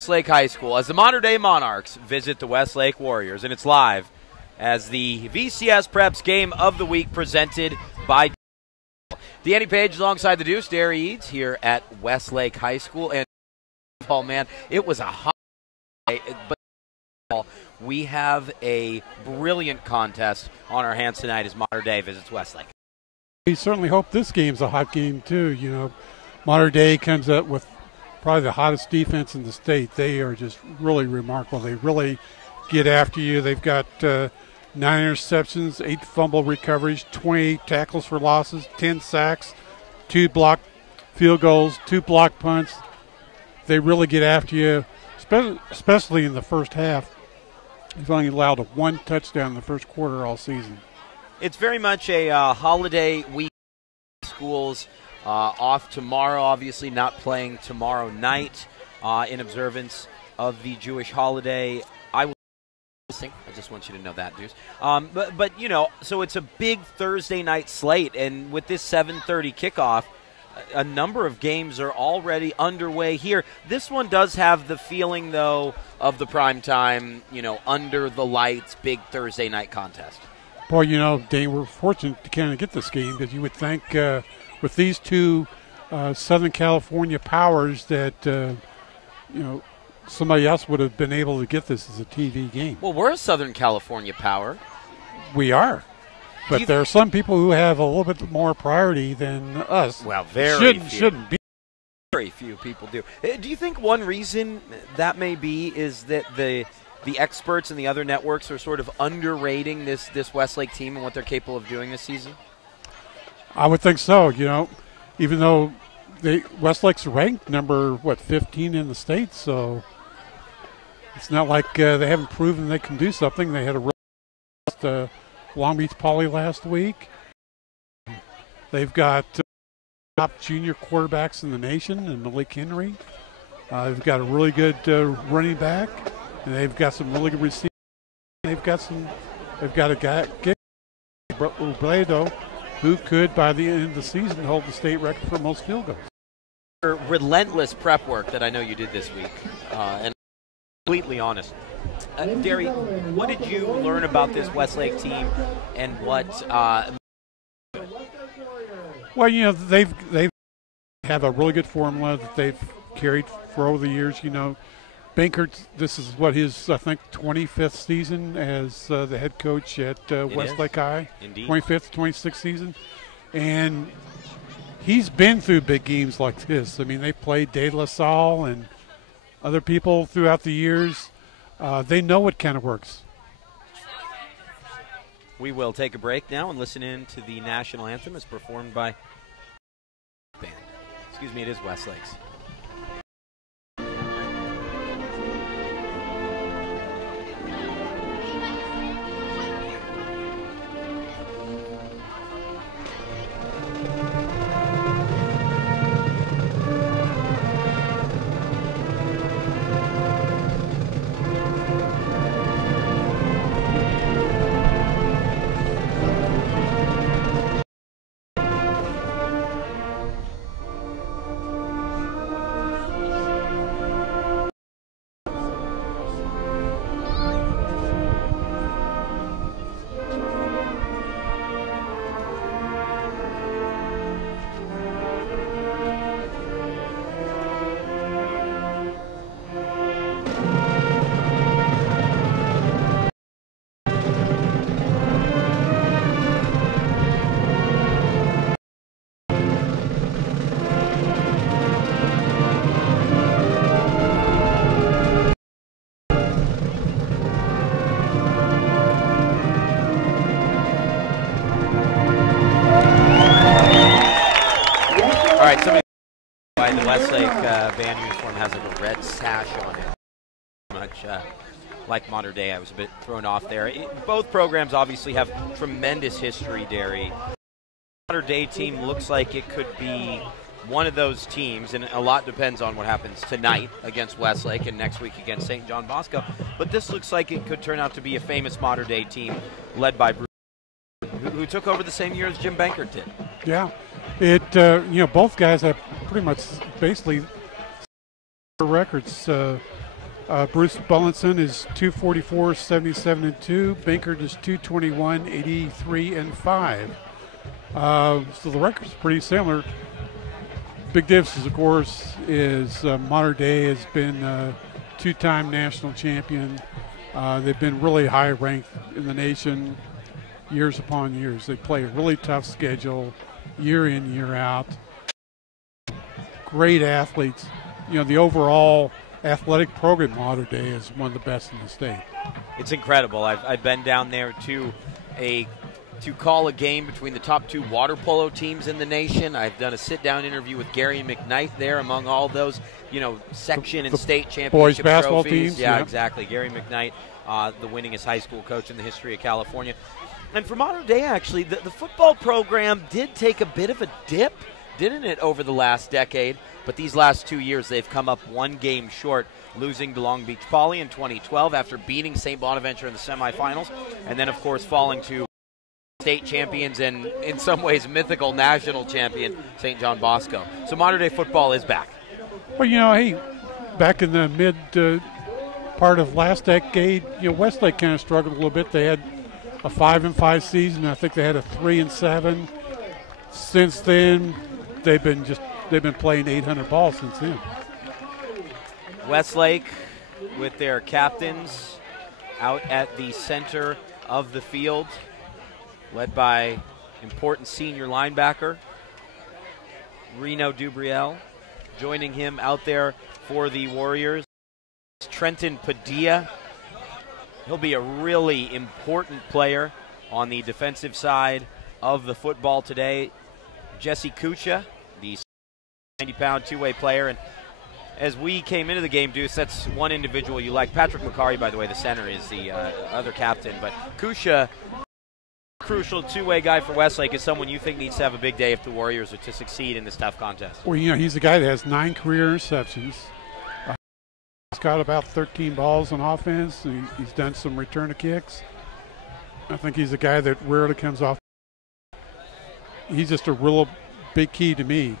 Westlake High School as the modern-day Monarchs visit the Westlake Warriors, and it's live as the VCS Preps Game of the Week presented by Deanny Page alongside the Deuce, Derry Eads here at Westlake High School. And, oh, man, it was a hot day, but we have a brilliant contest on our hands tonight as Modern Day visits Westlake. We certainly hope this game's a hot game, too. You know, Modern Day comes up with probably the hottest defense in the state. They are just really remarkable. They really get after you. They've got 9 interceptions, 8 fumble recoveries, 28 tackles for losses, 10 sacks, 2 blocked field goals, 2 blocked punts. They really get after you, especially in the first half. They've only allowed 1 touchdown in the first quarter all season. It's very much a holiday week. Schools off tomorrow, obviously not playing tomorrow night in observance of the Jewish holiday. I just want you to know that, Deuce. But you know, so it's a big Thursday night slate, and with this 7:30 kickoff, a number of games are already underway here. This one does have the feeling, though, of the primetime, you know, under the lights, big Thursday night contest. Boy, you know, Dane, we're fortunate to kind of get this game because you would think with these two Southern California powers that, you know, somebody else would have been able to get this as a TV game. Well, we're a Southern California power. We are. But there are some people who have a little bit more priority than us. Well, shouldn't be. Very few people do. Do you think one reason that may be is that the experts and the other networks are sort of underrating this Westlake team and what they're capable of doing this season? I would think so. You know, even though Westlake's ranked number 15 in the state, so it's not like they haven't proven they can do something. They had a real Long Beach Poly last week. They've got top junior quarterbacks in the nation, and Malik Henry. They've got a really good running back, and they've got some really good receivers. They've got a guy, Ubledo, who could, by the end of the season, hold the state record for most field goals. Relentless prep work that I know you did this week, and completely honest. Derry, what did you learn about this Westlake team, and what? Well, you know, they have a really good formula that they've carried for over the years. You know, Bankert, this is what his, I think, 25th season as the head coach at Westlake High. Indeed. 25th, 26th season. And he's been through big games like this. I mean, they played De La Salle and other people throughout the years. They know what kind of works. We will take a break now and listen in to the national anthem as performed by band. Excuse me, it is Westlake's. The Westlake band uniform has like a red sash on it. Much like Modern Day, I was a bit thrown off there. Both programs obviously have tremendous history, Derry. The Modern Day team looks like it could be one of those teams, and a lot depends on what happens tonight against Westlake and next week against St. John Bosco. But this looks like it could turn out to be a famous Modern Day team led by Bruce, who took over the same year as Jim Bankert did. Yeah. Both guys have pretty much basically records Bruce Bullinson is 244, 77 and 2. Bankert is 221, 83 and 5. So the record's pretty similar. Big difference, of course, is Mater Dei has been a two-time national champion. They've been really high ranked in the nation years upon years. They play a really tough schedule year in, year out. Great athletes. You know, the overall athletic program at Mater Dei is one of the best in the state. It's incredible. I've been down there to call a game between the top two water polo teams in the nation. I've done a sit-down interview with Gary McKnight there among all those, section and state championship boys basketball trophies. teams. Yeah, exactly. Gary McKnight, the winningest high school coach in the history of California. And for Mater Dei, actually, the football program did take a bit of a dip, didn't it, over the last decade? But these last 2 years, they've come up one game short, losing to Long Beach Poly in 2012 after beating St. Bonaventure in the semifinals, and then, of course, falling to state champions and, in some ways, mythical national champion, St. John Bosco. So Mater Dei football is back. Well, hey, back in the mid part of last decade, Westlake kind of struggled a little bit. They had a 5-5 season. I think they had a 3-7. Since then, they've been playing 800 balls since then. Westlake with their captains out at the center of the field, led by important senior linebacker Reno Dubriel. Joining him out there for the Warriors, Trenton Padilla. He'll be a really important player on the defensive side of the football today. Jesse Kucha, the 90-pound two-way player. And as we came into the game, Deuce, that's one individual you like. Patrick McCarry, by the way, the center, is the other captain. But Kucha, crucial two-way guy for Westlake, is someone you think needs to have a big day if the Warriors are to succeed in this tough contest. Well, he's a guy that has 9 career interceptions. He's got about 13 balls on offense. He's done some return of kicks. I think he's a guy that rarely comes off. He's just a real big key to me.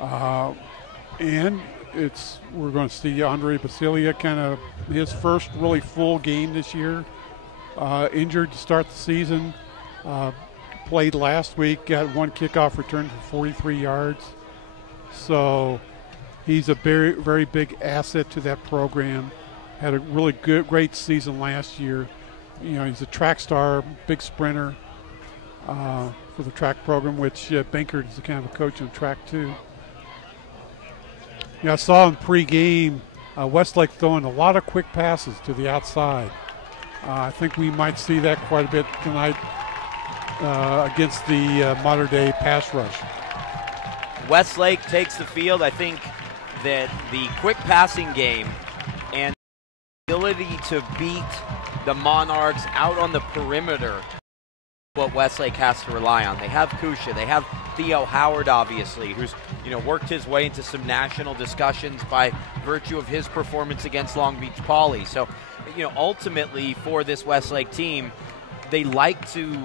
And we're going to see Andre Basilia kind of his first really full game this year. Injured to start the season. Played last week, got one kickoff return for 43 yards. So he's a very, very big asset to that program. Had a really great season last year. He's a track star, big sprinter for the track program, which Bankert is the kind of a coach in track too. I saw in pregame Westlake throwing a lot of quick passes to the outside. I think we might see that quite a bit tonight against the Mater Dei pass rush. Westlake takes the field. I think that the quick passing game and the ability to beat the Monarchs out on the perimeter what Westlake has to rely on. They have Kucha. They have Theo Howard, obviously, who's worked his way into some national discussions by virtue of his performance against Long Beach Poly. So, ultimately for this Westlake team, they like to,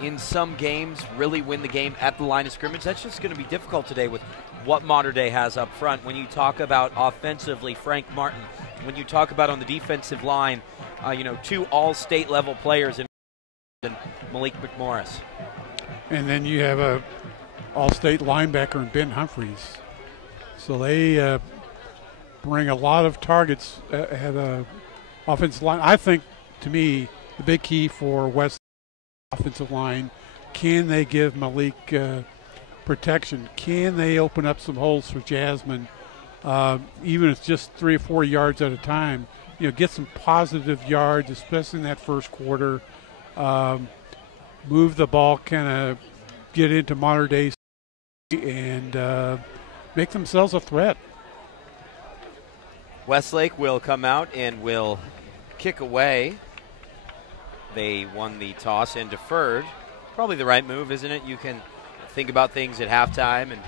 in some games, really win the game at the line of scrimmage. That's just going to be difficult today with what Mater Dei has up front. When you talk about offensively, Frank Martin, when you talk about on the defensive line, 2 all-state level players in Malik McMorris. And then you have a all-state linebacker in Ben Humphreys. So they bring a lot of targets at a offensive line. I think, to me, the big key for West offensive line, can they give Malik protection? Can they open up some holes for Jasmine, even if it's just 3 or 4 yards at a time? Get some positive yards, especially in that first quarter. Move the ball, kind of get into Mater Dei and make themselves a threat. Westlake will come out and will kick away. They won the toss and deferred. Probably the right move, isn't it? You can think about things at halftime and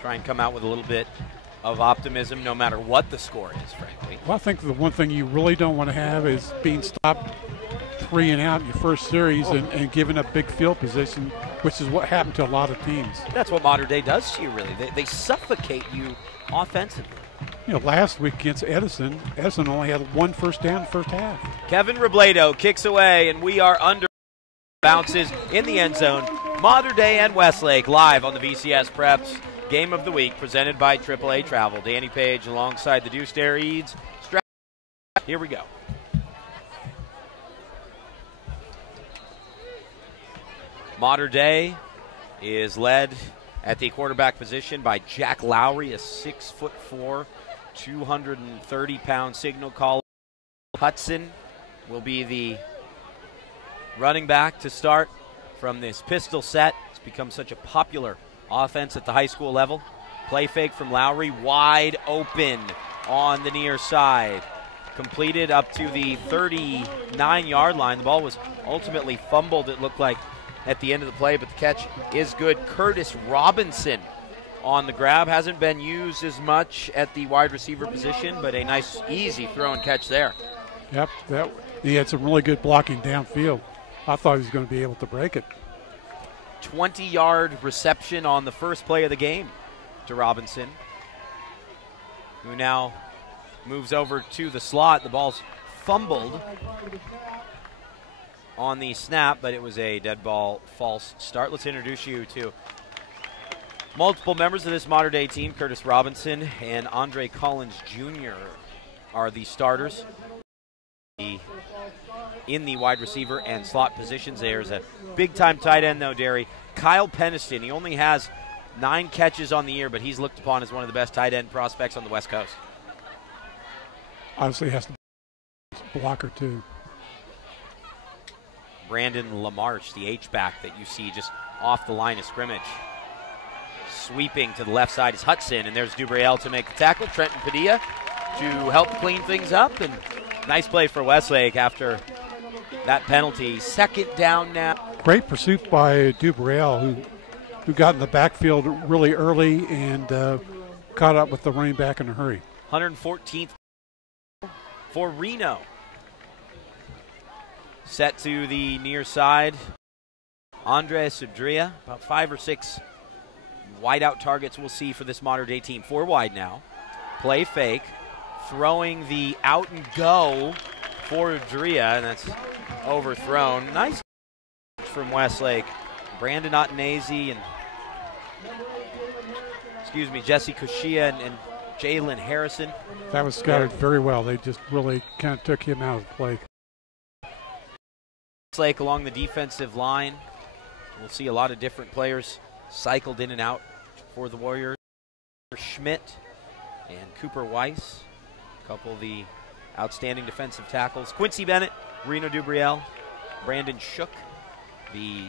try and come out with a little bit of optimism no matter what the score is, frankly. Well, I think the one thing you really don't want to have is being stopped 3 and out in your first series and giving up big field position, which is what happened to a lot of teams. That's what Mater Dei does to you, really. They suffocate you offensively. last week against Edison only had 1 first down in the first half. Kevin Robledo kicks away, and we are under. Bounces in the end zone. Mater Dei and Westlake live on the VCS Preps Game of the Week, presented by AAA Travel. Danny Page alongside the Deuce Dare Eads. Here we go. Mater Dei is led at the quarterback position by Jack Lowry, a 6'4", 230-pound signal caller. Hudson will be the running back to start from this pistol set. It's become such a popular offense at the high school level. Play fake from Lowry, wide open on the near side. Completed up to the 39-yard line. The ball was ultimately fumbled, it looked like, at the end of the play, but the catch is good. Curtis Robinson on the grab. Hasn't been used as much at the wide receiver position, but a nice, easy throw and catch there. Yep, he had some really good blocking downfield. I thought he was going to be able to break it. 20-yard reception on the first play of the game to Robinson, who now moves over to the slot. The ball's fumbled on the snap, but it was a dead ball false start. Let's introduce you to multiple members of this Mater Dei team. Curtis Robinson and Andre Collins Jr. are the starters in the wide receiver and slot positions. There's a big-time tight end, though, Derry. Kyle Peniston. He only has 9 catches on the year, but he's looked upon as one of the best tight end prospects on the West Coast. Obviously has to be a blocker, too. Brandon Lamarche, the H-back that you see just off the line of scrimmage. Sweeping to the left side is Hudson, and there's Dubriel to make the tackle. Trenton Padilla to help clean things up, and nice play for Westlake after that penalty. Second down now. Great pursuit by Dubriel, who got in the backfield really early and caught up with the running back in a hurry. 114th for Reno. Set to the near side. Andres Udria, about 5 or 6 wideout targets we'll see for this Mater Dei team. 4 wide now. Play fake. Throwing the out and go for Udria, and that's overthrown. Nice from Westlake. Brandon Otanese and Jesse Kushia and Jalen Harrison. That was scouted very well. They just really kind of took him out of the play. Westlake along the defensive line. We'll see a lot of different players cycled in and out for the Warriors. Schmidt and Cooper Weiss, a couple of the outstanding defensive tackles. Quincy Bennett, Reno Dubriel, Brandon Shook, the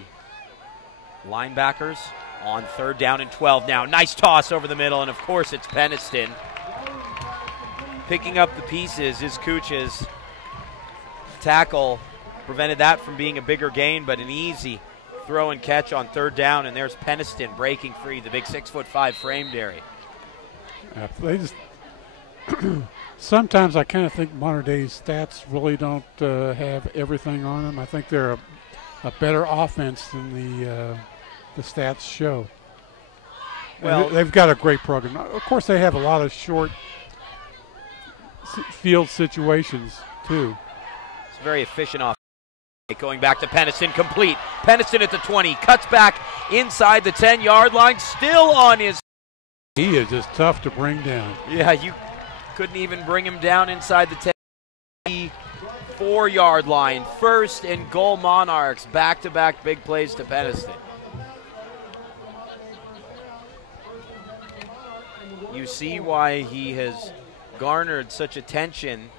linebackers on 3rd down and 12 now. Nice toss over the middle, and of course it's Peniston. Picking up the pieces is Kuch's tackle. Prevented that from being a bigger gain, but an easy throw and catch on 3rd down, and there's Peniston breaking free, the big 6'5" frame, Derry. They just sometimes I kind of think Mater Dei's stats really don't have everything on them. I think they're a better offense than the stats show. Well, they've got a great program. Of course, they have a lot of short field situations too. It's a very efficient offense. Going back to Peniston, complete. Peniston at the 20, cuts back inside the 10-yard line, still on his. He is just tough to bring down. Yeah, you couldn't even bring him down inside the 4-yard line. 1st and goal Monarchs. Back-to-back big plays to Peniston. You see why he has garnered such attention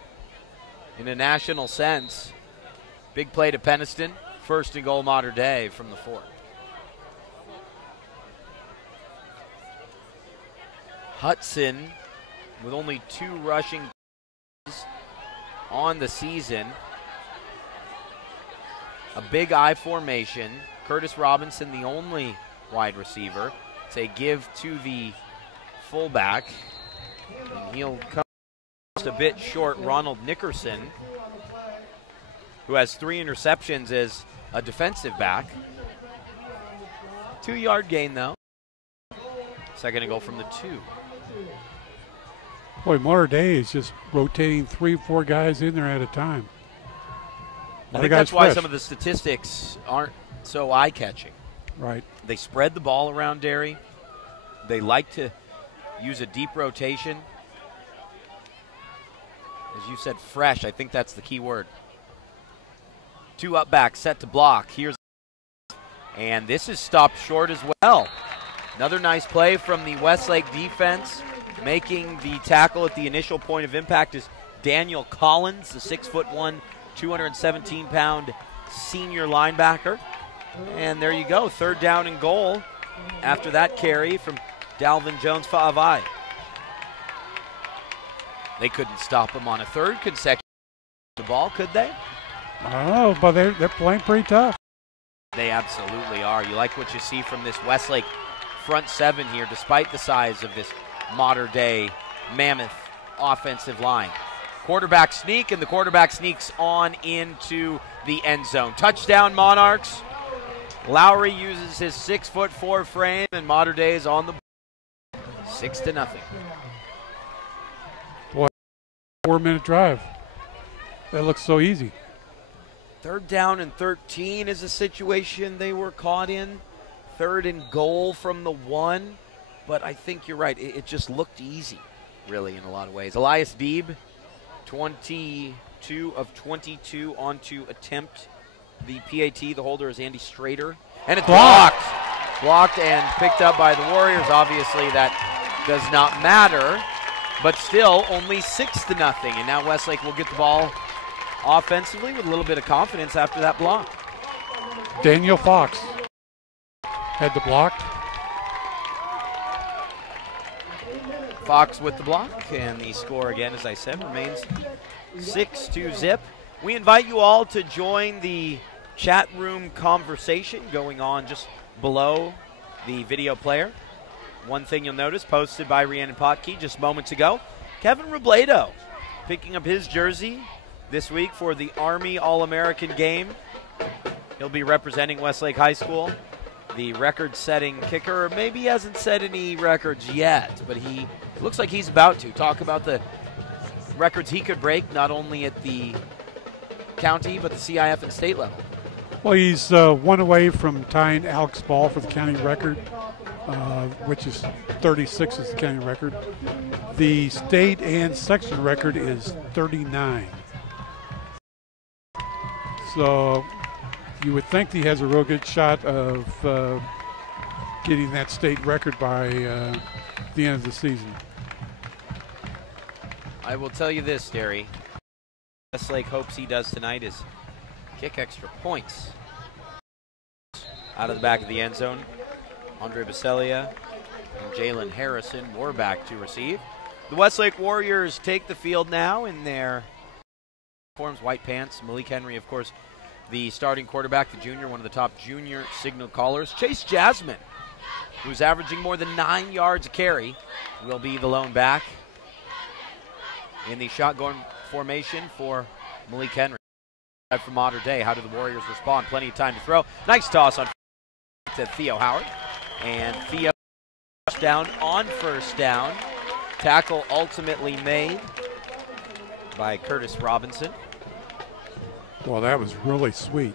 in a national sense. Big play to Peniston. 1st and goal Mater Dei from the 4. Hudson with only 2 rushing on the season. A big I formation. Curtis Robinson, the only wide receiver. It's a give to the fullback. And he'll come just a bit short. Ronald Nickerson, who has 3 interceptions as a defensive back. 2-yard gain, though. Second and goal from the 2. Boy, Mater Dei is just rotating 3 or 4 guys in there at a time. I think that's why some of the statistics aren't so eye-catching. Right. They spread the ball around Derry. They like to use a deep rotation. As you said, fresh. I think that's the key word. 2 up back, set to block. And this is stopped short as well. Another nice play from the Westlake defense. Making the tackle at the initial point of impact is Daniel Collins, the 6'1", 217-pound senior linebacker. And there you go, 3rd down and goal after that carry from Dalvin Jones-Fa'avai. They couldn't stop him on a 3rd consecutive ball, could they? Oh, but they're playing pretty tough. They absolutely are. You like what you see from this Westlake front 7 here, despite the size of this Mater Dei mammoth offensive line. Quarterback sneak, and the quarterback sneaks on into the end zone. Touchdown, Monarchs. Lowry uses his 6'4" frame, and Mater Dei is on the board. 6-0. Boy, 4-minute drive. That looks so easy. 3rd down and 13 is a situation they were caught in. 3rd and goal from the 1. But I think you're right. It just looked easy, really, in a lot of ways. Elias Deeb, 22 of 22 on to attempt the PAT. The holder is Andy Strader. And it's blocked. Blocked and picked up by the Warriors. Obviously, that does not matter. But still, only 6-0. And now Westlake will get the ball offensively with a little bit of confidence after that block. Daniel Fox had the block. Fox with the block, and the score again, as I said, remains 6-0. We invite you all to join the chat room conversation going on just below the video player. One thing you'll notice, posted by Rhiannon Potke just moments ago, Kevin Robledo picking up his jersey this week for the Army All-American game. He'll be representing Westlake High School. The record-setting kicker, maybe he hasn't set any records yet, but he looks like he's about to. Talk about the records he could break, not only at the county, but the CIF and state level. Well, he's 1 away from tying Alex Ball for the county record, which is 36 is the county record. The state and section record is 39. So you would think he has a real good shot of getting that state record by the end of the season. I will tell you this, Derry. Westlake hopes he does tonight is kick extra points. Out of the back of the end zone, Andre Baselia and Jalen Harrison were back to receive. The Westlake Warriors take the field now in their uniforms, white pants. Malik Henry, of course, the starting quarterback, the junior, one of the top junior signal callers. Chase Jasmine, who's averaging more than 9 yards a carry, will be the lone back in the shotgun formation for Malik Henry. From Mater Dei, how do the Warriors respond? Plenty of time to throw. Nice toss on to Theo Howard. And Theo touchdown on 1st down. Tackle ultimately made by Curtis Robinson. Well, that was really sweet.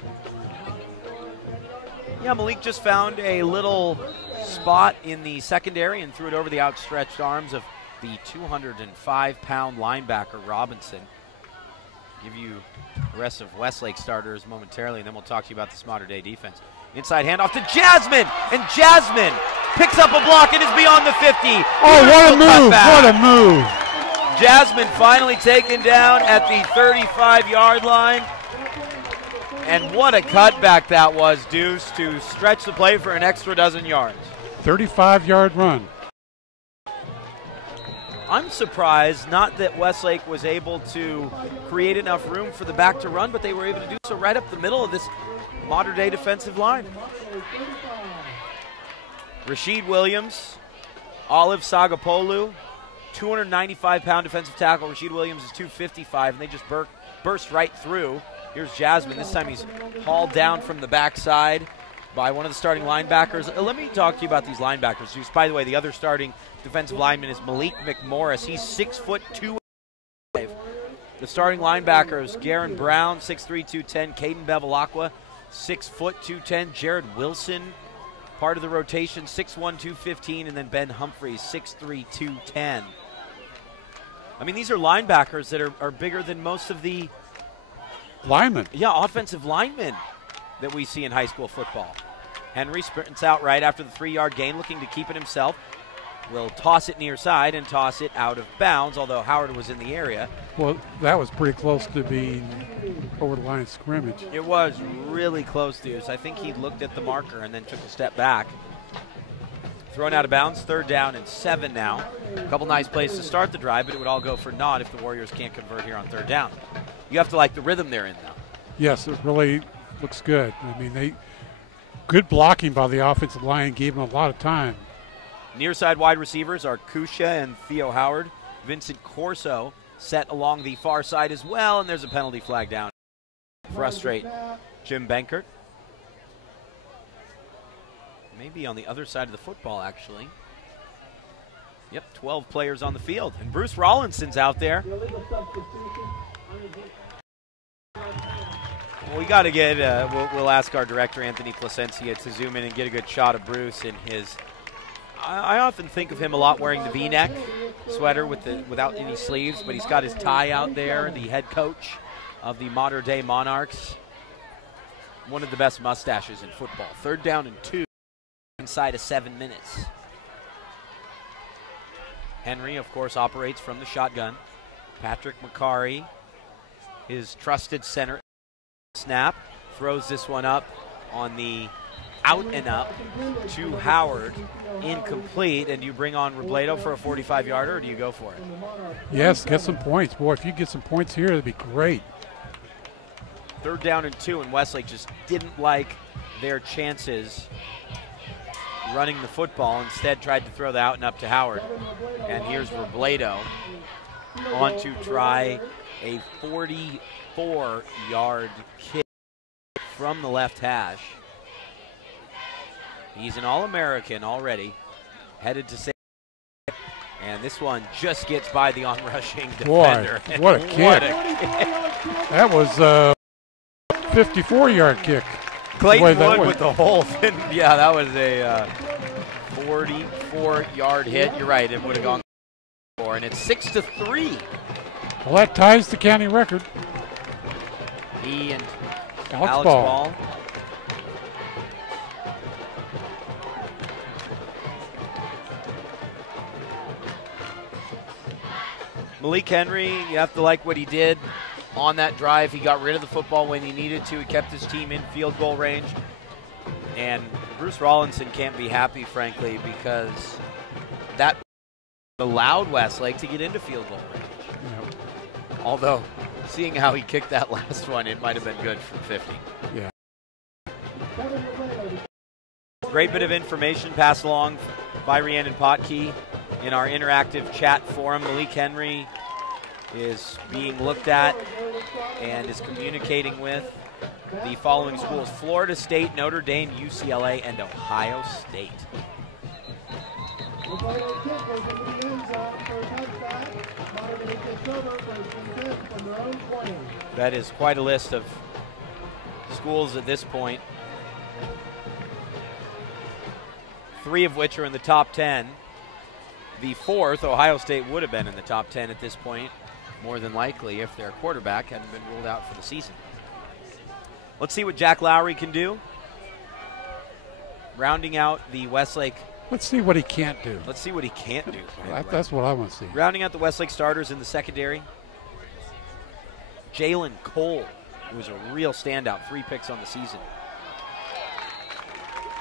Yeah, Malik just found a little spot in the secondary and threw it over the outstretched arms of the 205-pound linebacker Robinson. Give you the rest of Westlake starters momentarily, and then we'll talk to you about this Mater Dei defense. Inside handoff to Jasmine, and Jasmine picks up a block and is beyond the 50. Oh, what a move, what a move. Jasmine finally taken down at the 35-yard line. And what a cutback that was, Deuce, to stretch the play for an extra dozen yards. 35-yard run. I'm surprised, not that Westlake was able to create enough room for the back to run, but they were able to do so right up the middle of this Mater Dei defensive line. Rashid Williams, Olive Sagapolu, 295-pound defensive tackle. Rashid Williams is 255, and they just burst right through. Here's Jasmine. This time he's hauled down from the backside by one of the starting linebackers. Let me talk to you about these linebackers. Who's, by the way, the other starting defensive lineman is Malik McMorris. He's 6'2". The starting linebackers, Garen Brown, 6'3", 210. Caden Bevilacqua, 6 foot, 210. Jared Wilson, part of the rotation, 6'1", 215. And then Ben Humphreys, 6'3", 210. I mean, these are linebackers that are bigger than most of the linemen. Yeah, offensive linemen that we see in high school football. Henry sprints out right after the 3-yard gain, looking to keep it himself. Will toss it near side and toss it out of bounds, although Howard was in the area. Well, that was pretty close to being over the line of scrimmage. It was really close, Deuce. I think he looked at the marker and then took a step back. Thrown out of bounds, 3rd down and 7 now. A couple nice plays to start the drive, but it would all go for naught if the Warriors can't convert here on 3rd down. You have to like the rhythm they're in, though. Yes, it really looks good. I mean, good blocking by the offensive line gave them a lot of time. Near side wide receivers are Kusha and Theo Howard. Vincent Corso set along the far side as well, and there's a penalty flag down. Frustrate Jim Benkert. Maybe on the other side of the football, actually. Yep, 12 players on the field. And Bruce Rollinson's out there. Well, we got to get, we'll ask our director, Anthony Placencia, to zoom in and get a good shot of Bruce in his, I often think of him a lot wearing the V-neck sweater without any sleeves, but he's got his tie out there, the head coach of the modern-day Monarchs. One of the best mustaches in football. 3rd down and 2 inside of 7 minutes. Henry, of course, operates from the shotgun. Patrick McCary, his trusted center, snap, throws this one up on the out and up to Howard, incomplete, and you bring on Robledo for a 45-yarder, or do you go for it? Yes, get some points. Boy, if you get some points here, that'd be great. 3rd down and 2, and Westlake just didn't like their chances running the football. Instead, tried to throw the out and up to Howard. And here's Robledo on to try a 44-yard kick from the left hash. He's an All-American already, headed to safety. And this one just gets by the on-rushing defender. Boy, what a kick. That was a 54-yard kick. Clayton Wood with the whole thing. Yeah, that was a 44-yard hit. You're right, it would have gone for, and it's 6-3. Well, that ties the county record. He and Alex Ball. Malik Henry, you have to like what he did on that drive. He got rid of the football when he needed to. He kept his team in field goal range. And Bruce Rollinson can't be happy, frankly, because that allowed Westlake to get into field goal range. Yep. Although, seeing how he kicked that last one, it might have been good from 50. Yeah. Great bit of information passed along by Rhiannon Potke in our interactive chat forum. Malik Henry is being looked at and is communicating with the following schools: Florida State, Notre Dame, UCLA, and Ohio State. That is quite a list of schools at this point, 3 of which are in the top 10. The 4th, Ohio State, would have been in the top 10 at this point, more than likely, if their quarterback hadn't been ruled out for the season. Let's see what Jack Lowry can do. Rounding out the Westlake. Let's see what he can't do. Let's see what he can't do. That's what I want to see. Rounding out the Westlake starters in the secondary, Jalen Cole, who was a real standout, 3 picks on the season.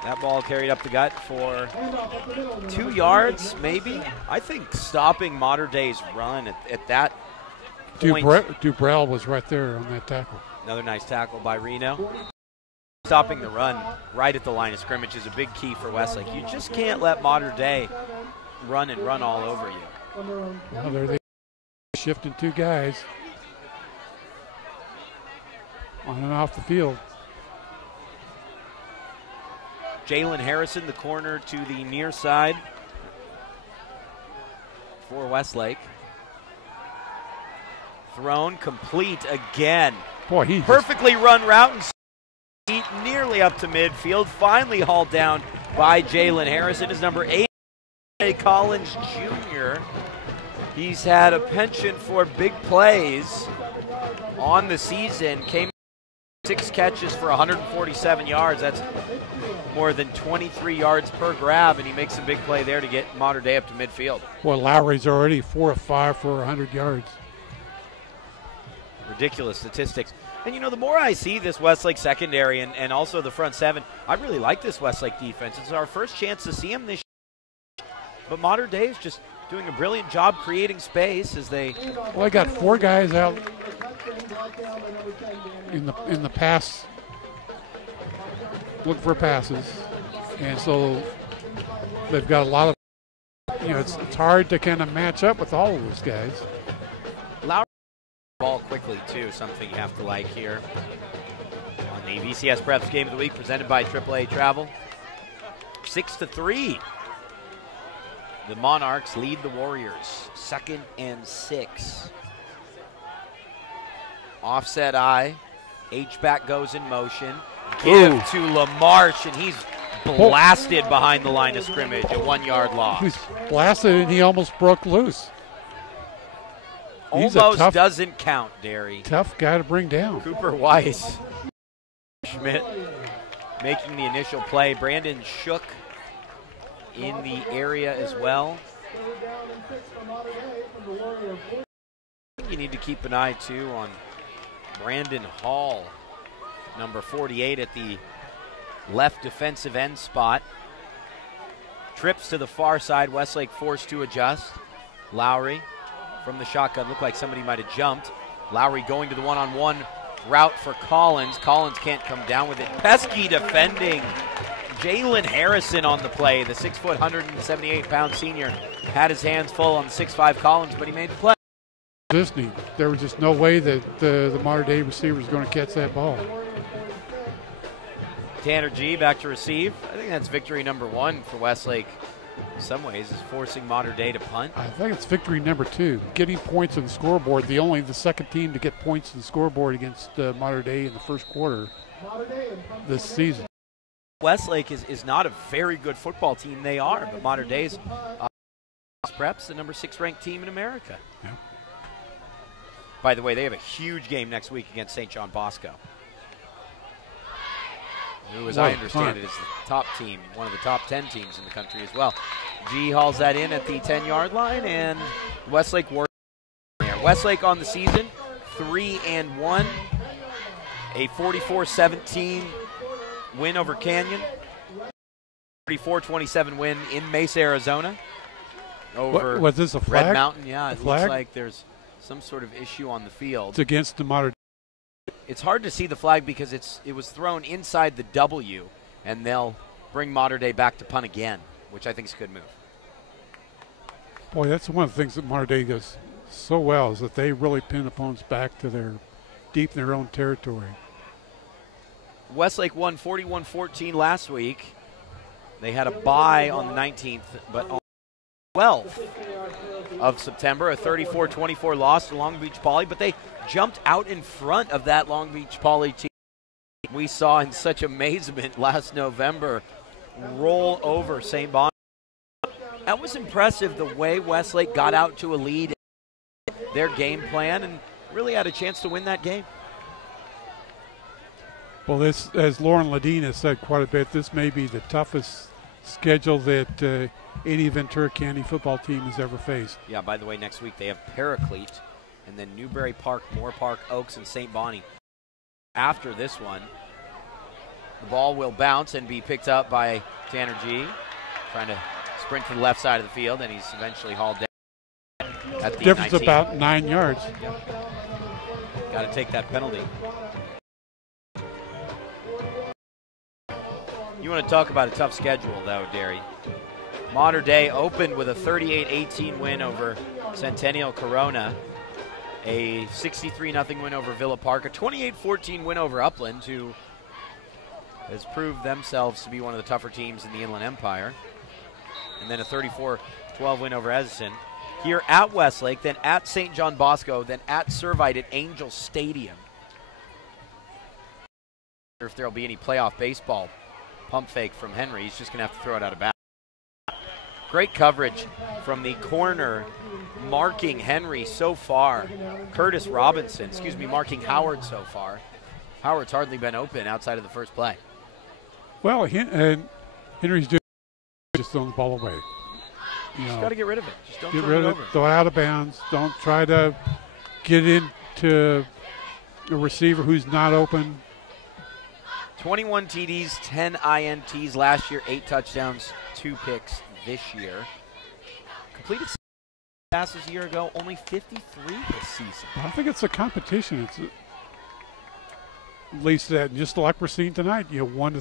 That ball carried up the gut for 2 yards, maybe. I think stopping Modern Day's run at that point. Dubrell was right there on that tackle. Another nice tackle by Reno. Stopping the run right at the line of scrimmage is a big key for Westlake. You just can't let Modern Day run all over you. Well, they're shifting 2 guys on and off the field. Jalen Harrison, the corner to the near side for Westlake. Thrown complete again. Boy, he perfectly run route and nearly up to midfield. Finally hauled down by Jalen Harrison. Is number 8, Collins Jr. He's had a penchant for big plays on the season. Came 6 catches for 147 yards. That's more than 23 yards per grab, and he makes a big play there to get Mater Dei up to midfield. Well, Lowry's already 4 of 5 for 100 yards. Ridiculous statistics. And, you know, the more I see this Westlake secondary and also the front seven, I really like this Westlake defense. It's our first chance to see them this year. But Mater Dei is just doing a brilliant job creating space as they... Well, I got 4 guys out in the pass, looking for passes. And so they've got a lot of, you know, it's hard to kind of match up with all of those guys. Lowry ball quickly, too, something you have to like here on the VCS Preps Game of the Week presented by AAA Travel. 6-3. The Monarchs lead the Warriors. 2nd and 6. Offset eye. H-back goes in motion. Give to LaMarche, and he's blasted behind the line of scrimmage. A 1-yard loss. He's blasted, and he almost broke loose. Almost tough, doesn't count, Derry. Tough guy to bring down. Cooper Weiss. Schmidt making the initial play. Brandon Shook in the area as well. You need to keep an eye, too, on Brandon Hall, number 48 at the left defensive end spot. Trips to the far side. Westlake forced to adjust. Lowry from the shotgun. Looked like somebody might have jumped. Lowry going to the one-on-one route for Collins. Collins can't come down with it. Pesky defending. Jalen Harrison on the play. The 6-foot, 178-pound senior had his hands full on the 6'5 Collins, but he made the play. Disney, there was just no way that the Mater Dei receiver was going to catch that ball. Tanner G back to receive. I think that's victory number 1 for Westlake. In some ways, is forcing Mater Dei to punt. I think it's victory number 2, getting points on the scoreboard. The second team to get points on the scoreboard against Mater Dei in the first quarter this season. Westlake is not a very good football team. They are, but Mater Dei's Preps, the number 6 ranked team in America. Yeah. By the way, they have a huge game next week against St. John Bosco, who, as I understand it, is the top team, one of the top 10 teams in the country as well. G hauls that in at the 10-yard line, and Westlake Warriors there. Westlake on the season, 3-1, a 44-17 win over Canyon, 34-27 win in Mesa, Arizona, over was this a flag? Red Mountain. Yeah, it flag? looks like there's some sort of issue on the field. It's against the Mater Dei. It's hard to see the flag because it was thrown inside the W, and they'll bring Mater Dei back to punt again, which I think is a good move. Boy, that's one of the things that Mater Dei does so well, is that they really pin opponents back to their deep in their own territory. Westlake won 41-14 last week. They had a bye on the 19th, but on the 12th of September, a 34-24 loss to Long Beach Poly, but they jumped out in front of that Long Beach Poly team we saw in such amazement last November roll over St. Bonnie. That was impressive, the way Westlake got out to a lead, their game plan, and really had a chance to win that game. Well, this, as Lauren Ledeen has said quite a bit, this may be the toughest schedule that any Ventura County football team has ever faced. Yeah, by the way, next week they have Paraclete, and then Newberry Park, Moore Park, Oaks, and St. Bonnie. After this one, the ball will bounce and be picked up by Tanner G, trying to sprint to the left side of the field, and he's eventually hauled down at the difference 19. About 9 yards. Got to take that penalty. You want to talk about a tough schedule, though, Derry. Mater Dei opened with a 38-18 win over Centennial Corona, a 63-0 win over Villa Park, a 28-14 win over Upland, who has proved themselves to be one of the tougher teams in the Inland Empire. And then a 34-12 win over Edison. Here at Westlake, then at St. John Bosco, then at Servite at Angel Stadium. If there'll be any playoff baseball pump fake from Henry, he's just going to have to throw it out of bounds. Great coverage from the corner, marking Henry so far. Curtis Robinson, marking Howard so far. Howard's hardly been open outside of the first play. Well, and Henry's just throwing the ball away. Just got to get rid of it. Just don't get throw rid it of over. it. Throw it out of bounds. Don't try to get into a receiver who's not open. 21 TDs, 10 INTs last year, 8 touchdowns, 2 picks this year. Completed passes a year ago, only 53 this season. I think it's a competition. It's at least that, just like we're seeing tonight. You know,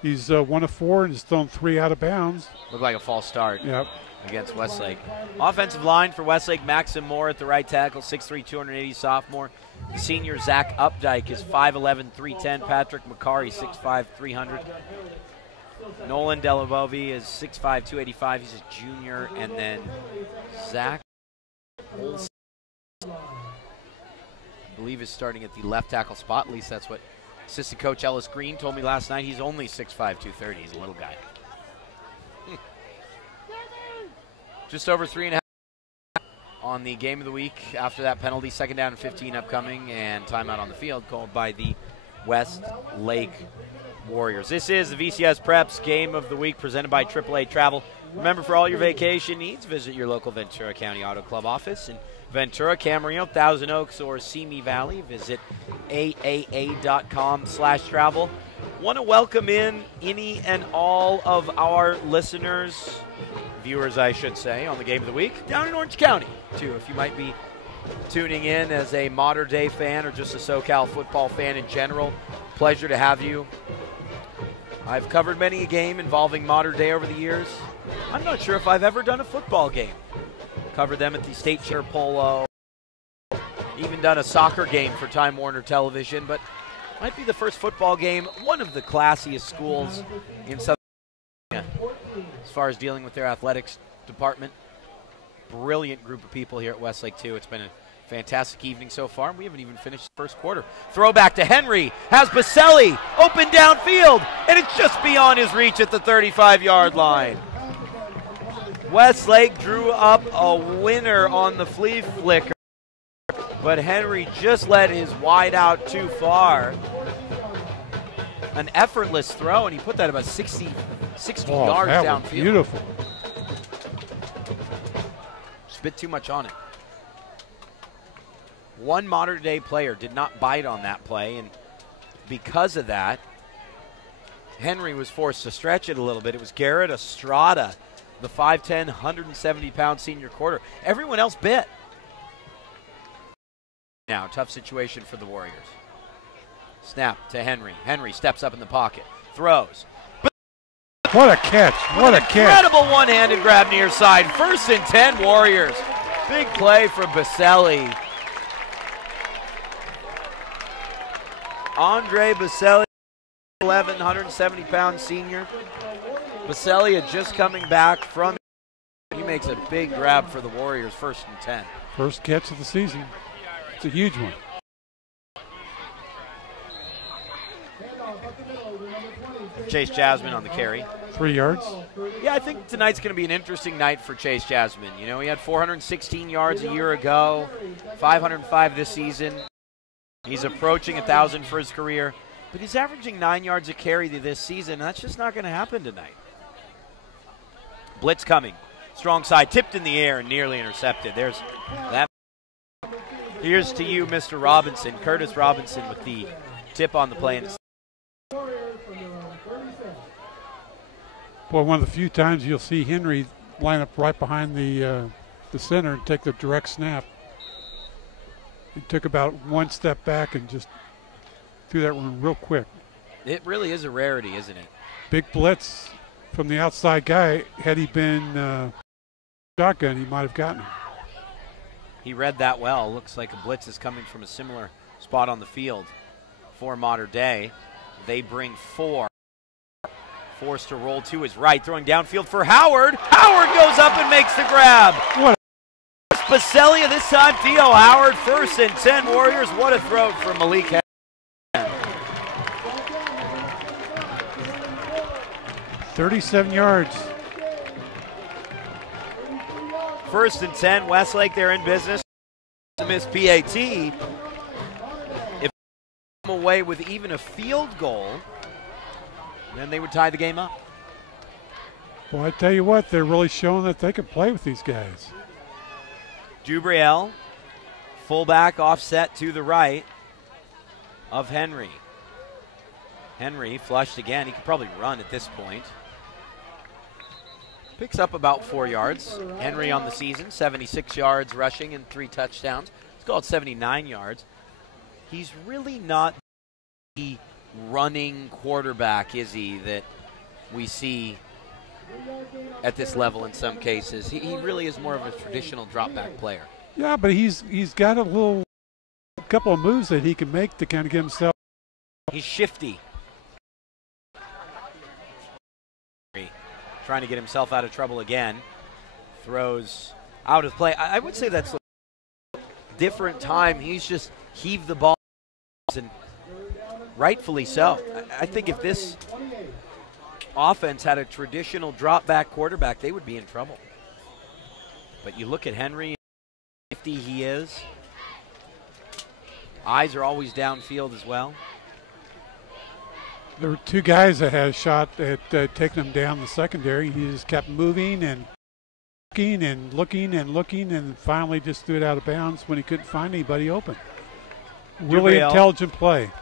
he's 1 of 4 and he's thrown 3 out of bounds. Looked like a false start. Yep. Against Westlake. Offensive line for Westlake, Maxim Moore at the right tackle, 6'3", 280 sophomore. The senior, Zach Updike, is 5'11", 310. Patrick McCarry, 6'5", 300. Nolan Delabovi is 6'5", 285. He's a junior. And then Zach Olsen, I believe, is starting at the left tackle spot. At least that's what assistant coach Ellis Green told me last night. He's only 6'5", 230. He's a little guy. Just over 3.5 on the game of the week after that penalty. 2nd down and 15 upcoming, and timeout on the field called by the Westlake Warriors. This is the VCS Preps Game of the Week presented by AAA Travel. Remember, for all your vacation needs, visit your local Ventura County Auto Club office in Ventura, Camarillo, Thousand Oaks, or Simi Valley. Visit aaa.com/travel. Want to welcome in any and all of our listeners, viewers I should say, on the Game of the Week down in Orange County too. If you might be tuning in as a Mater Dei fan or just a SoCal football fan in general, pleasure to have you. I've covered many a game involving Mater Dei over the years. I'm not sure if I've ever done a football game. Covered them at the State Chair Polo, even done a soccer game for Time Warner Television, but might be the first football game, one of the classiest schools in Southern California as far as dealing with their athletics department. Brilliant group of people here at Westlake, too. It's been a fantastic evening so far. We haven't even finished the first quarter. Throwback to Henry. Has Baselli open downfield, and it's just beyond his reach at the 35-yard line. Westlake drew up a winner on the flea flicker, but Henry just let his wide out too far. An effortless throw, and he put that about 60 yards that downfield. Was beautiful. Just a bit too much on it. One Mater Dei player did not bite on that play, and because of that, Henry was forced to stretch it a little bit. It was Garrett Estrada, the 5'10", 170-pound senior quarter. Everyone else bit. Now, tough situation for the Warriors. Snap to Henry. Henry steps up in the pocket. Throws. What a catch. What a catch. Incredible one-handed grab near side. 1st and 10 Warriors. Big play from Baselli. Andre Baselli, 170-pound senior. Baselli had just coming back from. He makes a big grab for the Warriors, 1st and 10. First catch of the season. It's a huge one. Chase Jasmine on the carry. 3 yards. Yeah, I think tonight's going to be an interesting night for Chase Jasmine. You know, he had 416 yards a year ago, 505 this season. He's approaching 1,000 for his career, but he's averaging 9 yards a carry this season. That's just not going to happen tonight. Blitz coming. Strong side, tipped in the air and nearly intercepted. There's that. Here's to you, Mr. Robinson. Curtis Robinson with the tip on the play. And Boy, one of the few times you'll see Henry line up right behind the center and take the direct snap. He took about one step back and just threw that one real quick. it really is a rarity, isn't it? Big blitz from the outside guy. Had he been shotgun, he might have gotten him. He read that well. Looks like a blitz is coming from a similar spot on the field for Mater Dei. They bring 4. Forced to roll to his right, throwing downfield for Howard. Howard goes up and makes the grab. What? Spacelia this time, Theo Howard, 1st and 10 Warriors. What a throw from Malik. 37 yards. 1st and 10, Westlake, they're in business. To miss PAT. If they come away with even a field goal, then they would tie the game up. Well, I tell you what, they're really showing that they can play with these guys. Dubriel, fullback offset to the right of Henry. Henry flushed again. He could probably run at this point. Picks up about 4 yards. Henry on the season, 76 yards rushing and 3 touchdowns. He's got 79 yards. He's really not the running quarterback, is he, that we see at this level in some cases. He really is more of a traditional drop-back player. Yeah, but he's got a couple of moves that he can make to kind of get himself. He's shifty. Trying to get himself out of trouble again. Throws out of play. I would say that's a different time. He's just heaved the ball, and rightfully so. I think if this offense had a traditional drop-back quarterback, they would be in trouble. But you look at Henry, how shifty he is. Eyes are always downfield as well. There were 2 guys that had a shot at taking him down the secondary. He just kept moving and looking and finally just threw it out of bounds when he couldn't find anybody open. Really intelligent play.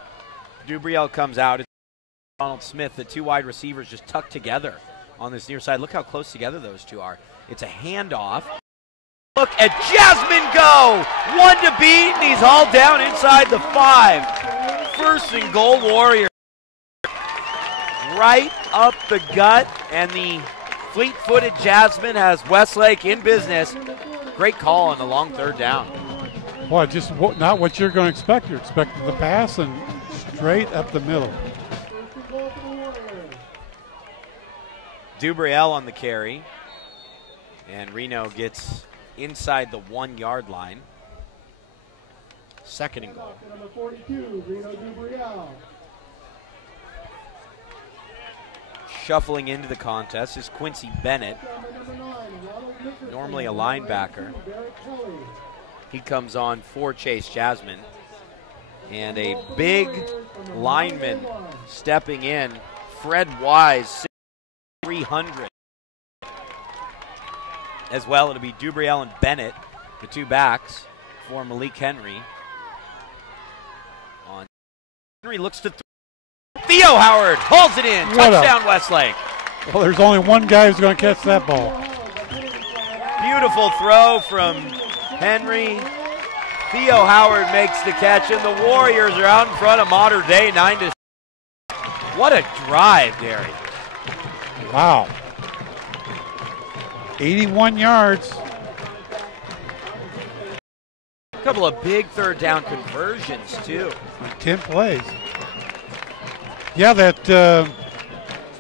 Dubriel comes out. It's Donald Smith, the 2 wide receivers just tucked together on this near side. Look how close together those 2 are. It's a handoff. Look at Jasmine go! 1 to beat, and he's hauled down inside the 5. 1st and goal, Warriors. Right up the gut, and the fleet-footed Jasmine has Westlake in business. Great call on the long 3rd down. Well, just not what you're going to expect. You're expecting the pass and straight up the middle. Dubriel on the carry, and Reno gets inside the 1-yard line. 2nd and goal. Number 42, Reno Dubriel. Shuffling into the contest is Quincy Bennett, normally a linebacker. He comes on for Chase Jasmine. And a big lineman stepping in, Fred Wise, 300. As well, it'll be Dubriel and Bennett, the 2 backs for Malik Henry. Henry looks to Theo Howard hauls it in. Touchdown, Westlake. Well, there's only one guy who's going to catch that ball. Beautiful throw from Henry. Theo Howard makes the catch, and the Warriors are out in front of Mater Dei, 9-6. What a drive, Derry. Wow. 81 yards. A couple of big 3rd down conversions, too. 10 plays. Yeah, that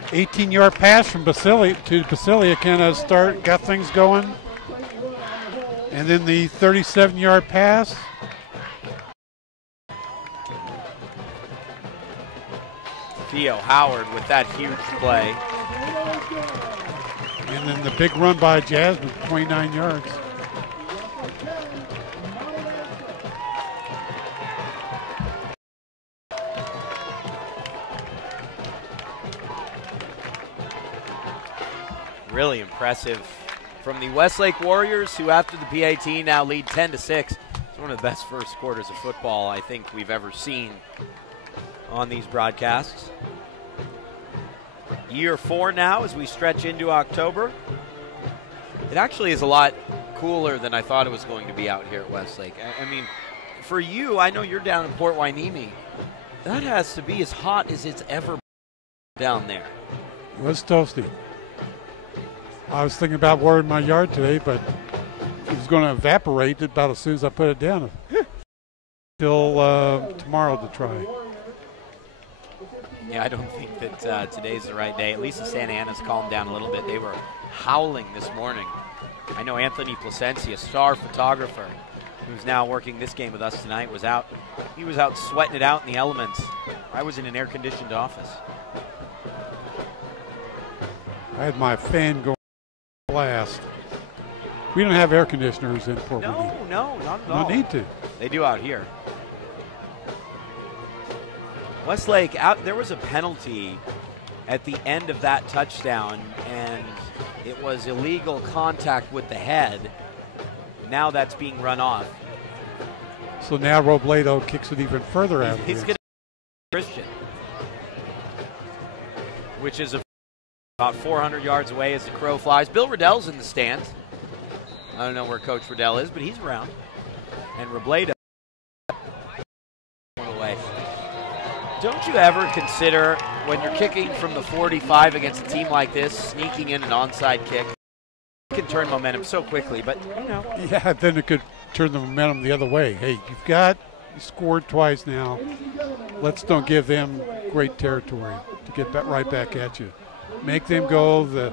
18-yard pass from Basilia kind of got things going. And then the 37-yard pass. Theo Howard with that huge play. And then the big run by Jasmine, 29 yards. Really impressive from the Westlake Warriors, who after the PAT now lead 10-6. It's one of the best first quarters of football I think we've ever seen on these broadcasts. Year 4 now as we stretch into October. It actually is a lot cooler than I thought it was going to be out here at Westlake. I mean, for you, I know you're down in Port Hueneme. That has to be as hot as it's ever been down there. It was toasty. I was thinking about watering my yard today, but it was going to evaporate about as soon as I put it down. Till tomorrow to try. Yeah, I don't think that today's the right day. At least the Santa Ana's calmed down a little bit. They were howling this morning. I know Anthony Placencia, star photographer, who's now working this game with us tonight, was out. He was out sweating it out in the elements. I was in an air-conditioned office. I had my fan going blast. We don't have air conditioners in Port Whitney. No, not at all. No need to. They do out here. Westlake, there was a penalty at the end of that touchdown, and it was illegal contact with the head. Now that's being run off. So now Robledo kicks it even further out. He's going to Christian, which is about 400 yards away as the crow flies. Bill Riddell's in the stands. I don't know where Coach Riddell is, but he's around. And Robledo away. Don't you ever consider, when you're kicking from the 45 against a team like this, sneaking in an onside kick? It can turn momentum so quickly, but you know. Yeah, then it could turn the momentum the other way. Hey, you scored twice now. Let's don't give them great territory to get right back at you. Make them go the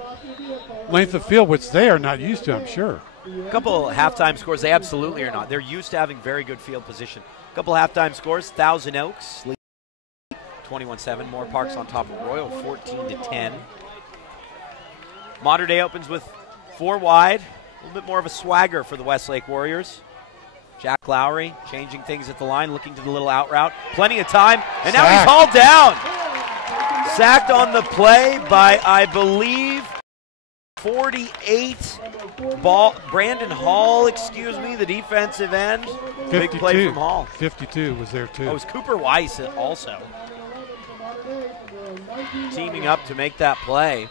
length of field, which they are not used to, I'm sure. A couple halftime scores, they absolutely are not. They're used to having very good field position. A couple halftime scores, Thousand Oaks 21-7. Moore Park's on top of Royal 14-10. Mater Dei opens with 4 wide. A little bit more of a swagger for the Westlake Warriors. Jack Lowry changing things at the line, looking to the little out route. Plenty of time, and now he's hauled down. Sacked on the play by, I believe, 48. Brandon Hall, the defensive end. 52. Big play from Hall. 52 was there too. Oh, it was Cooper Weiss also teaming up to make that play.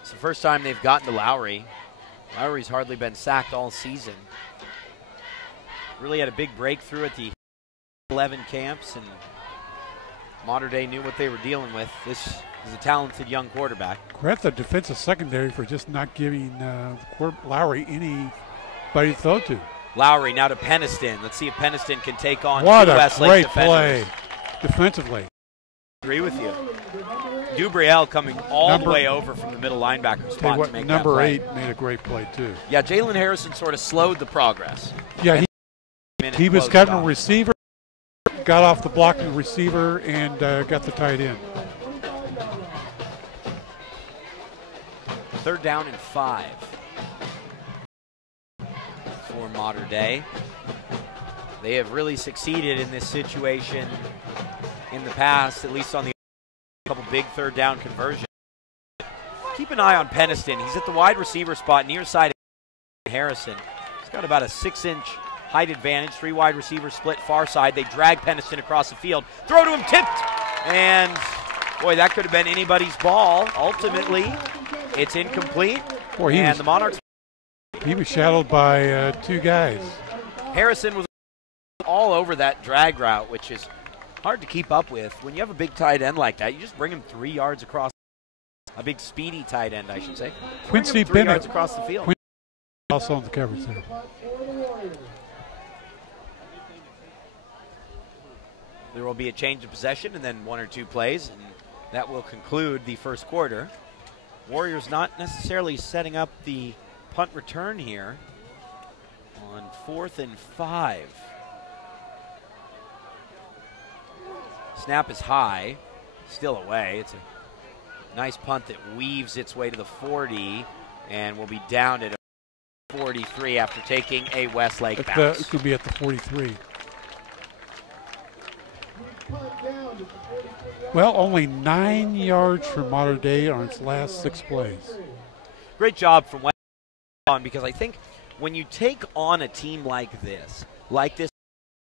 It's the first time they've gotten to Lowry. Lowry's hardly been sacked all season. Really had a big breakthrough at the 11 camps, and Mater Dei knew what they were dealing with. This is a talented young quarterback. Credit the defensive secondary for just not giving Lowry anybody to throw to. Lowry now to Peniston. Let's see if Peniston can take on what two a Westlake great defenders. play defensively. Agree with you. Dubriel coming all the way over from the middle linebacker spot to make that play. Number 8 made a great play too. Yeah, Jalen Harrison sort of slowed the progress. Yeah, he was cutting a receiver, got off the blocking receiver, and got the tight end. 3rd down and 5 for Mater Dei. They have really succeeded in this situation in the past, at least on the couple big 3rd down conversions. Keep an eye on Peniston. He's at the wide receiver spot near side of Harrison. He's got about a 6-inch height advantage, 3 wide receivers split far side. They drag Peniston across the field. Throw to him, tipped, and boy, that could have been anybody's ball. Ultimately, it's incomplete, and the Monarchs. He was shadowed by 2 guys. Harrison was all over that drag route, which is hard to keep up with. When you have a big tight end like that, you just bring him 3 yards across. A big speedy tight end, I should say. Quincy 3 Bennett yards across the field. Also on the coverage there. There will be a change of possession and then 1 or 2 plays, and that will conclude the first quarter. Warriors not necessarily setting up the punt return here on 4th and 5. Snap is high, still away. It's a nice punt that weaves its way to the 40 and will be down at 43 after taking a Westlake bounce. It could be at the 43. Well, only 9 yards for Mater Dei on its last 6 plays. Great job from Westlake, because I think when you take on a team like this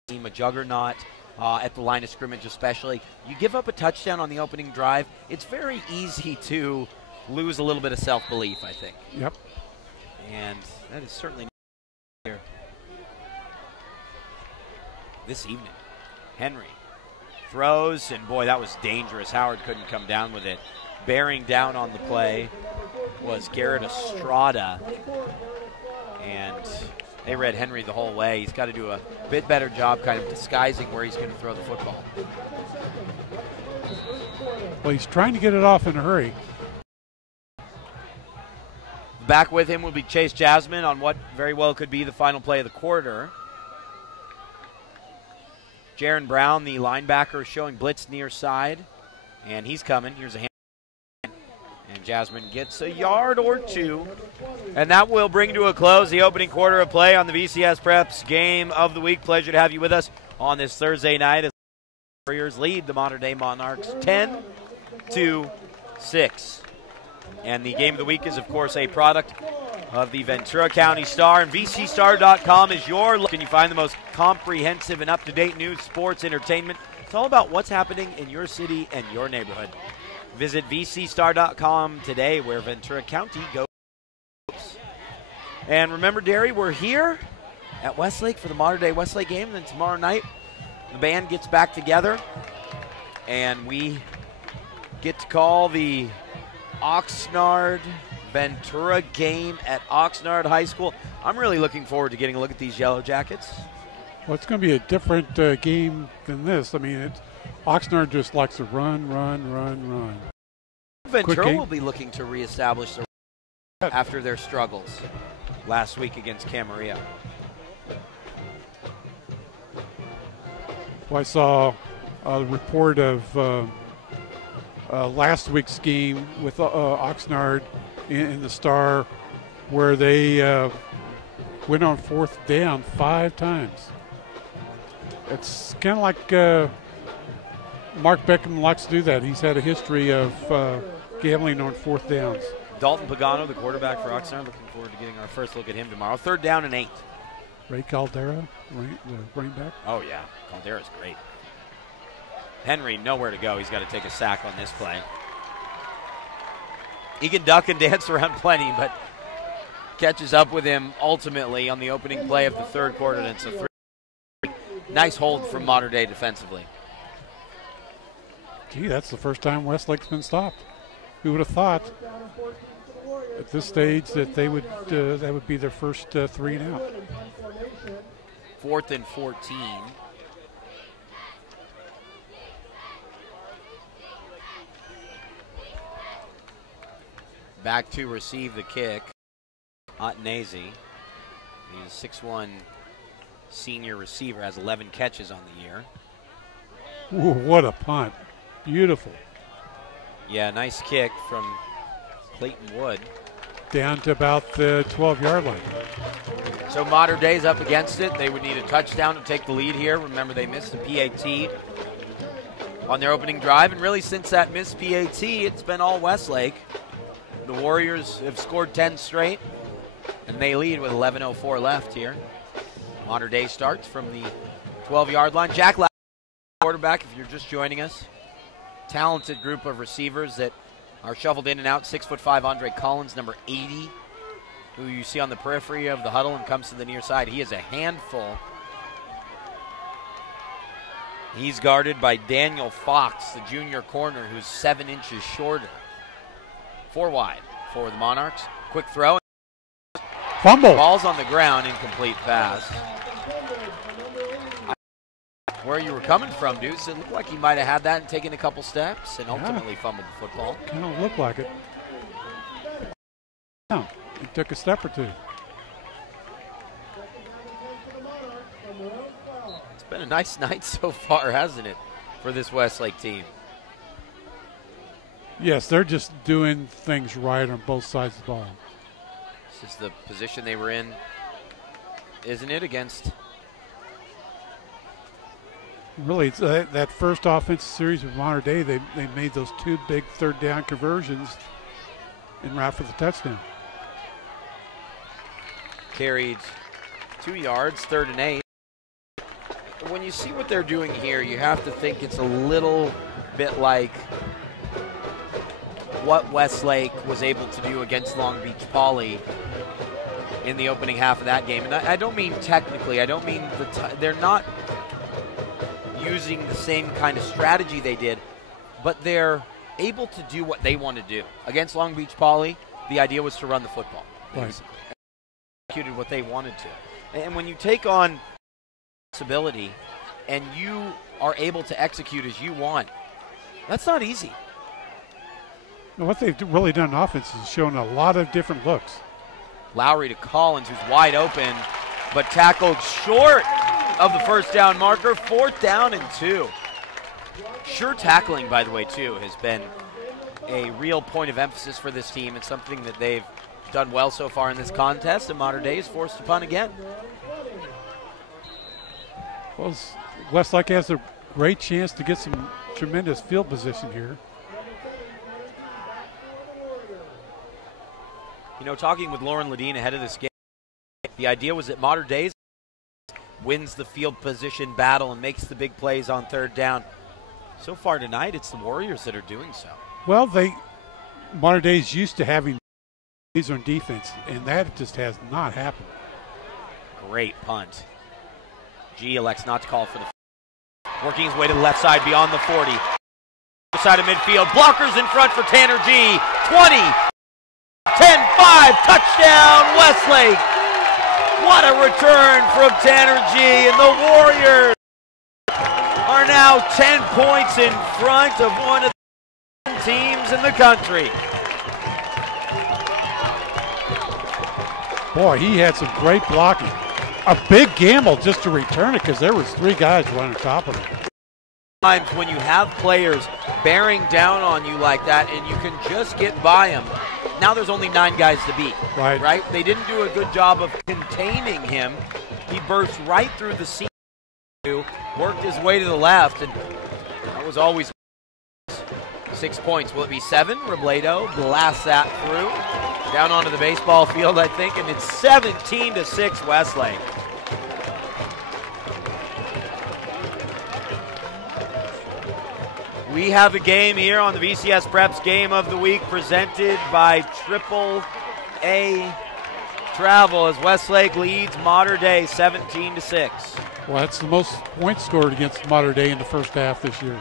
team, a juggernaut at the line of scrimmage especially, you give up a touchdown on the opening drive, it's very easy to lose a little bit of self-belief, I think. Yep. And that is certainly here this evening. Henry throws, and boy, that was dangerous. Howard couldn't come down with it. Bearing down on the play was Garrett Estrada, and They read Henry the whole way. He's got to do a bit better job kind of disguising where he's going to throw the football. Well, he's trying to get it off in a hurry. Back with him will be Chase Jasmine on what very well could be the final play of the quarter. Jaron Brown, the linebacker, showing blitz near side. And he's coming. Here's a hand. And Jasmine gets a yard or two. And that will bring to a close the opening quarter of play on the VCS Preps Game of the Week. Pleasure to have you with us on this Thursday night as the Warriors lead the modern-day Monarchs 10-6. And the Game of the Week is, of course, a product of the Ventura County Star. And VCStar.com is your look. Can you find the most comprehensive and up-to-date news, sports, entertainment? It's all about what's happening in your city and your neighborhood. Visit VCStar.com today, where Ventura County goes. And remember, Derry, we're here at Westlake for the modern-day Westlake game. And then tomorrow night, the band gets back together, and we get to call the Oxnard Ventura game at Oxnard High School. I'm really looking forward to getting a look at these Yellow Jackets. Well, it's going to be a different game than this. I mean, Oxnard just likes to run. Ventura will be looking to reestablish their after their struggles last week against Camarillo. Well, I saw a report of last week's game with Oxnard in the Star, where they went on fourth down 5 times. It's kind of like Mark Beckham likes to do that. He's had a history of gambling on fourth downs. Dalton Pagano, the quarterback for Oxnard, looking forward to getting our first look at him tomorrow. 3rd down and 8. Ray Caldera, the running back. Oh, yeah. Caldera's great. Henry, nowhere to go. He's got to take a sack on this play. He can duck and dance around plenty, but catches up with him ultimately on the opening play of the 3rd quarter. And it's a 3. Nice hold from Modern Day defensively. Gee, that's the first time Westlake's been stopped. Who would have thought at this stage that they would that would be their first 3 and out. 4th and 14. Back to receive the kick, Otnese. He's a 6'1" senior receiver, has 11 catches on the year. Ooh, what a punt. Beautiful. Yeah, nice kick from Clayton Wood. Down to about the 12-yard line. So Modern Day's up against it. They would need a touchdown to take the lead here. Remember, they missed a PAT on their opening drive, and really since that missed PAT, it's been all Westlake. The Warriors have scored 10 straight, and they lead with 11:04 left here. Modern Day starts from the 12-yard line. Jack Lowry, quarterback, if you're just joining us. Talented group of receivers that are shuffled in and out. 6'5" Andre Collins, number 80, who you see on the periphery of the huddle and comes to the near side. He is a handful. He's guarded by Daniel Fox, the junior corner, who's 7 inches shorter. 4 wide for the Monarchs. Quick throw. Fumble. Ball's on the ground, incomplete pass. Where you were coming from, Deuce, it looked like he might have had that and taken a couple steps and ultimately fumbled the football. Kind of looked like it. No, he took a step or two. It's been a nice night so far, hasn't it, for this Westlake team? Yes, they're just doing things right on both sides of the ball. This is the position they were in, isn't it, against... Really, it's, that first offensive series with Modern Day, they made those 2 big 3rd down conversions en route for the touchdown. Carried 2 yards, 3rd and 8. When you see what they're doing here, you have to think it's a little bit like what Westlake was able to do against Long Beach Poly in the opening half of that game. And I don't mean technically. I don't mean they're not using the same kind of strategy they did, but they're able to do what they want to do. Against Long Beach Poly, the idea was to run the football. Right. Executed what they wanted to. And when you take on responsibility and you are able to execute as you want, that's not easy. Now, what they've really done in offense is shown a lot of different looks. Lowry to Collins, who's wide open, but tackled short of the first down marker. 4th down and 2. Sure tackling, by the way, too, has been a real point of emphasis for this team. It's something that they've done well so far in this contest, and Mater Dei is forced to punt again. Well, Westlake has a great chance to get some tremendous field position here. You know, talking with Lauren Ledeen ahead of this game, the idea was that Mater Dei wins the field position battle and makes the big plays on 3rd down. So far tonight, it's the Warriors that are doing so. Well, Mater Dei's used to having these on defense, and that just has not happened. Great punt. G elects not to call for the working his way to the left side beyond the 40. Side of midfield, blockers in front for Tanner G. 20, 10-5, touchdown Westlake. What a return from Tanner G, and the Warriors are now 10 points in front of one of the teams in the country. Boy, he had some great blocking. A big gamble just to return it because there was 3 guys right on top of him. Times when you have players bearing down on you like that and you can just get by them, now there's only 9 guys to beat. Right? They didn't do a good job of containing him. He burst right through the seam, worked his way to the left, and that was always 6 points. Will it be 7? Robledo blasts that through. Down onto the baseball field, I think, and it's 17-6 Westlake. We have a game here on the VCS Preps Game of the Week presented by AAA Travel as Westlake leads Mater Dei 17-6. Well, that's the most points scored against Mater Dei in the first half this year.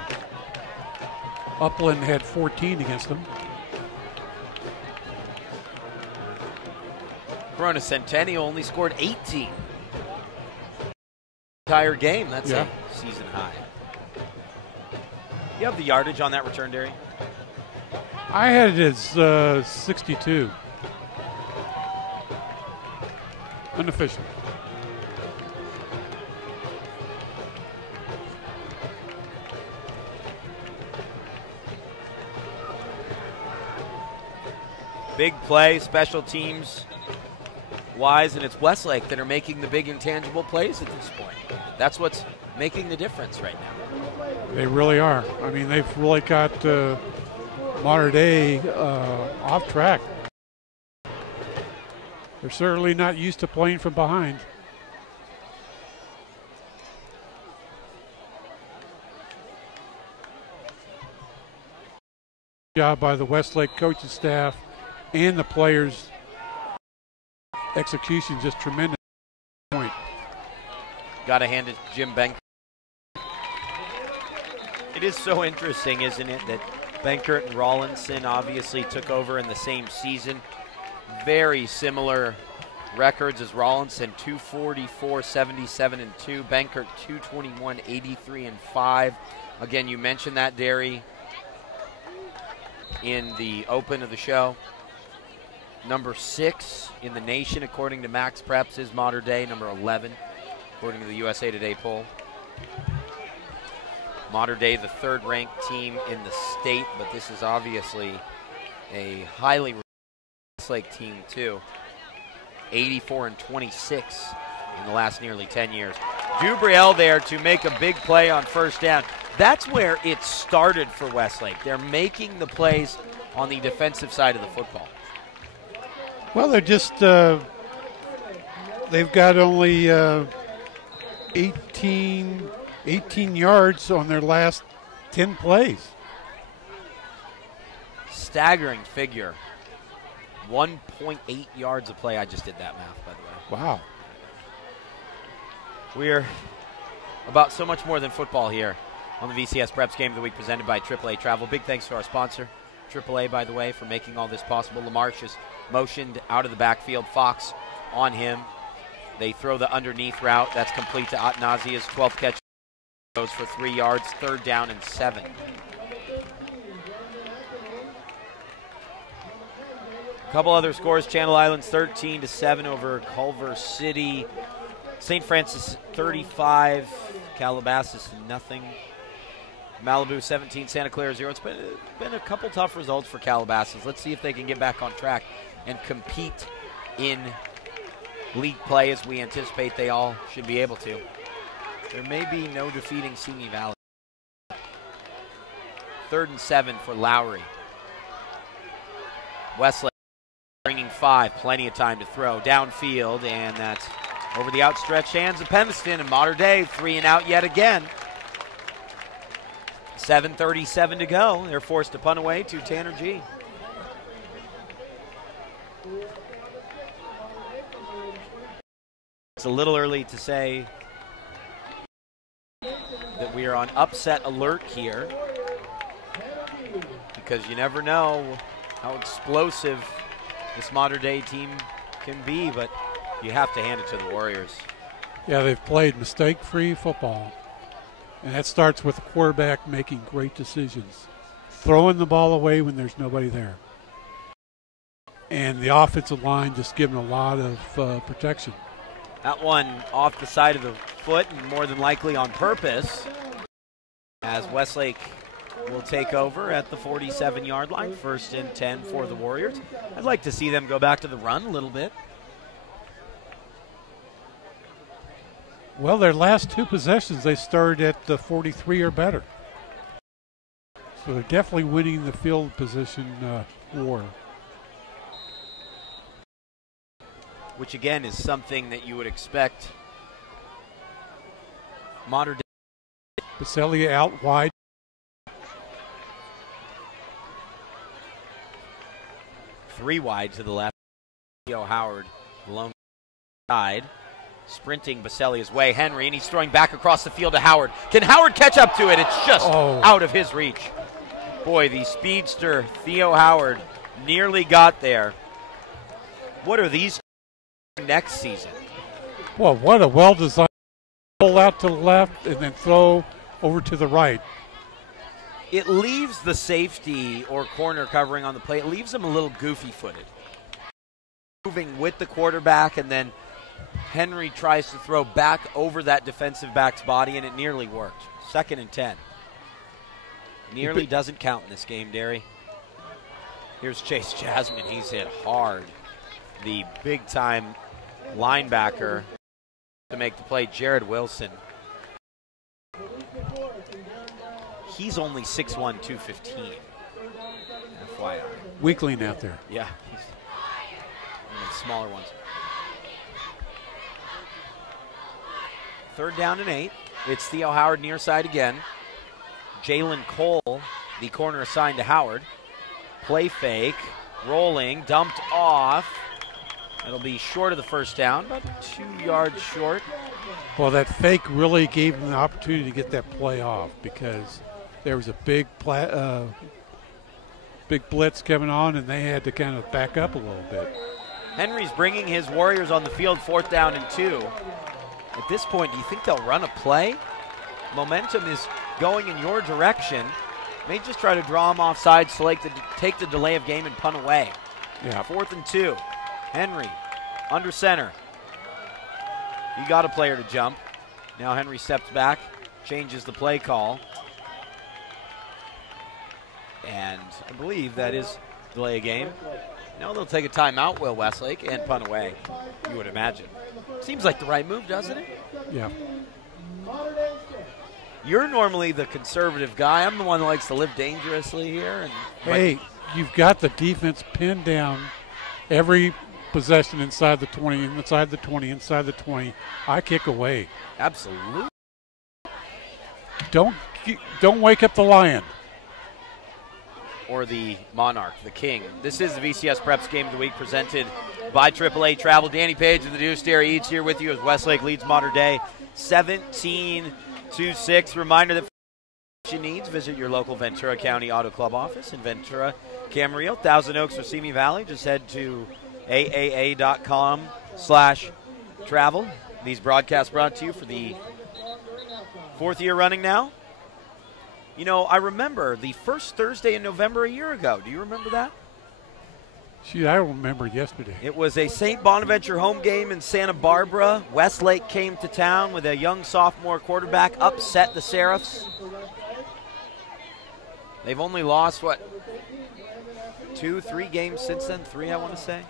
Upland had 14 against them. Corona Centennial only scored 18. Entire game, that's a season high. You have the yardage on that return, Derry? I had it as 62. Unofficial. Big play, special teams wise, and it's Westlake that are making the big intangible plays at this point. That's what's making the difference right now. They really are. I mean, they've really got Mater Dei off track. They're certainly not used to playing from behind. Job by the Westlake coaching staff and the players. Execution just tremendous. Point. Got to hand it to Jim Benkert. It is so interesting, isn't it, that Benkert and Rawlinson obviously took over in the same season. Very similar records as Rawlinson, 244, 77 and 2. Benkert 221, 83 and 5. Again, you mentioned that, Derry, in the open of the show. Number 6 in the nation, according to Max Preps, is Mater Dei. Number 11, according to the USA Today poll. Mater Dei, the 3rd-ranked team in the state, but this is obviously a highly Westlake team too. 84 and 26 in the last nearly 10 years. Dubriel there to make a big play on 1st down. That's where it started for Westlake. They're making the plays on the defensive side of the football. Well, they're just, they've got only 18 yards on their last 10 plays. Staggering figure. 1.8 yards a play. I just did that math, by the way. Wow. We're about so much more than football here on the VCS Preps Game of the Week presented by AAA Travel. Big thanks to our sponsor, AAA, by the way, for making all this possible. LaMarche is motioned out of the backfield. Fox on him. They throw the underneath route. That's complete to Atanazia's 12th catch. Goes for 3 yards, 3rd down and 7. A couple other scores. Channel Islands 13-7 over Culver City. St. Francis 35, Calabasas nothing. Malibu 17, Santa Clara 0. It's been a couple tough results for Calabasas. Let's see if they can get back on track and compete in league play as we anticipate they all should be able to. There may be no defeating Simi Valley. 3rd and 7 for Lowry. Westlake bringing 5, plenty of time to throw. Downfield, and that's over the outstretched hands of Peniston, and Mater Dei 3 and out yet again. 7:37 to go. They're forced to punt away to Tanner G. It's a little early to say that we are on upset alert here, because you never know how explosive this Mater Dei team can be, but you have to hand it to the Warriors. Yeah, they've played mistake-free football, and that starts with the quarterback making great decisions, throwing the ball away when there's nobody there, and the offensive line just giving a lot of protection. That one off the side of the foot, and more than likely on purpose, as Westlake will take over at the 47-yard line. 1st and 10 for the Warriors. I'd like to see them go back to the run a little bit. Well, their last 2 possessions, they started at the 43 or better. So they're definitely winning the field position war. Which, again, is something that you would expect. Mater Dei. Baselli out wide. Three wide to the left. Theo Howard, lone side. Sprinting Baselli's way. Henry, and he's throwing back across the field to Howard. Can Howard catch up to it? It's just out of his reach. Boy, the speedster Theo Howard nearly got there. What are these next season? Well, what a well-designed pull out to the left and then throw over to the right. It leaves the safety or corner covering on the play. It leaves them a little goofy-footed. Moving with the quarterback, and then Henry tries to throw back over that defensive back's body, and it nearly worked. 2nd and 10. Nearly doesn't count in this game, Derry. Here's Chase Jasmine. He's hit hard. The big-time linebacker to make the play, Jared Wilson. He's only 6'1", 215. FYI. Weakling out there. Yeah, he's one of the smaller ones. 3rd down and 8. It's Theo Howard near side again. Jalen Cole, the corner assigned to Howard. Play fake, rolling, dumped off. It'll be short of the 1st down, about 2 yards short. Well, that fake really gave him the opportunity to get that play off, because there was a big blitz coming on, and they had to kind of back up a little bit. Henry's bringing his Warriors on the field, 4th down and 2. At this point, do you think they'll run a play? Momentum is going in your direction. May just try to draw him off sides to take the delay of game and punt away. Yeah. 4th and 2. Henry under center. You got a player to jump. Now Henry steps back, changes the play call. And I believe that is delay a game. Now they'll take a timeout, Will Westlake, and punt away, you would imagine. Seems like the right move, doesn't it? Yeah. You're normally the conservative guy. I'm the one that likes to live dangerously here. Hey, you've got the defense pinned down every possession inside the 20, inside the 20, inside the 20. I kick away. Absolutely. Don't wake up the lion. Or the monarch, the king. This is the VCS Preps Game of the Week presented by AAA Travel. Danny Page and the Deuce Derry each here with you as Westlake leads Mater Dei 17-6. Reminder that for needs, visit your local Ventura County Auto Club office in Ventura, Camarillo, Thousand Oaks, or Simi Valley. Just head to aaa.com/auto Travel. These broadcasts brought to you for the 4th year running now. You know, I remember the first Thursday in November a year ago. Do you remember that? Gee, I remember yesterday. It was a St. Bonaventure home game in Santa Barbara. Westlake came to town with a young sophomore quarterback, upset the Seraphs. They've only lost, what, 2, 3 games since then? 3, I want to say.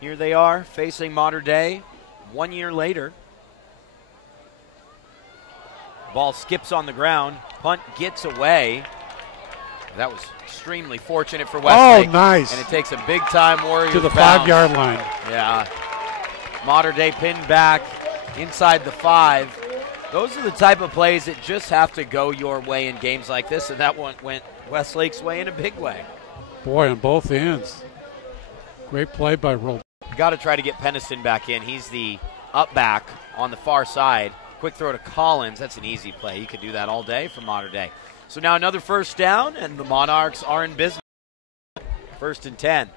Here they are facing Modern Day 1 year later. Ball skips on the ground. Punt gets away. That was extremely fortunate for Westlake. Oh, nice. And it takes a big-time Warriors to the bounce. 5-yard line. Yeah. Modern Day pinned back inside the 5. Those are the type of plays that just have to go your way in games like this, and that one went Westlake's way in a big way. Boy, on both ends. Great play by Roll. Got to try to get Penniston back in. He's the up back on the far side. Quick throw to Collins. That's an easy play. You could do that all day for Modern Day. So now another first down, and the Monarchs are in business. 1st and 10.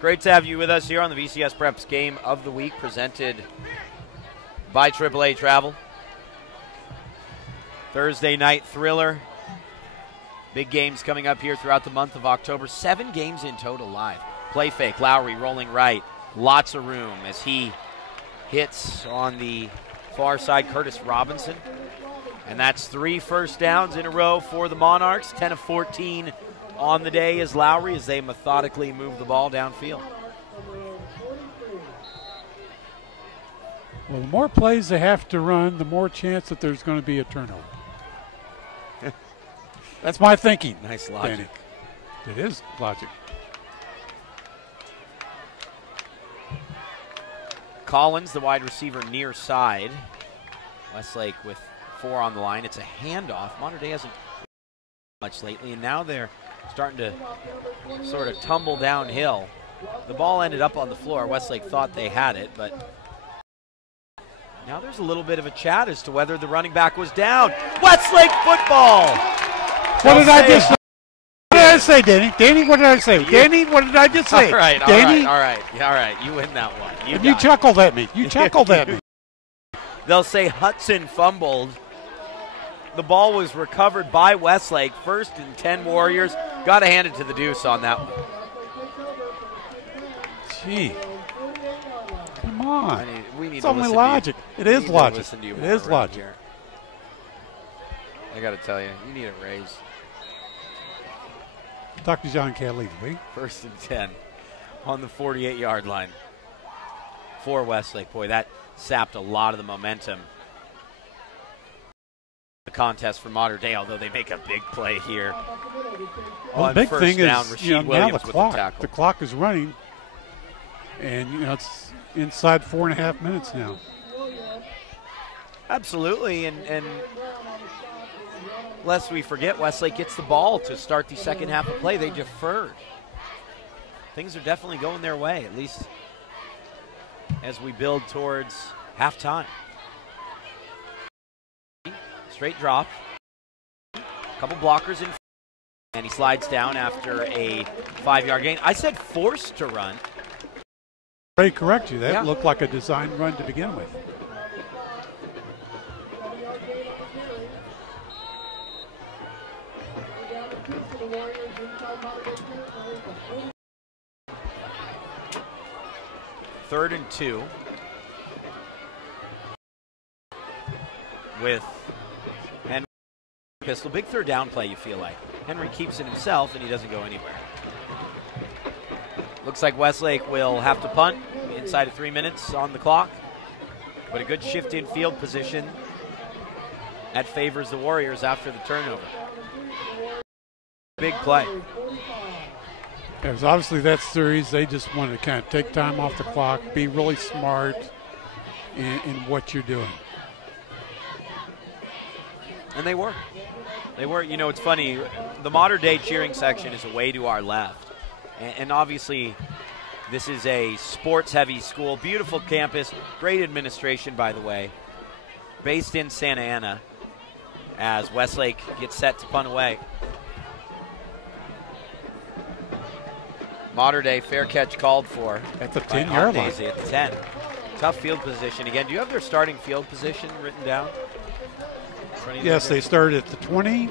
Great to have you with us here on the VCS Preps Game of the Week, presented by AAA Travel. Thursday night thriller. Big games coming up here throughout the month of October. 7 games in total live. Play fake, Lowry rolling right. Lots of room as he hits on the far side, Curtis Robinson. And that's 3 first downs in a row for the Monarchs. 10 of 14 on the day as Lowry as they methodically move the ball downfield. Well, the more plays they have to run, the more chance that there's going to be a turnover. That's my thinking. Nice logic. Danny. It is logic. Collins, the wide receiver near side. Westlake with 4 on the line. It's a handoff. Modern Day hasn't much lately, and now they're starting to sort of tumble downhill. The ball ended up on the floor. Westlake thought they had it, but now there's a little bit of a chat as to whether the running back was down. Westlake football! What did I just say? What did I say, Danny? Danny, what did I say? Danny, what did I just say? All right, Danny? all right. You win that one. You chuckled at me. You chuckled at me. They'll say Hudson fumbled. The ball was recovered by Westlake. 1st and 10 Warriors. Got to hand it to the Deuce on that one. Gee. Come on. We need it's to only listen logic. To you. It is logic. It is logic. Here. I got to tell you, you need a raise. Talk to John Kelly, will you? 1st and 10 on the 48-yard line for Westlake. Boy, that sapped a lot of the momentum. The contest for Modern Day, although they make a big play here. Well, the big thing down, is, Rasheed now Williams the with tackle. The clock is running, and it's inside 4.5 minutes now. Absolutely, and lest we forget, Westlake gets the ball to start the second half of play. They deferred. Things are definitely going their way, at least as we build towards halftime. Straight drop. Couple blockers in, and he slides down after a 5-yard gain. I said forced to run. Ray, correct you. That looked like a designed run to begin with. Third and 2 with Henry pistol. Big third down play, you feel like. Henry keeps it himself, and he doesn't go anywhere. Looks like Westlake will have to punt inside of 3 minutes on the clock. But a good shift in field position that favors the Warriors after the turnover. Big play. Because obviously that series, they just want to kind of take time off the clock, be really smart in what you're doing. And they were. They were. You know, it's funny. The Modern Day cheering section is away to our left. And obviously This is a sports-heavy school. Beautiful campus. Great administration, by the way. Based in Santa Ana as Westlake gets set to punt away. Mater Dei fair catch called for. At the 10-yard line. At the 10. Tough field position. Again, do you have their starting field position written down? Yes, they started at the 20,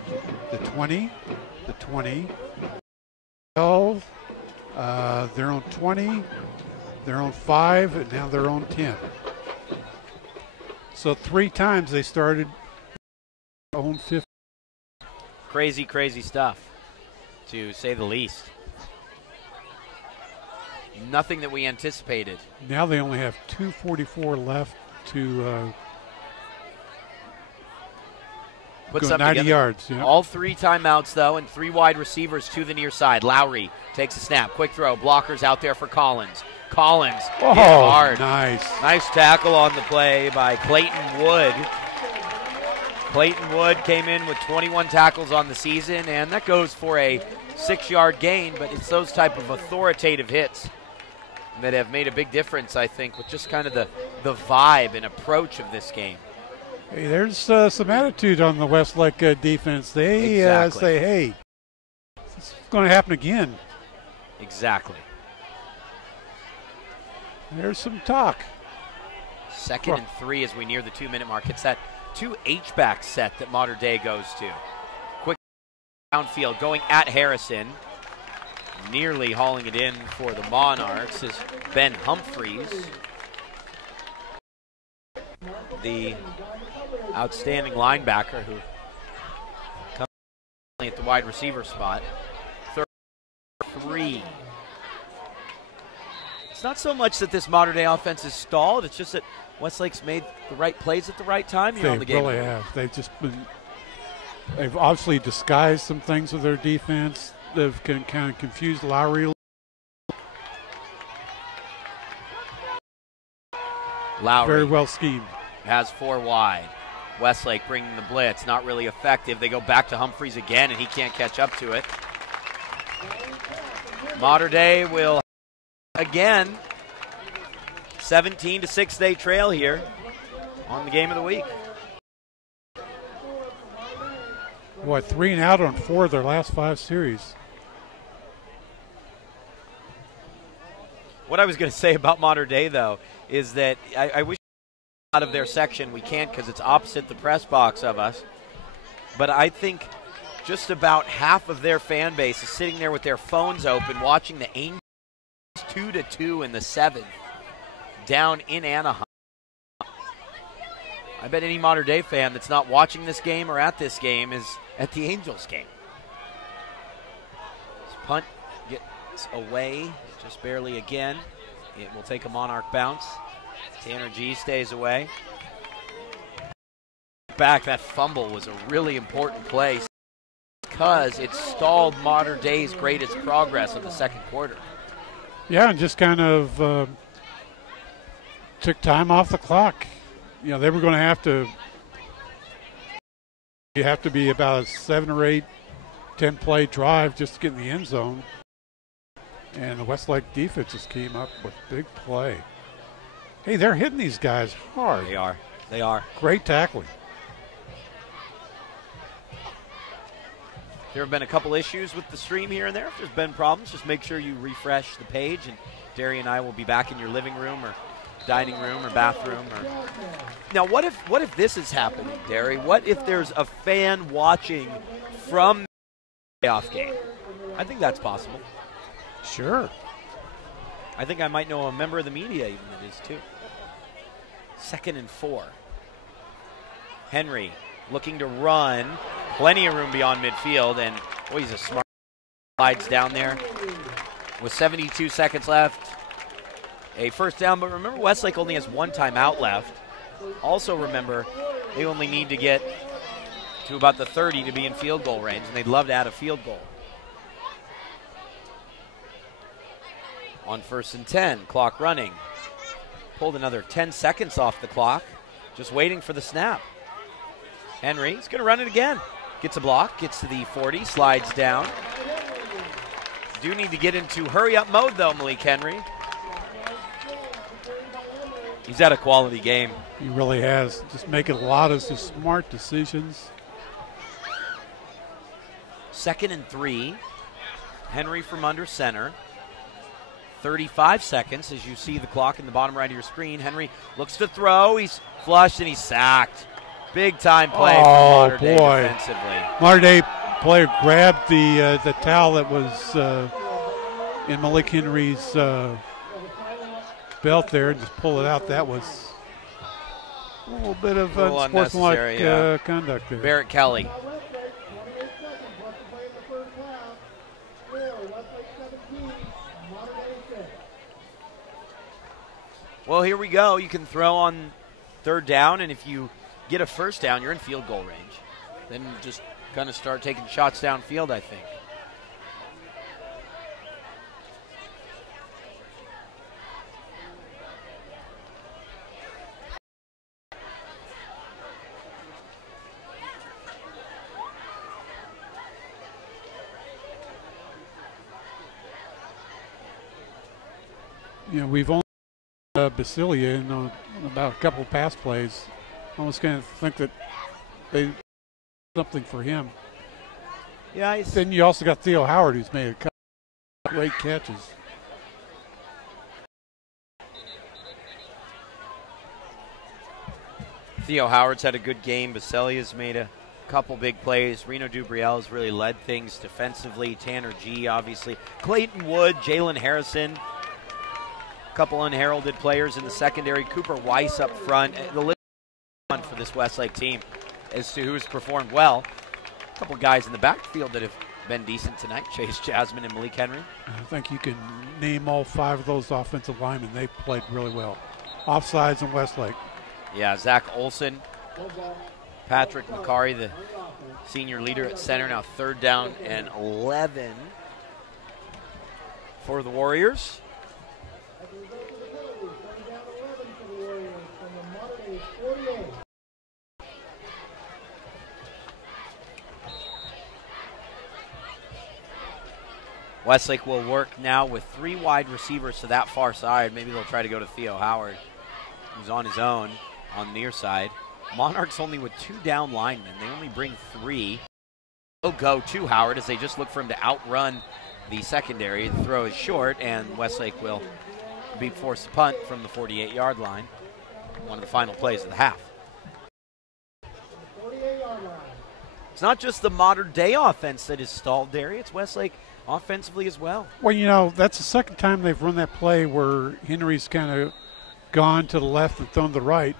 the 20, the 20, 12, their own 20, their own 5, and now their own 10. So 3 times they started own 50. Crazy, crazy stuff, to say the least. Nothing that we anticipated. Now they only have 2:44 left to Put go 90 together. yards. Yeah. All 3 timeouts, though, and 3 wide receivers to the near side. Lowry takes a snap. Quick throw. Blockers out there for Collins. Collins hit hard. Nice. Nice tackle on the play by Clayton Wood. Clayton Wood came in with 21 tackles on the season, and that goes for a 6-yard gain, but it's those type of authoritative hits that have made a big difference, I think, with just kind of the vibe and approach of this game. Hey, there's some attitude on the Westlake defense. They say, hey, it's going to happen again. Exactly. There's some talk. 2nd and 3 as we near the 2-minute mark. It's that 2 H-back set that Mater Dei goes to. Quick downfield going at Harrison. Nearly hauling it in for the Monarchs is Ben Humphreys, the outstanding linebacker who comes at the wide receiver spot. 3. It's not so much that this Mater Dei offense is stalled, it's just that Westlake's made the right plays at the right time here on the game. They really have. They've obviously disguised some things with their defense. They've kind of confused Lowry. Very well schemed. Has 4 wide. Westlake bringing the blitz, not really effective. They go back to Humphreys again, and he can't catch up to it. Mater Dei will again 17-6 they trail here on the game of the week. Boy, 3 and out on 4 of their last 5 series. What I was going to say about Mater Dei, though, is that I wish out of their section. We can't because it's opposite the press box of us. But I think just about half of their fan base is sitting there with their phones open watching the Angels 2-2 in the 7th down in Anaheim. I bet any Mater Dei fan that's not watching this game or at this game is at the Angels game. This punt gets away just barely again. It will take a Monarch bounce. Tanner G stays away. Back, that fumble was a really important play because it stalled Mater Dei's greatest progress of the second quarter. Yeah, and just kind of took time off the clock. You know, they were going to have to. You have to be about a 7 or 8, 10-play drive just to get in the end zone. And the Westlake defense just came up with big play. Hey, they're hitting these guys hard. They are. They are. Great tackling. There have been a couple issues with the stream here and there. If there's been problems, just make sure you refresh the page, and Derry and I will be back in your living room or dining room or bathroom. Now, what if this is happening, Derry? What if there's a fan watching from the playoff game? I think that's possible. Sure. I think I might know a member of the media even that is too. 2nd and 4. Henry looking to run. Plenty of room beyond midfield, and boy, he's a smart slides down there. With 72 seconds left, a first down, but remember Westlake only has 1 timeout left. Also remember, they only need to get to about the 30 to be in field goal range, and they'd love to add a field goal. On 1st and 10, clock running. Pulled another 10 seconds off the clock, just waiting for the snap. Henry's going to run it again. Gets a block, gets to the 40, slides down. Do need to get into hurry-up mode, though, Malik Henry. He's had a quality game. He really has. Just making a lot of smart decisions. 2nd and 3. Henry from under center. 35 seconds as you see the clock in the bottom right of your screen. Henry looks to throw. He's flushed and he's sacked. Big time play from Mater Dei defensively. Mater Dei player grabbed the towel that was in Malik Henry's belt there and just pulled it out. That was a little bit of unsportsmanlike conduct there. Barrett Kelly. Well, here we go. You can throw on 3rd down, and if you get a 1st down, you're in field goal range. Then just kind of start taking shots downfield, I think. You know, we've only Basilia in about a couple of pass plays. Almost kind of think that they did something for him. Yeah. Then you also got Theo Howard, who's made a couple of great catches. Theo Howard's had a good game. Baselia's made a couple big plays. Reno Dubriel's really led things defensively. Tanner G, obviously. Clayton Wood, Jalen Harrison. Couple unheralded players in the secondary. Cooper Weiss up front. The list on for this Westlake team as to who's performed well. A couple guys in the backfield that have been decent tonight. Chase Jasmine and Malik Henry. I think you can name all 5 of those offensive linemen. They played really well. Offsides in Westlake. Yeah, Zach Olson. Patrick McCary, the senior leader at center. Now 3rd down and 11 for the Warriors. Westlake will work now with 3 wide receivers to that far side. Maybe they'll try to go to Theo Howard, who's on his own on the near side. Monarchs only with 2 down linemen. They only bring 3. They'll go to Howard as they just look for him to outrun the secondary. The throw is short, and Westlake will be forced to punt from the 48-yard line. One of the final plays of the half. It's not just the Mater Dei offense that is stalled, Derry. It's Westlake offensively as well. Well, you know, that's the 2nd time they've run that play where Henry's kind of gone to the left and thrown to the right.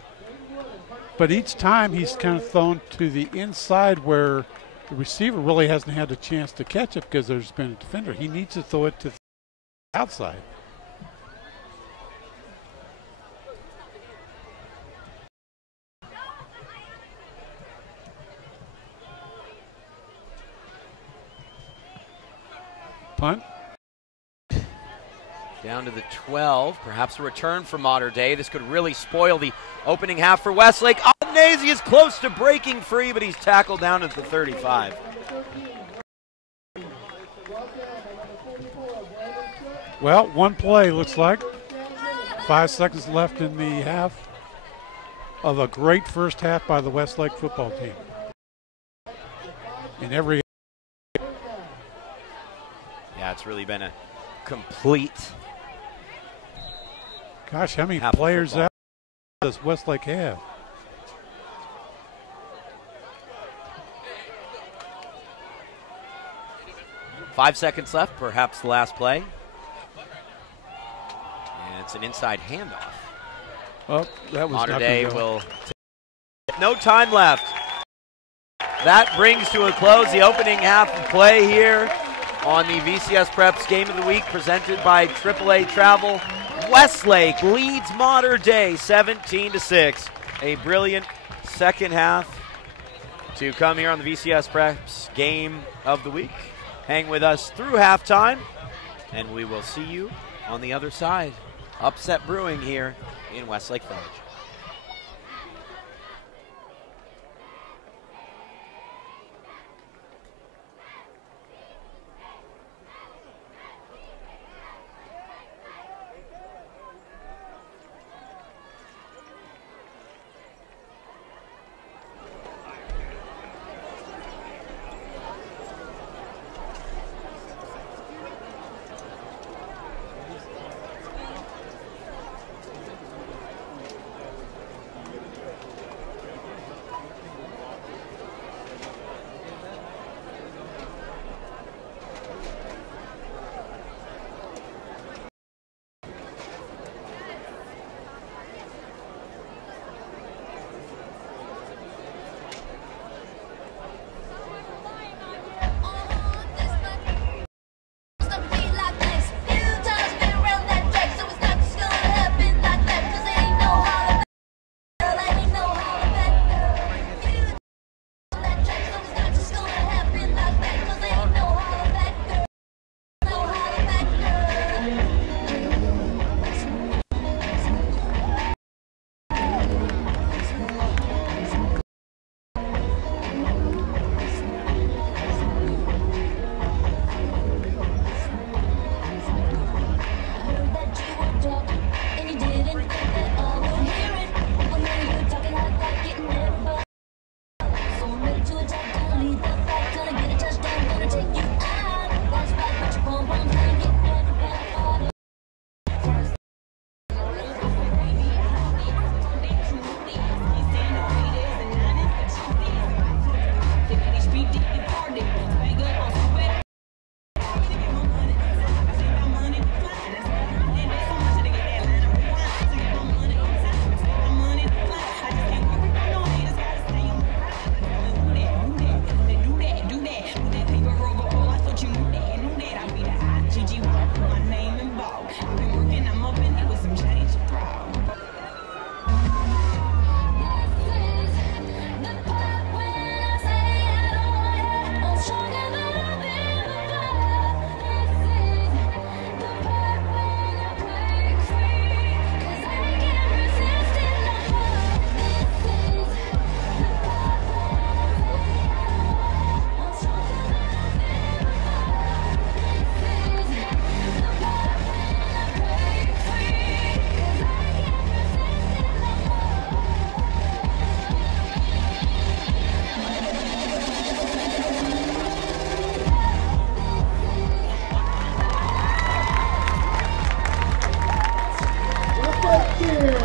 But each time he's kind of thrown to the inside where the receiver really hasn't had a chance to catch it because there's been a defender. He needs to throw it to the outside. Punt. Down to the 12. Perhaps a return for Mater Dei. This could really spoil the opening half for Westlake. Albanese is close to breaking free, but he's tackled down at the 35. Well, one play looks like. 5 seconds left in the half of a great first half by the Westlake football team. In every. Yeah, it's really been a complete. Gosh, how many players out does Westlake have? Five seconds left, perhaps the last play. And it's an inside handoff. Oh, that was Mater Dei will. No time left. That brings to a close the opening half of play here on the VCS Preps Game of the Week presented by AAA Travel. Westlake leads Mater Dei 17-6. A brilliant second half to come here on the VCS Preps Game of the Week. Hang with us through halftime, and we will see you on the other side. Upset brewing here in Westlake Village. Steer.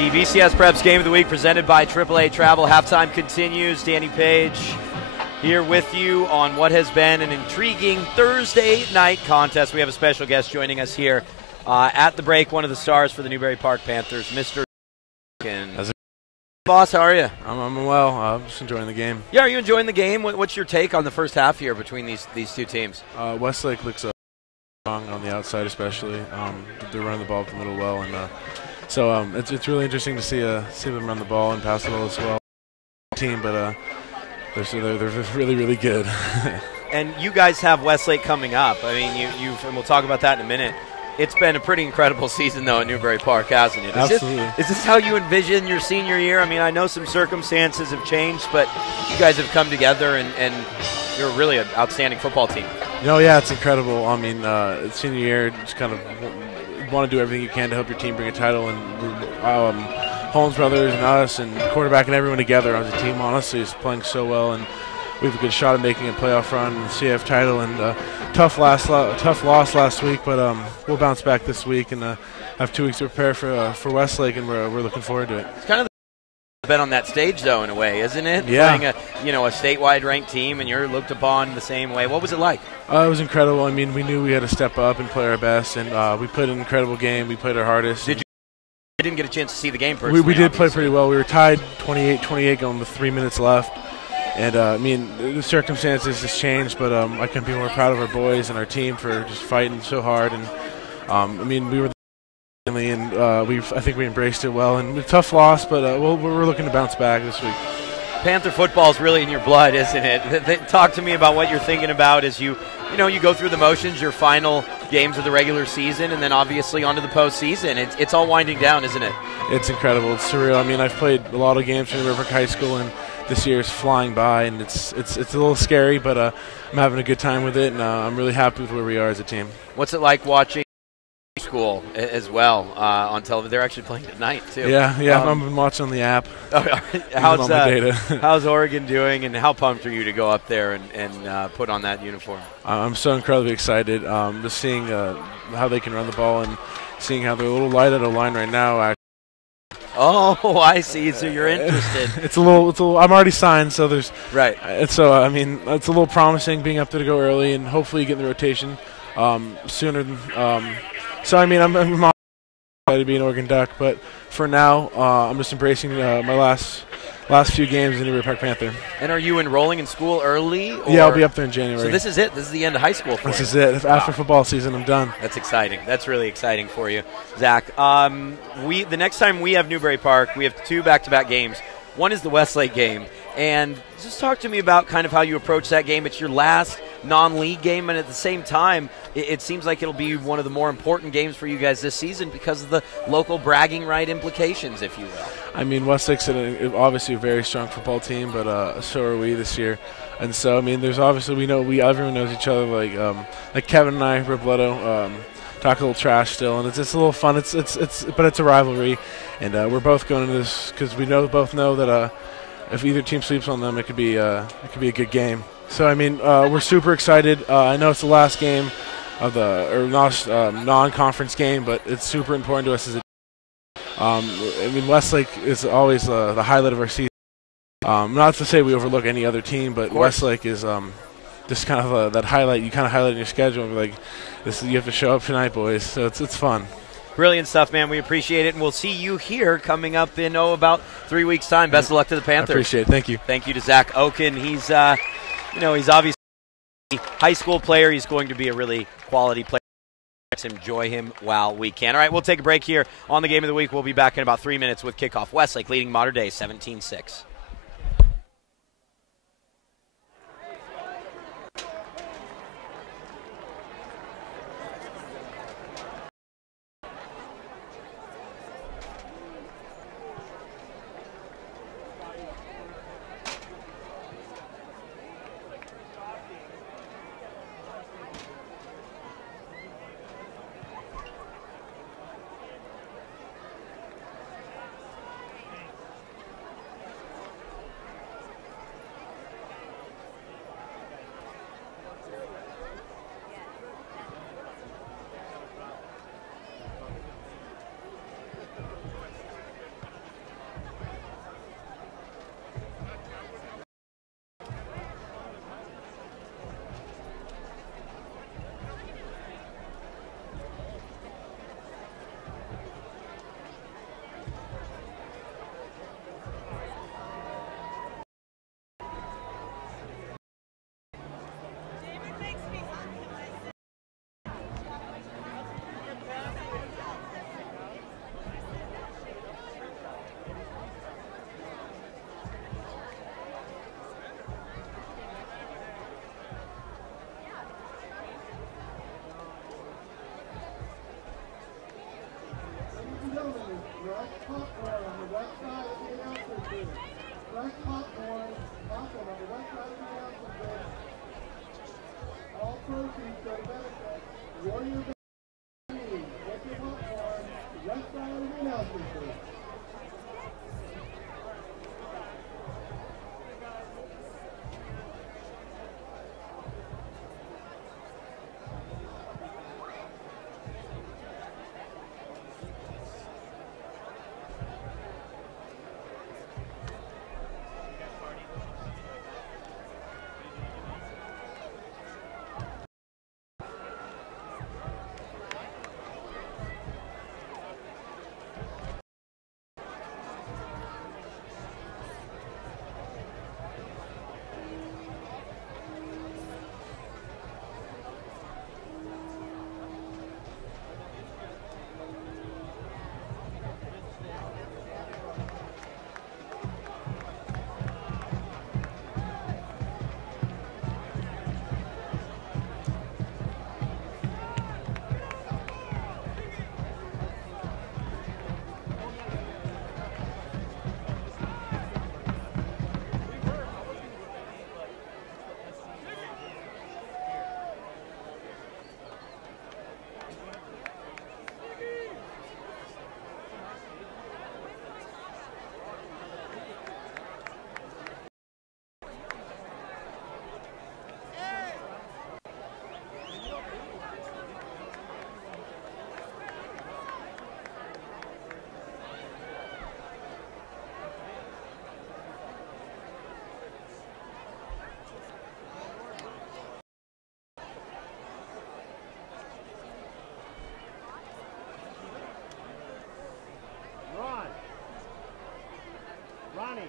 The VCS Preps Game of the Week presented by AAA Travel. Halftime continues. Danny Page here with you on what has been an intriguing Thursday night contest. We have a special guest joining us here at the break, one of the stars for the Newbury Park Panthers, Mr. Boss, how are you? I'm well. I'm just enjoying the game. Yeah, are you enjoying the game? What's your take on the first half here between these two teams? Westlake looks strong on the outside, especially. They're running the ball up the middle well, and So it's really interesting to see them run the ball and pass the ball as well. Team, but they're really, really good. And you guys have Westlake coming up. I mean, and we'll talk about that in a minute. It's been a pretty incredible season, though, at Newbury Park, hasn't it? Absolutely. Is this how you envision your senior year? I mean, I know some circumstances have changed, but you guys have come together, and you're really an outstanding football team. No, yeah, it's incredible. I mean, senior year, just kind of want to do everything you can to help your team bring a title, and Holmes brothers and us and quarterback and everyone together as a team, honestly, is playing so well, and we have a good shot at making a playoff run and CF title. And tough loss last week, but we'll bounce back this week and have 2 weeks to prepare for Westlake, and we're looking forward to it. It's kind of been on that stage, though, in a way, isn't it? Yeah. Playing a statewide ranked team, and you're looked upon the same way. What was it like? It was incredible. I mean, we knew we had to step up and play our best, and we played an incredible game. We played our hardest. I didn't get a chance to see the game personally. We did play pretty well. We were tied 28-28 going with 3 minutes left. And, I mean, the circumstances just changed, but I couldn't be more proud of our boys and our team for just fighting so hard. And, I mean, we were and I think we embraced it well. And a tough loss, but we're looking to bounce back this week. Panther football is really in your blood, isn't it? Talk to me about what you're thinking about as you go through the motions, your final games of the regular season, and then obviously onto the postseason. It's all winding down, isn't it? It's incredible. It's surreal. I mean, I've played a lot of games from River High School, and this year is flying by, and it's a little scary, but I'm having a good time with it, and I'm really happy with where we are as a team. What's it like watching school as well on television? They're actually playing tonight too. Yeah. I've been watching on the app. How's Oregon doing, and how pumped are you to go up there and put on that uniform? I'm so incredibly excited. Just seeing how they can run the ball and seeing how they're a little light at a line right now. Oh, I see. So you're interested. It's a little. I'm already signed, so there's right. So I mean, it's a little promising being up there to go early and hopefully get in the rotation sooner than. So I mean, I'm excited to be an Oregon Duck, but for now, I'm just embracing my last few games in the Newbury Park Panther. And are you enrolling in school early? Yeah, I'll be up there in January. So this is it. This is the end of high school for you. This is it. After football season, I'm done. That's exciting. That's really exciting for you, Zach. The next time we have Newbury Park, we have 2 back-to-back games. One is the Westlake game, and just talk to me about kind of how you approach that game. It's your last non-league game, and at the same time, it seems like it'll be one of the more important games for you guys this season because of the local bragging right implications, if you will. I mean, Westlake's obviously a very strong football team, but so are we this year. And so, I mean, there's obviously everyone knows each other. Like Kevin and I, Rip Leto, talk a little trash still, and it's just a little fun. But it's a rivalry, and we're both going into this because we both know that if either team sleeps on them, it could be a good game. So I mean, we're super excited. I know it's the last game of the non-conference game, but it's super important to us as a. I mean, Westlake is always the highlight of our season. Not to say we overlook any other team, but Westlake is just kind of that highlight. You kind of highlight in your schedule and be like, you have to show up tonight, boys. So it's fun. Brilliant stuff, man. We appreciate it, and we'll see you here coming up in about 3 weeks' time. Best of luck to the Panthers. I appreciate it. Thank you. Thank you to Zach Oken. He's, he's obviously a high school player. He's going to be a really quality player. Let's enjoy him while we can. All right, we'll take a break here on the Game of the Week. We'll be back in about 3 minutes with kickoff. Westlake leading Mater Dei 17-6. fresh popcorn, also on the Westlake announcement bridge. All proceeds go to benefit Warrior Band. Get your popcorn, Westlake announcement bridge. Ronnie.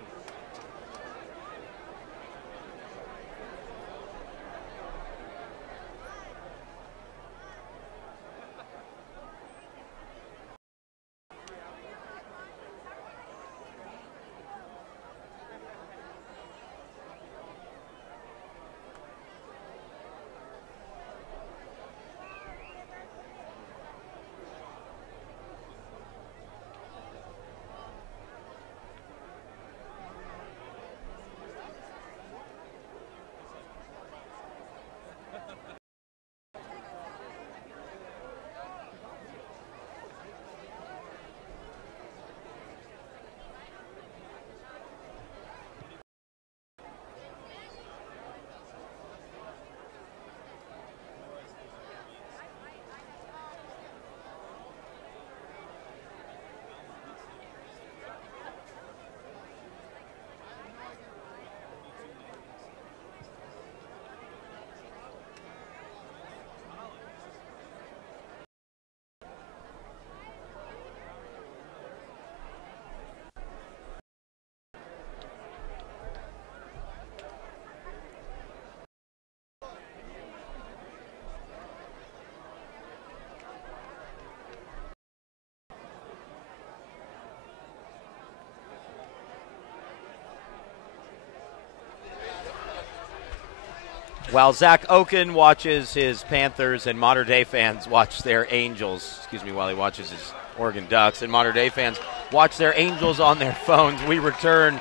While Zach Oken watches his Panthers and Mater Dei fans watch their Angels, while he watches his Oregon Ducks, and Mater Dei fans watch their Angels on their phones, we return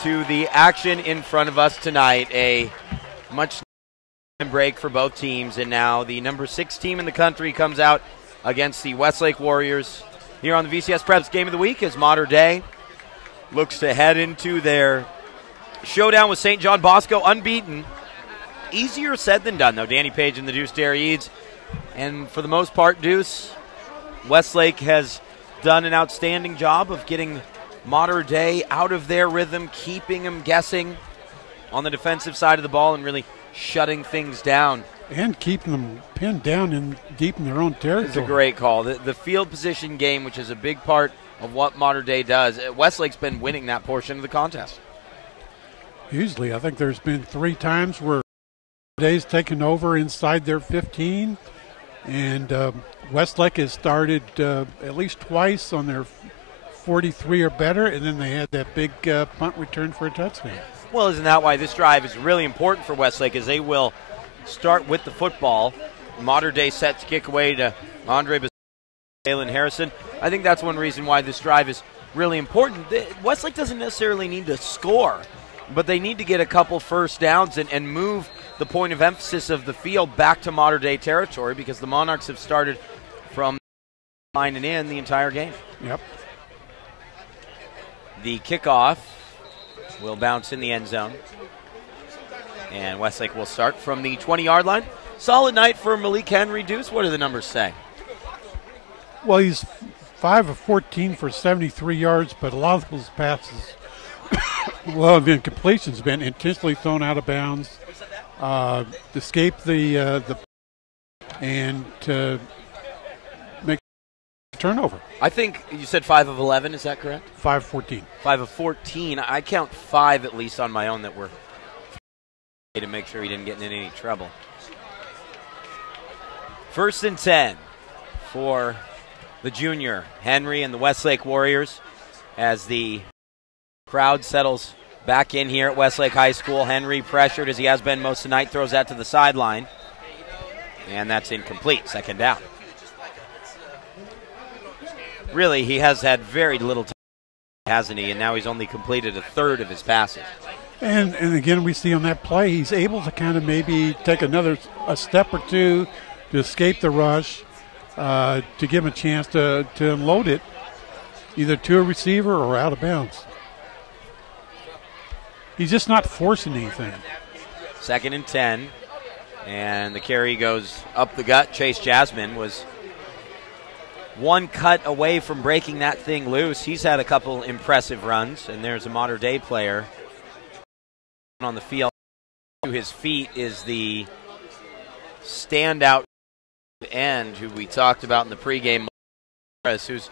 to the action in front of us tonight. A much break for both teams, and now the number 6 team in the country comes out against the Westlake Warriors here on the VCS Preps Game of the Week as Mater Dei looks to head into their showdown with St. John Bosco, unbeaten. Easier said than done, though. Danny Page and the Deuce Derry Eads. And for the most part, Deuce, Westlake has done an outstanding job of getting Mater Dei out of their rhythm, keeping them guessing on the defensive side of the ball and really shutting things down. And keeping them pinned down in deep in their own territory. It's a great call. The field position game, which is a big part of what Mater Dei does, Westlake's been winning that portion of the contest. Usually, I think there's been 3 times where Day's taken over inside their 15, and Westlake has started at least twice on their 43 or better, and then they had that big punt return for a touchdown. Well, isn't that why this drive is really important for Westlake, as they will start with the football. Mater Dei set to kick away to Andre Jalen Harrison. I think that's one reason why this drive is really important. Westlake doesn't necessarily need to score, but they need to get a couple first downs and move the point of emphasis of the field back to modern-day territory because the Monarchs have started from line and in the entire game. Yep. The kickoff will bounce in the end zone. And Westlake will start from the 20-yard line. Solid night for Malik Henry. Deuce, what do the numbers say? Well, he's 5 of 14 for 73 yards, but a lot of those passes, well, the incompletions been intentionally thrown out of bounds, escape the and to make a turnover. I think you said 5 of 11. Is that correct? 5 of 14. 5 of 14. I count 5 at least on my own that were to make sure he didn't get in any trouble. 1st and 10 for the junior Henry and the Westlake Warriors as the crowd settles back in here at Westlake High School. Henry pressured as he has been most of the night, throws that to the sideline, and that's incomplete. 2nd down. Really, he has had very little time, hasn't he? And now he's only completed a third of his passes. And again, we see on that play, he's able to kind of maybe take a step or two to escape the rush, to give him a chance to unload it, either to a receiver or out of bounds. He's just not forcing anything. 2nd and 10, and the carry goes up the gut. Chase Jasmine was one cut away from breaking that thing loose. He's had a couple impressive runs, and there's a modern-day player on the field. To his feet is the standout end who we talked about in the pregame, who's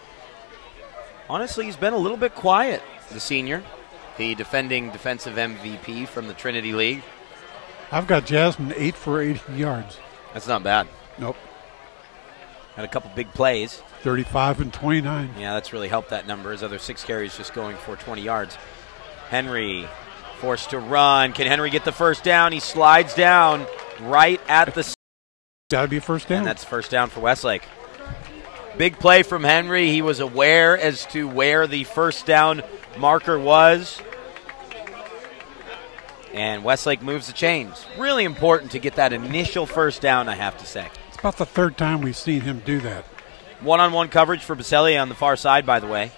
honestly, he's been a little bit quiet, the senior, the defending defensive MVP from the Trinity League. I've got Jasmine 8 for 80 yards. That's not bad. Nope. Had a couple big plays. 35 and 29. Yeah, that's really helped that number. His other 6 carries just going for 20 yards. Henry forced to run. Can Henry get the first down? He slides down right at the... Got to be a first down. And that's first down for Westlake. Big play from Henry. He was aware as to where the first down marker was. And Westlake moves the chains. Really important to get that initial first down, I have to say. It's about the 3rd time we've seen him do that. One-on-one coverage for Baselli on the far side, by the way.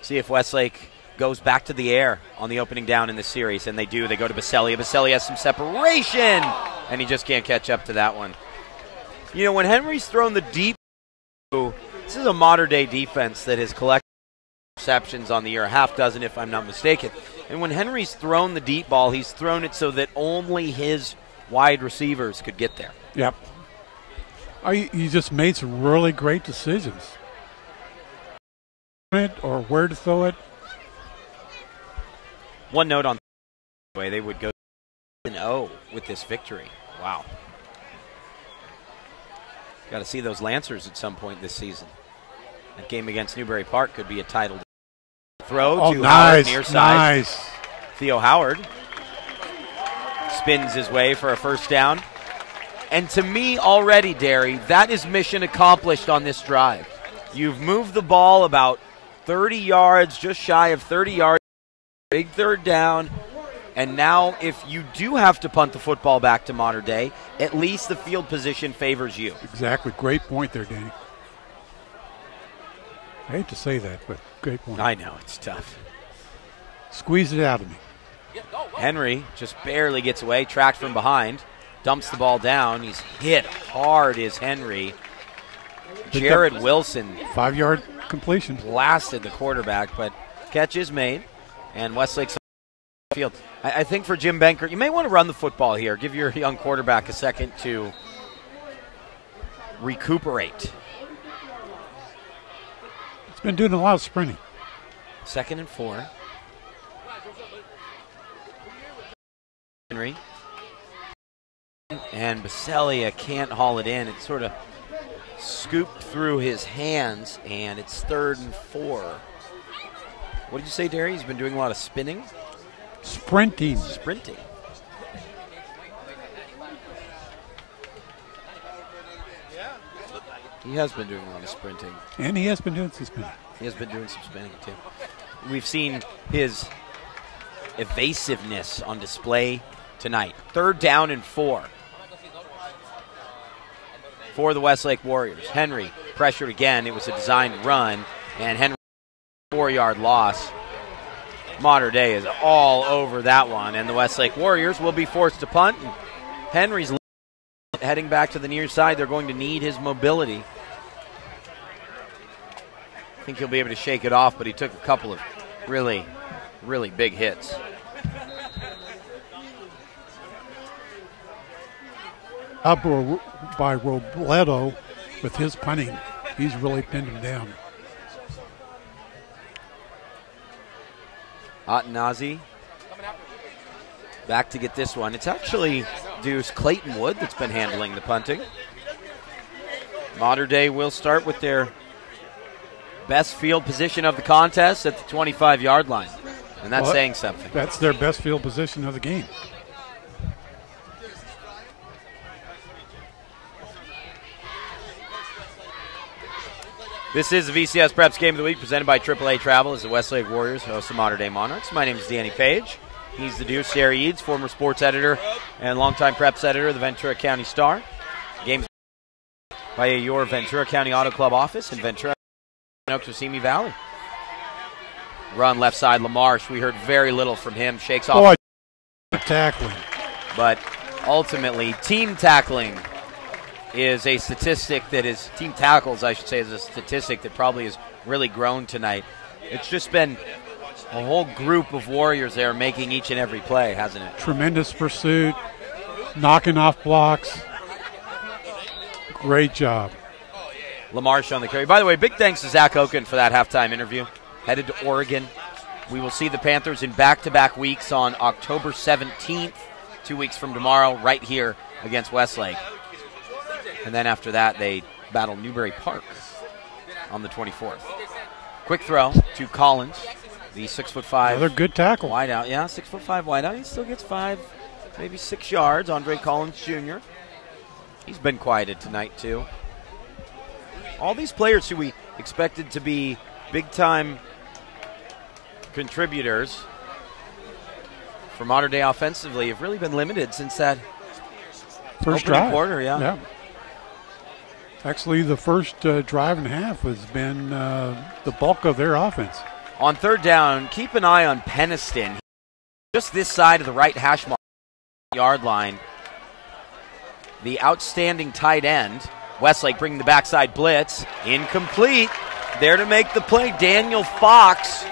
See if Westlake goes back to the air on the opening down in this series, and they do. They go to Baselli. Baselli has some separation, and he just can't catch up to that one. You know, when Henry's thrown the deep, this is a modern-day defense that has collected receptions on the year, a half dozen if I'm not mistaken. And when Henry's thrown the deep ball, he's thrown it so that only his wide receivers could get there. Yep. You just made some really great decisions. Or where to throw it. One note on the way, they would go 0 with this victory. Wow. Got to see those Lancers at some point this season. That game against Newbury Park could be a title. Throw to Howard near side. Nice. Theo Howard spins his way for a first down. And to me already, Derry, that is mission accomplished on this drive. You've moved the ball about 30 yards, just shy of 30 yards. Big third down. And now if you do have to punt the football back to modern day, at least the field position favors you. Exactly. Great point there, Danny. I hate to say that, but great point. I know, it's tough. Squeeze it out of me. Henry just barely gets away, tracked from behind, dumps the ball down. He's hit hard, is Henry. Jared Wilson. 5-yard completion. Blasted the quarterback, but catch is made, and Westlake's on the field. I think for Jim Benker, you may want to run the football here. Give your young quarterback a second to recuperate. He's been doing a lot of sprinting. 2nd and 4. Henry. And Basellia can't haul it in. It sort of scooped through his hands, and it's 3rd and 4. What did you say, Derry? He's been doing a lot of spinning? Sprinting. Sprinting. He has been doing a lot of sprinting. And he has been doing some spinning. He has been doing some spinning, too. We've seen his evasiveness on display tonight. 3rd down and 4 for the Westlake Warriors. Henry pressured again. It was a designed run, and Henry 4-yard loss. Mater Dei is all over that one, and the Westlake Warriors will be forced to punt. Henry's heading back to the near side. They're going to need his mobility. I think he'll be able to shake it off, but he took a couple of really, really big hits. Up by Robledo with his punting. He's really pinned him down. Atanazi back to get this one. It's actually Deuce Clayton Wood that's been handling the punting. Mater Dei will start with their best field position of the contest at the 25-yard line. And that's saying something. That's their best field position of the game. This is the VCS Preps Game of the Week presented by AAA Travel as the Westlake Warriors host the Mater Dei Monarchs. My name is Danny Page. He's the Deuce, Jerry Eads, former sports editor and longtime Preps editor of the Ventura County Star. Games by your Ventura County Auto Club office in Ventura, Oklahoma Valley. Run left side, LaMarche. We heard very little from him. Shakes off. Tackling. But ultimately, team tackling is a statistic that is, team tackles, I should say, is a statistic that probably has really grown tonight. It's just been a whole group of Warriors there making each and every play, hasn't it? Tremendous pursuit, knocking off blocks. Great job. LaMarche on the carry. By the way, big thanks to Zach Oken for that halftime interview. Headed to Oregon. We will see the Panthers in back-to-back weeks on October 17th, 2 weeks from tomorrow, right here against Westlake. And then after that, they battle Newbury Park on the 24th. Quick throw to Collins, the 6'5". Another good tackle. Wide out, yeah, 6'5" wide out. He still gets 5, maybe 6 yards. Andre Collins Jr. He's been quieted tonight, too. All these players who we expected to be big-time contributors for Mater Dei offensively have really been limited since that first opening drive. quarter, yeah. Actually, the first drive and a half has been the bulk of their offense. On 3rd down, keep an eye on Peniston. Just this side of the right hash mark yard line. The outstanding tight end. Westlake bringing the backside blitz. Incomplete. There to make the play, Daniel Fox.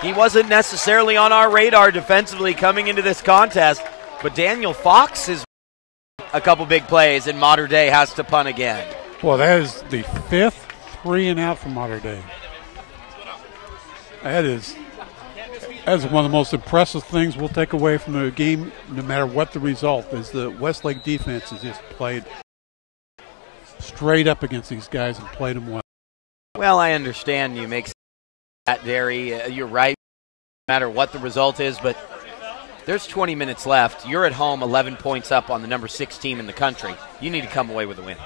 He wasn't necessarily on our radar defensively coming into this contest, but Daniel Fox is a couple big plays, and Mater Dei has to punt again. Well, that is the 5th 3 and out for Mater Dei. That is one of the most impressive things we'll take away from the game, no matter what the result, is the Westlake defense has just played straight up against these guys and played them well. Well, I understand you make that, Derry. You're right, no matter what the result is, but there's 20 minutes left. You're at home 11 points up on the number 6 team in the country. You need to come away with a win.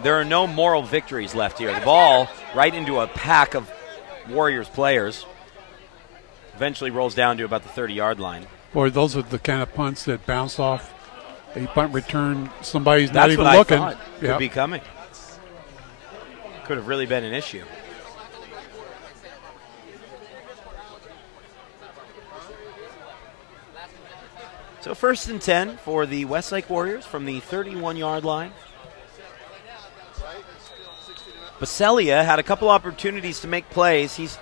There are no moral victories left here. The ball right into a pack of Warriors players. Eventually rolls down to about the 30-yard line. Boy, those are the kind of punts that bounce off a punt return. Somebody's That's not even what looking. I thought could be coming. Could have really been an issue. So 1st and 10 for the Westlake Warriors from the 31-yard line. Baselia had a couple opportunities to make plays. He's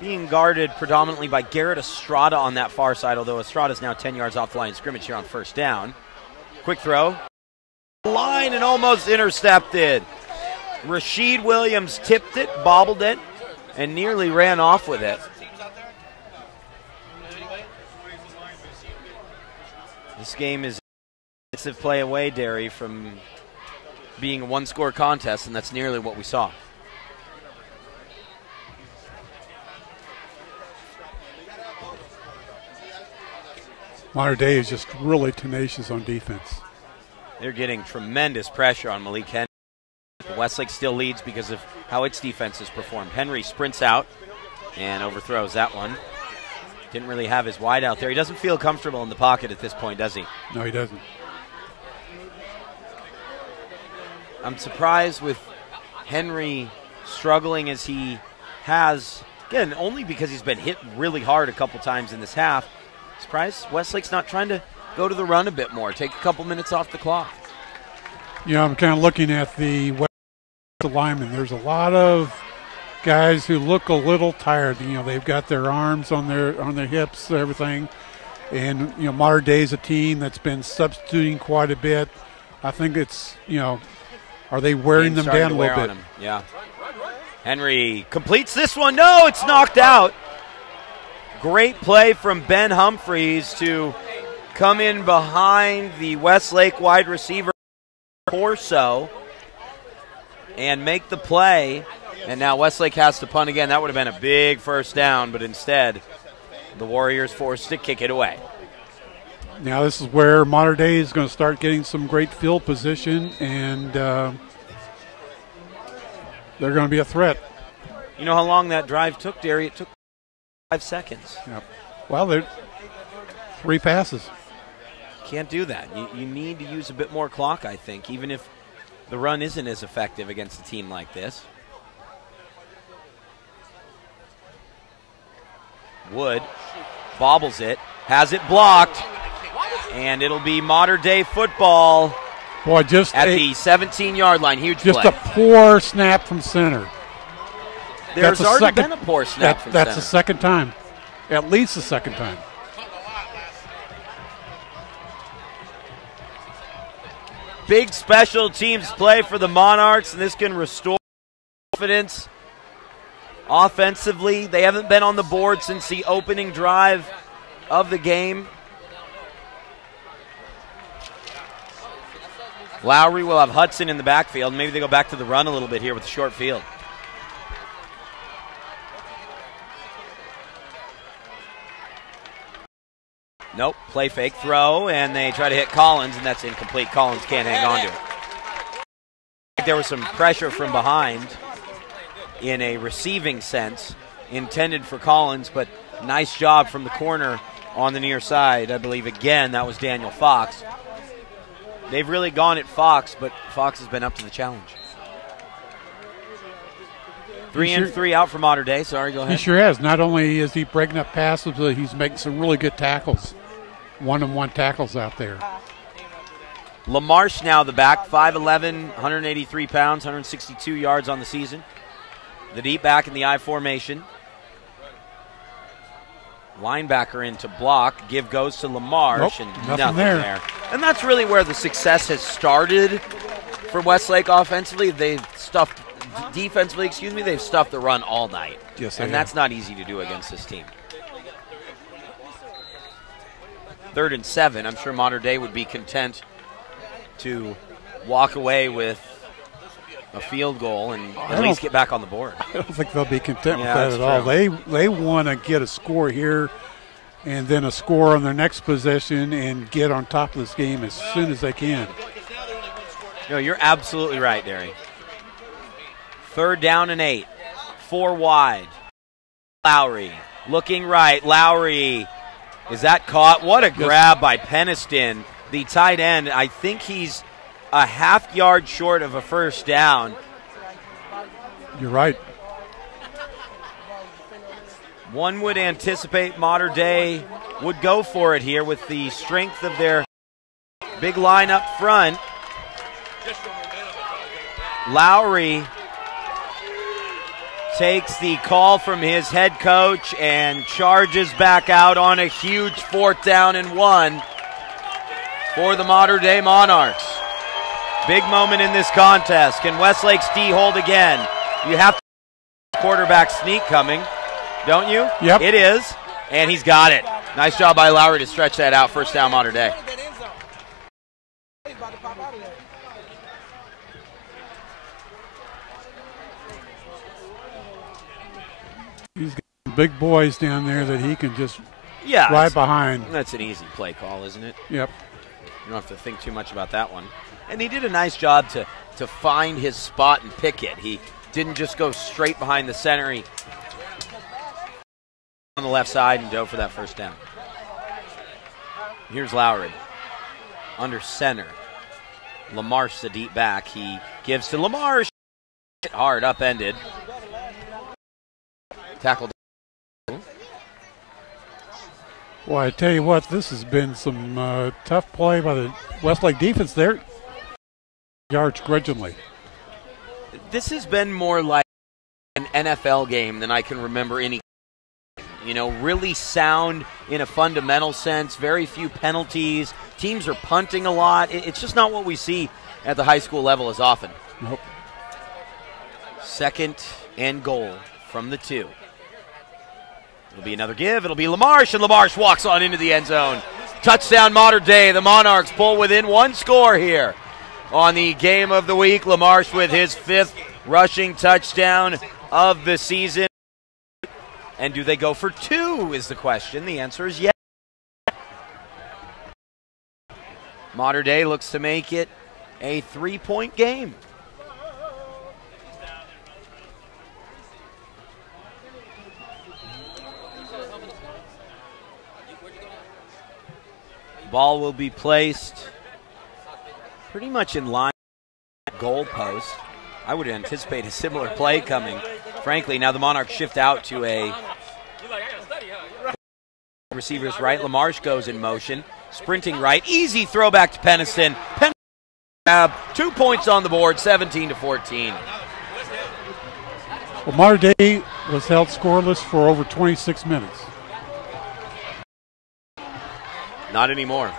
being guarded predominantly by Garrett Estrada on that far side, although Estrada's now 10 yards off the line of scrimmage here on 1st down. Quick throw. Line and almost intercepted. Rasheed Williams tipped it, bobbled it, and nearly ran off with it. This game is a defensive play away, Derry, from being a one-score contest, and that's nearly what we saw. Mater Dei is just really tenacious on defense. They're getting tremendous pressure on Malik Henry. Westlake still leads because of how its defense has performed. Henry sprints out and overthrows that one. Didn't really have his wide out there. He doesn't feel comfortable in the pocket at this point, does he? No, he doesn't. I'm surprised with Henry struggling as he has, again, only because he's been hit really hard a couple times in this half. Surprised Westlake's not trying to go to the run a bit more, take a couple minutes off the clock. Yeah, I'm kind of looking at the linemen. There's a lot of guys who look a little tired. You know, they've got their arms on their hips, everything. And, you know, Modern Day's a team that's been substituting quite a bit. I think it's, you know, are they wearing them down a little bit? Yeah. Henry completes this one. No, it's knocked out. Great play from Ben Humphreys to come in behind the Westlake wide receiver torso and make the play. And now Westlake has to punt again. That would have been a big first down, but instead the Warriors forced to kick it away. Now this is where Modern Day is going to start getting some great field position, and they're going to be a threat. You know how long that drive took, Derry? It took 5 seconds. Yep. Well, they're 3 passes. Can't do that. You need to use a bit more clock, I think, even if the run isn't as effective against a team like this. Wood bobbles it, has it blocked, and it'll be Modern Day football. Boy, just at the 17-yard line. Huge just play. A poor snap from center. There's already been a poor snap from center. That's the second time. At least the second time. Big special teams play for the Monarchs, and this can restore confidence offensively. They haven't been on the board since the opening drive of the game. Lowry will have Hudson in the backfield. Maybe they go back to the run a little bit here with the short field. Nope, play fake, throw, and they try to hit Collins, and that's incomplete. Collins can't hang on to it. There was some pressure from behind in a receiving sense intended for Collins, but nice job from the corner on the near side. I believe, again, that was Daniel Fox. They've really gone at Fox, but Fox has been up to the challenge. 3-3 out for Modern Day. Sorry, go ahead. He sure has. Not only is he breaking up passes, but he's making some really good tackles. One-on-one tackles out there. LaMarche now the back, 5'11", 183 pounds, 162 yards on the season. The deep back in the I formation. Linebacker in to block. Give goes to LaMarche, nope, and nothing there. And that's really where the success has started for Westlake offensively. They've stuffed, defensively, they've stuffed the run all night. Yes, and that's not easy to do against this team. 3rd and 7. I'm sure Modern Day would be content to walk away with a field goal and at least get back on the board. I don't think they'll be content with that at all. They want to get a score here and then a score on their next possession and get on top of this game as soon as they can. No, you're absolutely right, Derry. 3rd down and 8. 4 wide. Lowry looking right. Lowry, is that caught? What a grab by Peniston, the tight end. I think he's a half yard short of a first down. You're right. One would anticipate Modern Day would go for it here with the strength of their big line up front. Lowry takes the call from his head coach and charges back out on a huge 4th down and 1 for the Modern Day Monarchs. Big moment in this contest. Can Westlake's D hold again? You have to quarterback sneak coming, don't you? Yep. It is, and he's got it. Nice job by Lowry to stretch that out. First down, Modern Day. He's got big boys down there that he can just Yeah, right behind. That's an easy play call, isn't it? Yep. You don't have to think too much about that one. And he did a nice job to to find his spot and pick it. He didn't just go straight behind the center. He on the left side and dove for that first down. Here's Lowry under center. Lamarche, the deep back. He gives to Lamarche. Hard, upended. Tackled. Well, I tell you what, this has been some tough play by the Westlake defense there. Yards grudgingly. This has been more like an NFL game than I can remember any. You know, really sound in a fundamental sense, very few penalties. Teams are punting a lot. It's just not what we see at the high school level as often. Nope. 2nd and goal from the 2. It'll be another give. It'll be Lamarche, and Lamarche walks on into the end zone. Touchdown, Modern Day. The Monarchs pull within 1 score here on the game of the week. Lamarche with his 5th rushing touchdown of the season. And do they go for 2 is the question. The answer is yes. Modern Day looks to make it a 3-point game. Ball will be placed pretty much in line with the goal post. I would anticipate a similar play coming. Frankly, now the Monarchs shift out to a receivers right. Lamarche goes in motion, sprinting right. Easy throwback to Peniston. Peniston 2 points on the board, 17-14. Well, Modern Day was held scoreless for over 26 minutes. Not anymore.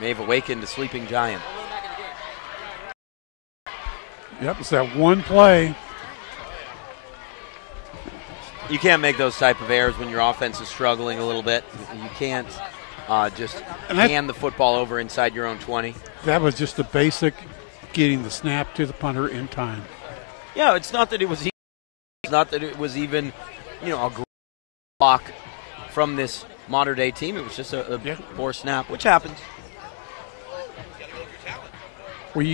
May have awakened a sleeping giant. Yep, it's that one play. You can't make those type of errors when your offense is struggling a little bit. You can't just hand the football over inside your own 20. That was just a basic getting the snap to the punter in time. Yeah, it's not that it was even, a great block from this Modern Day team. It was just a poor snap, which happens. Well,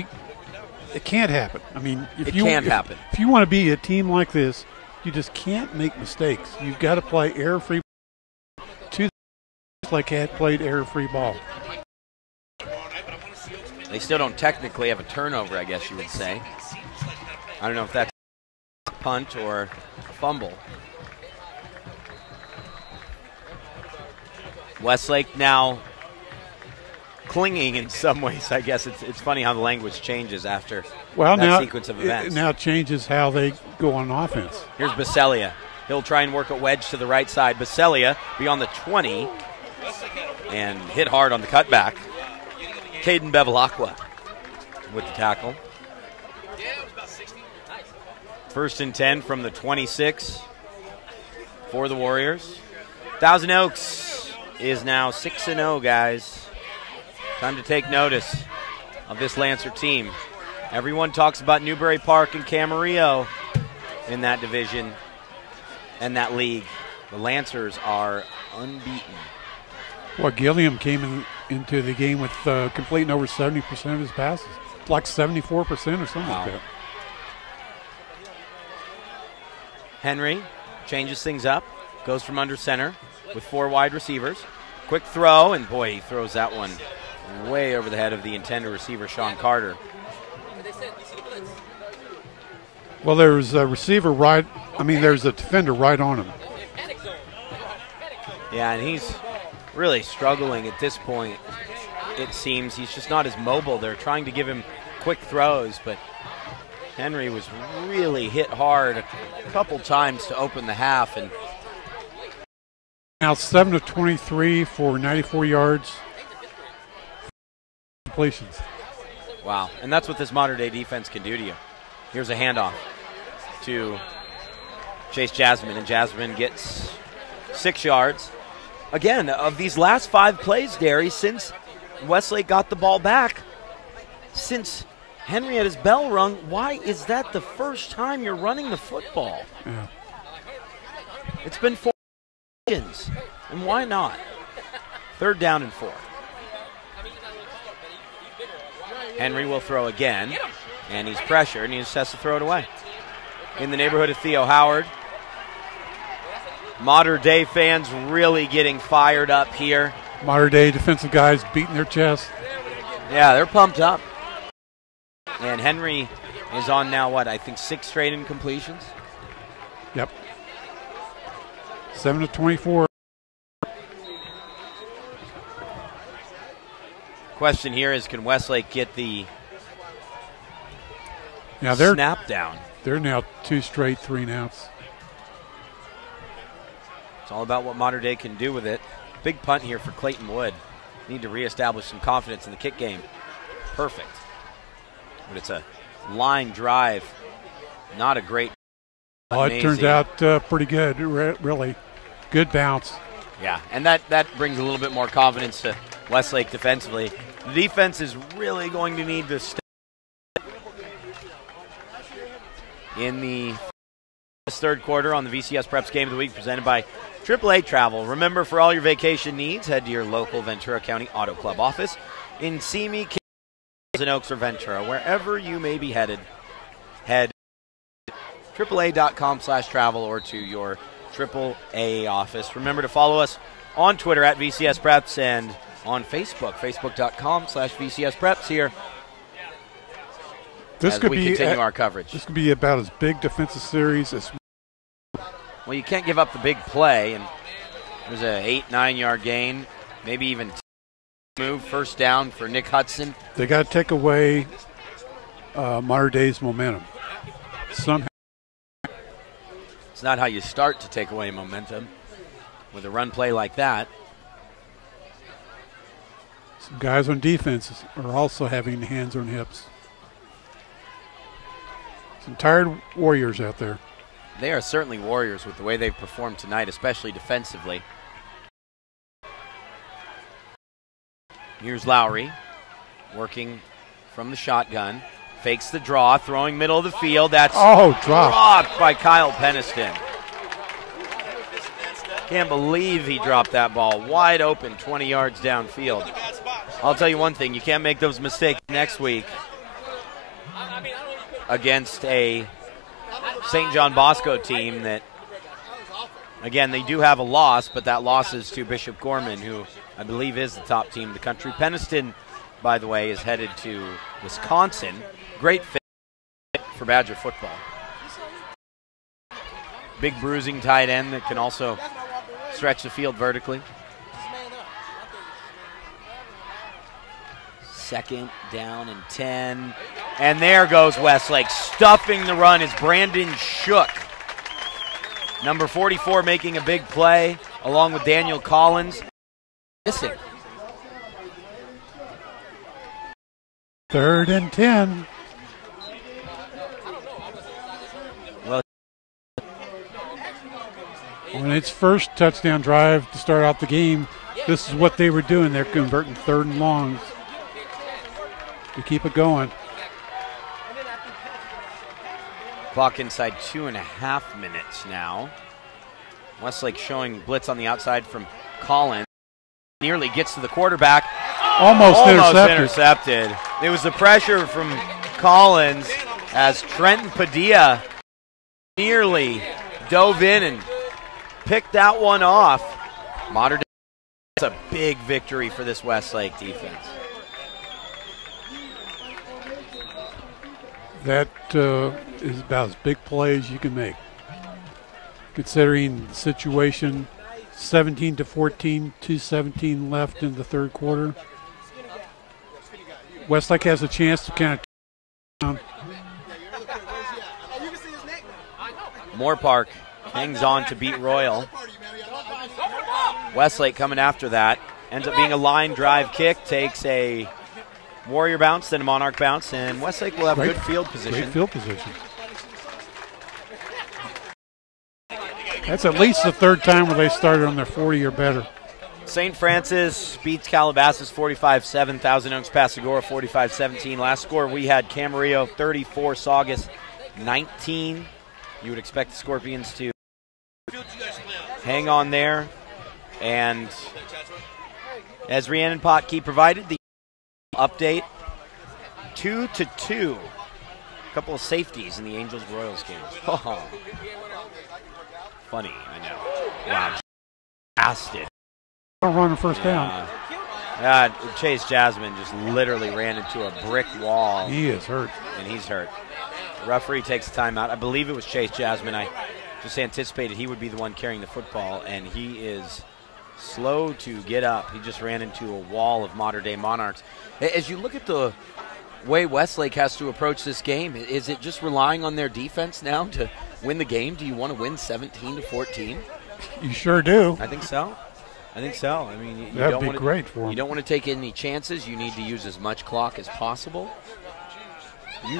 it can't happen. I mean, if you want to be a team like this, you just can't make mistakes. You've got to play error-free to like had played error-free ball. They still don't technically have a turnover, I guess you would say. I don't know if that's a punt or a fumble. Westlake now clinging in some ways. I guess it's funny how the language changes after that sequence of events. It now changes how they go on offense. Here's Baselia. He'll try and work a wedge to the right side. Baselia beyond the 20 and hit hard on the cutback. Caden Bevilacqua with the tackle. 1st and 10 from the 26 for the Warriors. Thousand Oaks is now 6-0, guys. Time to take notice of this Lancer team. Everyone talks about Newbury Park and Camarillo in that division and that league. The Lancers are unbeaten. Well, Gilliam came into the game with completing over 70% of his passes. Like 74% or something like that. Henry changes things up, goes from under center with 4 wide receivers. Quick throw, and boy, he throws that one way over the head of the intended receiver, Sean Carter. Well, there's a receiver there's a defender right on him. Yeah, and he's really struggling at this point. It seems he's just not as mobile. They're trying to give him quick throws, but Henry was really hit hard a couple times to open the half. And now 7 of 23 for 94 yards. Completions. Wow, and that's what this Modern Day defense can do to you. Here's a handoff to Chase Jasmine, and Jasmine gets 6 yards. Again, of these last 5 plays, Derry, since Westlake got the ball back, since Henry had his bell rung, why is that the first time you're running the football? Yeah. It's been 4 seconds, and why not? 3rd down and 4. Henry will throw again. And he's pressured, and he just has to throw it away. In the neighborhood of Theo Howard. Modern day fans really getting fired up here. Modern day defensive guys beating their chest. Yeah, they're pumped up. And Henry is on now, I think 6 straight incompletions? Yep. 7 of 24. Question here is, can Westlake get the they're snap down? They're now 2 straight 3-and-outs. It's all about what Modern Day can do with it. Big punt here for Clayton Wood. Need to reestablish some confidence in the kick game. Perfect. But it's a line drive. Not a great. Oh, it turns out pretty good, really. Good bounce. Yeah, and that brings a little bit more confidence to Westlake defensively. The defense is really going to need to stay in the third quarter on the VCS Preps Game of the Week presented by AAA Travel. Remember, for all your vacation needs, head to your local Ventura County Auto Club office in Simi, in Oaks, or Ventura. Wherever you may be headed, head AAA.com/travel or to your AAA office. Remember to follow us on Twitter at VCS Preps and on Facebook, Facebook.com/VCS Preps here. This as could we be continue our coverage. This could be about as big defensive series as. Well, you can't give up the big play, and there's a 8-9 yard gain, maybe even move, first down for Nick Hudson. They got to take away Modern Day's momentum. Somehow. It's not how you start to take away momentum with a run play like that. Some guys on defense are also having hands on hips. Some tired warriors out there. They are certainly warriors with the way they've performed tonight, especially defensively. Here's Lowry working from the shotgun. Fakes the draw, throwing middle of the field. That's dropped by Kyle Peniston. Can't believe he dropped that ball. Wide open, 20 yards downfield. I'll tell you one thing, you can't make those mistakes next week against a St. John Bosco team that, again, they do have a loss, but that loss is to Bishop Gorman, who I believe is the top team in the country. Peniston, by the way, is headed to Wisconsin. Great fit for Badger football. Big bruising tight end that can also stretch the field vertically. Second down and 10. And there goes Westlake. Stuffing the run is Brandon Shook. Number 44 making a big play along with Daniel Collins. Listen. 3rd and 10. Well, on its first touchdown drive to start out the game, this is what they were doing. They're converting 3rd and longs to keep it going. Clock inside 2.5 minutes now. Westlake showing blitz on the outside from Collins. Nearly gets to the quarterback. Almost intercepted. It was the pressure from Collins as Trenton Padilla nearly dove in and picked that one off. Modern Day, it's a big victory for this Westlake defense. That is about as big play as you can make. Considering the situation, 17-14, 2:17 left in the third quarter. Westlake has a chance to kind of. Moorpark hangs on to beat Royal. Westlake coming after that. Ends up being a line drive kick. Takes a Warrior bounce, then a Monarch bounce, and Westlake will have good field position. Great field position. That's at least the 3rd time where they started on their 40 or better. St. Francis beats Calabasas 45-7. Thousand Oaks Pasagora 45-17. Last score we had Camarillo 34, Saugus 19. You would expect the Scorpions to hang on there. And as Rhiannon Pottkey provided the update, 2-2 A couple of safeties in the Angels-Royals game. Oh. Funny, I know. Wow, blasted. Don't run the first down. Chase Jasmine just literally ran into a brick wall. He is hurt. And he's hurt. The referee takes the timeout. I believe it was Chase Jasmine. I just anticipated he would be the one carrying the football, and he is slow to get up. He just ran into a wall of modern-day Monarchs. As you look at the way Westlake has to approach this game, is it just relying on their defense now to win the game? Do you want to win 17-14? You sure do. I think so. I mean, you That'd don't be want great for them. You don't want to take any chances. You need to use as much clock as possible.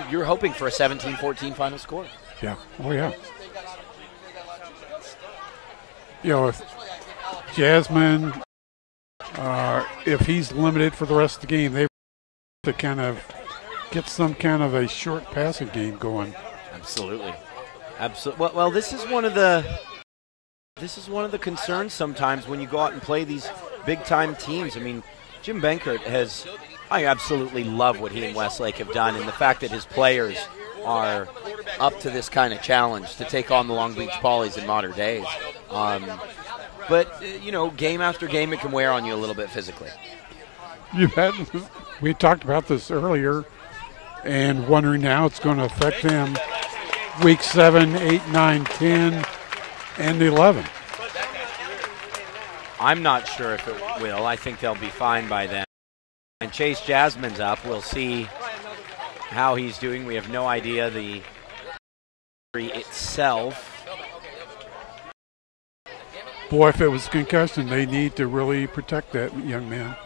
You're hoping for a 17-14 final score. Yeah. Oh, yeah. You know, if Jasmine, if he's limited for the rest of the game, they have to kind of get some kind of a short passing game going. Absolutely. Well, this is one of the concerns sometimes when you go out and play these big-time teams. I mean, Jim Benkert I absolutely love what he and Westlake have done, and the fact that his players are up to this kind of challenge to take on the Long Beach Pollies in modern days. But, game after game, it can wear on you a little bit physically. You bet. We talked about this earlier, and wondering now it's going to affect them week 7, 8, 9, 10, and 11. I'm not sure if it will. I think they'll be fine by then. And Chase Jasmine's up. We'll see how he's doing. We have no idea the injury itself. Boy, if it was a concussion, they need to really protect that young man.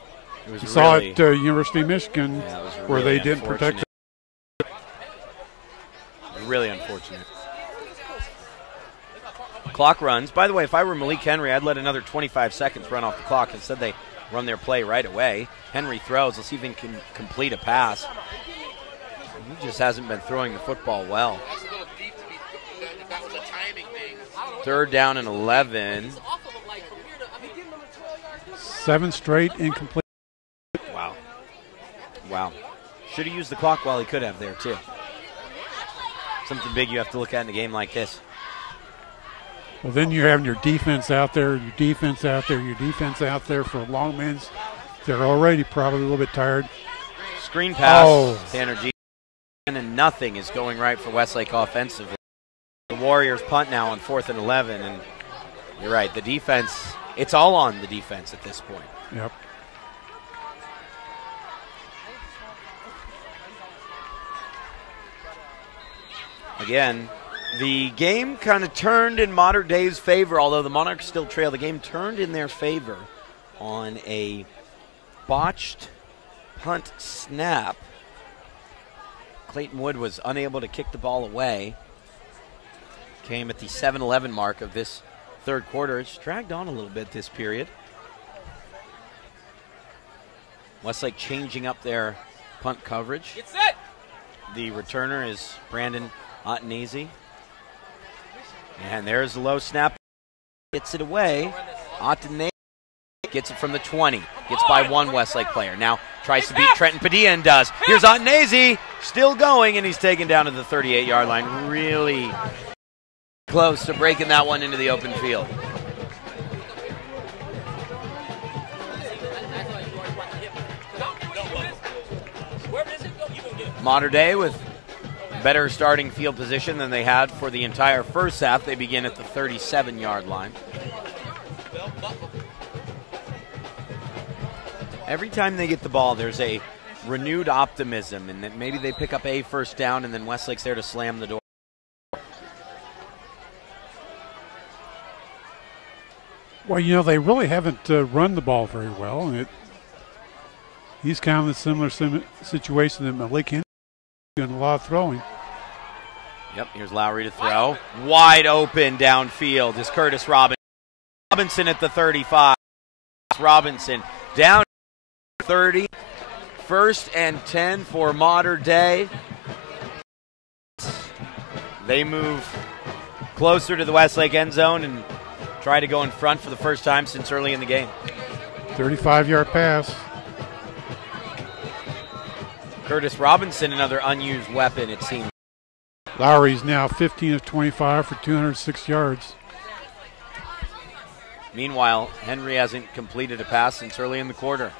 It was You saw it at University of Michigan where they didn't protect him. Really unfortunate. Clock runs. By the way, if I were Malik Henry, I'd let another 25 seconds run off the clock. Instead, they run their play right away. Henry throws. Let's see if he can complete a pass. He just hasn't been throwing the football well. 3rd down and 11. 7 straight incomplete. Wow. Should have used the clock while he could have there, too. Something big you have to look at in a game like this. Well, then you're having your defense out there for long mins. They're already probably a little bit tired. Screen pass, Tanner G. And nothing is going right for Westlake offensively. The Warriors punt now on 4th and 11, and you're right, the defense, it's all on the defense at this point. Yep. Again, the game kind of turned in modern day's favor, although the Monarchs still trail. The game turned in their favor on a botched punt snap. Clayton Wood was unable to kick the ball away. Came at the 7-11 mark of this 3rd quarter. It's dragged on a little bit this period. Westlake changing up their punt coverage. Get set. The returner is Brandon Ottenese. And there's the low snap. Gets it away. Ottenese gets it from the 20. Gets by one Westlake player. Now tries to beat Trenton Padilla and does. Here's Ottenese. Still going, and he's taken down to the 38-yard line. Really close to breaking that one into the open field. Modern Day with better starting field position than they had for the entire first half. They begin at the 37-yard line. Every time they get the ball, there's a renewed optimism, and that maybe they pick up a first down, and then Westlake's there to slam the door. Well, they really haven't run the ball very well, and he's kind of in a similar situation that Malik Henry doing a lot of throwing. Yep, here's Lowry to throw. Wide open downfield is Curtis Robinson. Robinson at the 35. Robinson down 30. 1st and 10 for Modern Day. They move closer to the Westlake end zone and try to go in front for the first time since early in the game. 35-yard pass. Curtis Robinson, another unused weapon, it seems. Lowry's now 15 of 25 for 206 yards. Meanwhile, Henry hasn't completed a pass since early in the quarter.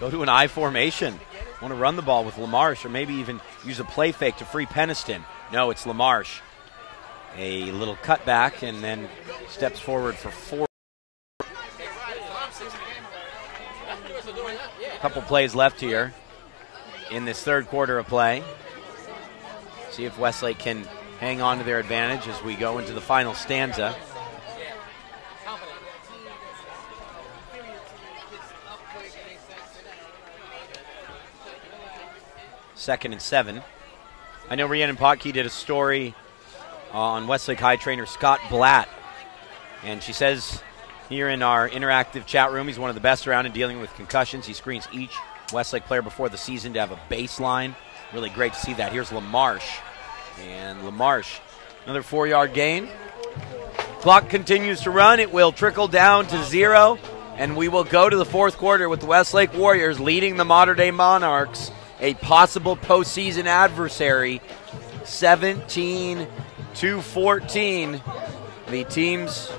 Go to an I formation. Want to run the ball with LaMarche, or maybe even use a play fake to free Peniston. No, it's LaMarche. A little cutback and then steps forward for 4. A couple plays left here in this third quarter of play. See if Westlake can hang on to their advantage as we go into the final stanza. Second and 7. I know Rhiannon Potke did a story on Westlake High trainer Scott Blatt, and she says here in our interactive chat room, he's one of the best around in dealing with concussions. He screens each Westlake player before the season to have a baseline. Really great to see that. Here's LaMarche. And LaMarche, another 4-yard gain. Clock continues to run. It will trickle down to 0, and we will go to the fourth quarter with the Westlake Warriors leading the modern-day Monarchs, a possible postseason adversary, 17-14. The teams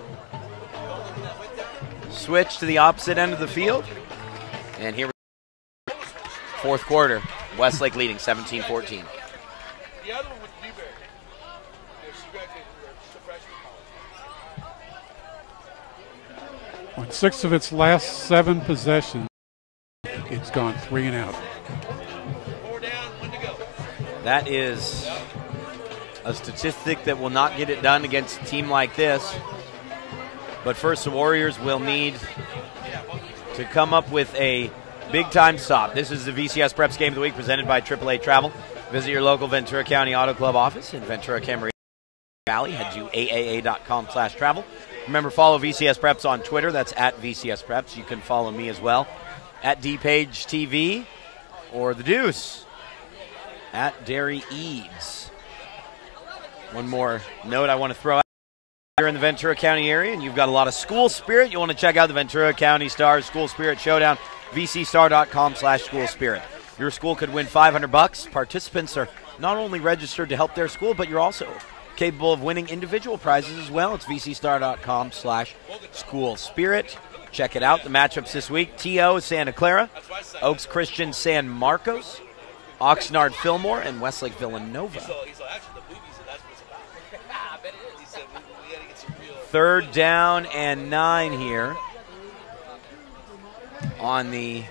switch to the opposite end of the field. And here we go. Fourth quarter, Westlake leading 17-14. On 6 of its last 7 possessions, it's gone 3 and out. That is a statistic that will not get it done against a team like this. But first, the Warriors will need to come up with a big-time stop. This is the VCS Preps Game of the Week presented by AAA Travel. Visit your local Ventura County Auto Club office in Ventura, Camarillo Valley. Head to aaa.com/travel. Remember, follow VCS Preps on Twitter. That's at VCS Preps. You can follow me as well at DPage TV or The Deuce at Derry Eads. One more note I want to throw out. You're in the Ventura County area and you've got a lot of school spirit, you want to check out the Ventura County Stars School Spirit Showdown, vcstar.com/school spirit. Your school could win $500. Participants are not only registered to help their school, but you're also capable of winning individual prizes as well. It's vcstar.com/school spirit. Check it out. The matchups this week: TO Santa Clara, Oaks Christian San Marcos, Oxnard Fillmore, and Westlake Villanova. Third down and 9 here on the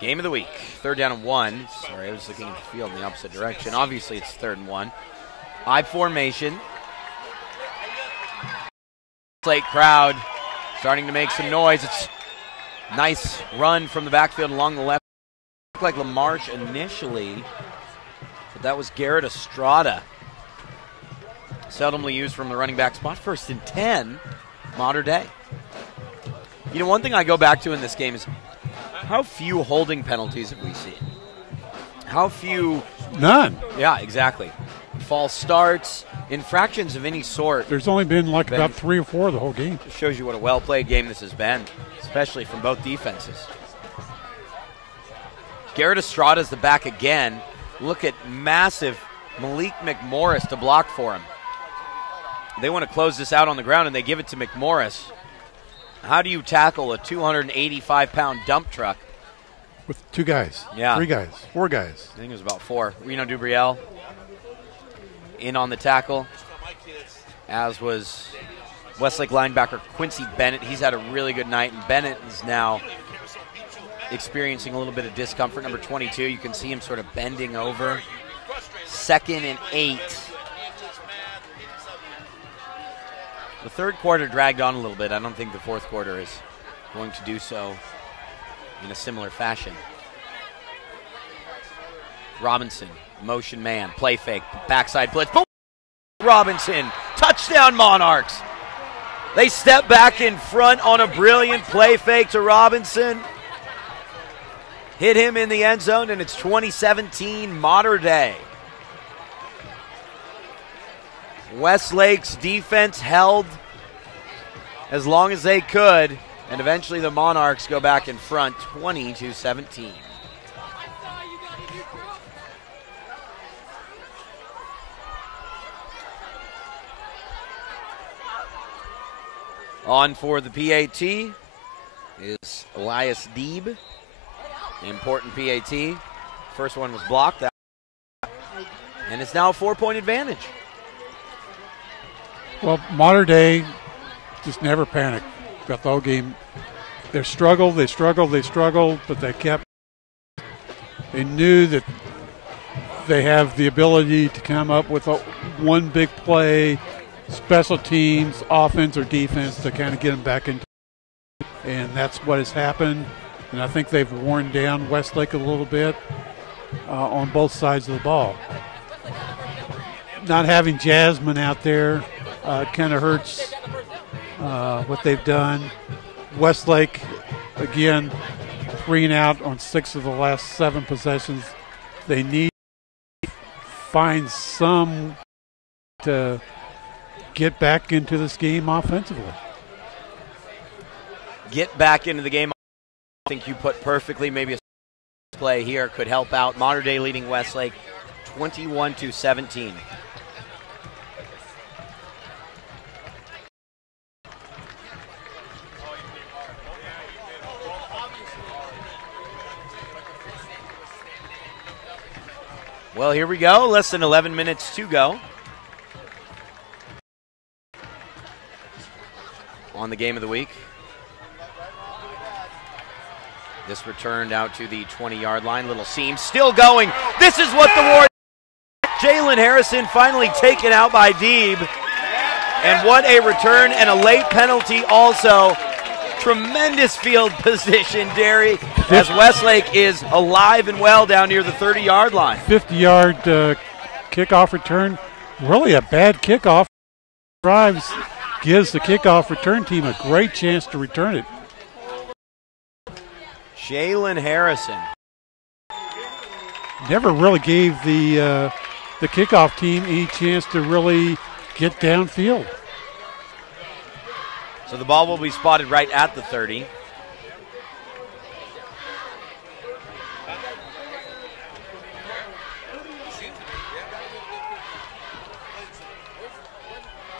game of the week. Third down and 1. Sorry, I was looking at the field in the opposite direction. Obviously, it's third and 1. I formation. Westlake crowd starting to make some noise. It's nice run from the backfield along the left. Looked like LaMarche initially, but that was Garrett Estrada. Seldomly used from the running back spot. First and 10, modern day. You know, one thing I go back to in this game is how few holding penalties have we seen? How few? None. Yeah, exactly. False starts, infractions of any sort. There's only been like about 3 or 4 the whole game. Just shows you what a well-played game this has been, especially from both defenses. Garrett Estrada's the back again. Look at massive Malik McMorris to block for him. They want to close this out on the ground, and they give it to McMorris. How do you tackle a 285-pound dump truck? With 2 guys, yeah. 3 guys, 4 guys. I think it was about 4. Reno Dubriel in on the tackle, as was Westlake linebacker Quincy Bennett. He's had a really good night, and Bennett is now experiencing a little bit of discomfort. Number 22, you can see him sort of bending over. 2nd and 8. The third quarter dragged on a little bit. I don't think the fourth quarter is going to do so in a similar fashion. Robinson, motion man, play fake, backside blitz. Boom! Robinson, touchdown Monarchs. They step back in front on a brilliant play fake to Robinson. Hit him in the end zone, and it's 2017 modern day. Westlake's defense held as long as they could, and eventually the Monarchs go back in front 20-17. On for the PAT is Elias Deeb. The important PAT. First one was blocked. And it's now a 4-point advantage. Well, Modern Day just never panicked. Got the whole game. They struggled, but they kept. They knew that they have the ability to come up with one big play, special teams, offense or defense, to kind of get them back into it. And that's what has happened. And I think they've worn down Westlake a little bit on both sides of the ball. Not having Jasmine out there kind of hurts what they've done. Westlake, again, 3 and out on 6 of the last 7 possessions. They need to find some to get back into this game offensively. Get back into the game. I think you put perfectly. Maybe a play here could help out. Modern Day leading Westlake 21-17. Well, here we go. Less than 11 minutes to go on the game of the week. This returned out to the 20-yard line. Little seam still going. This is what the Warriors. Jalen Harrison finally taken out by Deeb. And what a return and a late penalty also. Tremendous field position, Derry, as Westlake is alive and well down near the 30-yard line. 50-yard kickoff return. Really a bad kickoff. Drives gives the kickoff return team a great chance to return it. Jalen Harrison. Never really gave the kickoff team any chance to really get downfield. So the ball will be spotted right at the 30.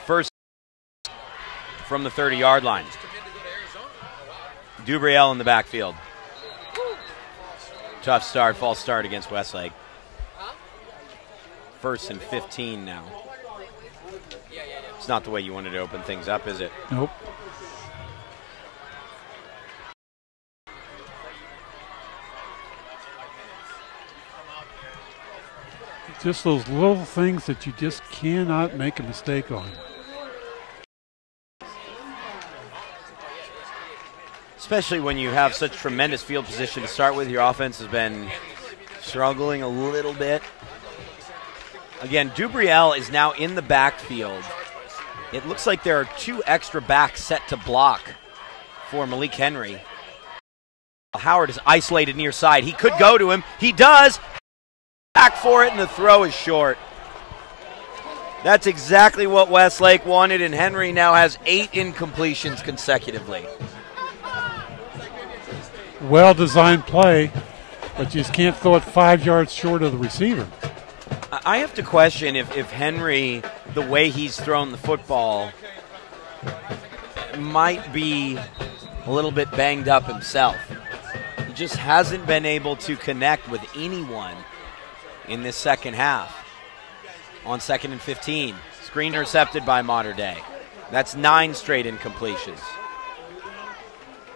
First from the 30-yard line. Dubriel in the backfield. Tough start, false start against Westlake. 1st and 15 now. It's not the way you wanted to open things up, is it? Nope. Just those little things that you just cannot make a mistake on. Especially when you have such tremendous field position to start with. Your offense has been struggling a little bit. Again, Dubriel is now in the backfield. It looks like there are 2 extra backs set to block for Malik Henry. Howard is isolated near side. He could go to him. He does. Back for it, and the throw is short. That's exactly what Westlake wanted, and Henry now has 8 incompletions consecutively. Well-designed play, but you just can't throw it 5 yards short of the receiver. I have to question if Henry, the way he's thrown the football, might be a little bit banged up himself. He just hasn't been able to connect with anyone in this second half. On 2nd and 15, screen intercepted by Modern Day. That's 9 straight incompletions.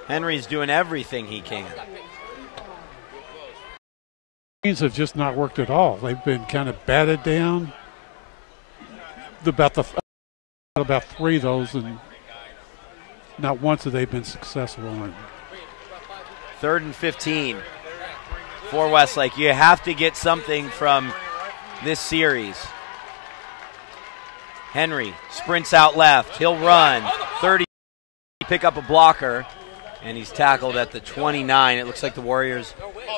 Henry's doing everything he can. Screens have just not worked at all. They've been kind of batted down. About 3 of those, and not once have they been successful on it. 3rd and 15 for Westlake. You have to get something from this series. Henry sprints out left. He'll run. 30, pick up a blocker, and he's tackled at the 29. It looks like the Warriors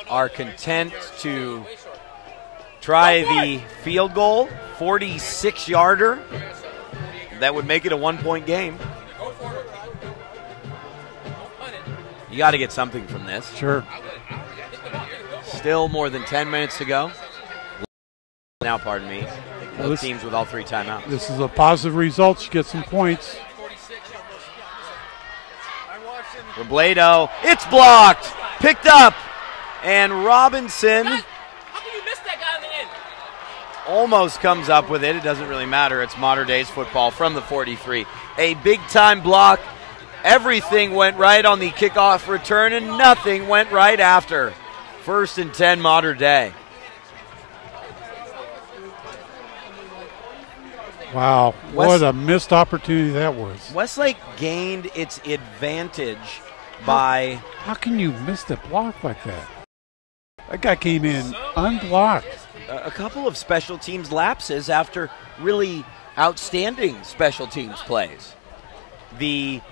are content to try the field goal, 46-yarder. That would make it a 1-point game. You got to get something from this. Sure. Still more than 10 minutes to go. Now, pardon me. Well, Both teams with all 3 timeouts. This is a positive result. You get some points. Robledo, it's blocked, picked up, and Robinson almost comes up with it. It doesn't really matter. It's Mater Dei's football from the 43. A big-time block. Everything went right on the kickoff return, and nothing went right after. 1st and 10, Mater Dei. Wow, what a missed opportunity that was. Westlake gained its advantage by... How can you miss the block like that? That guy came in unblocked. A couple of special teams lapses after really outstanding special teams plays. The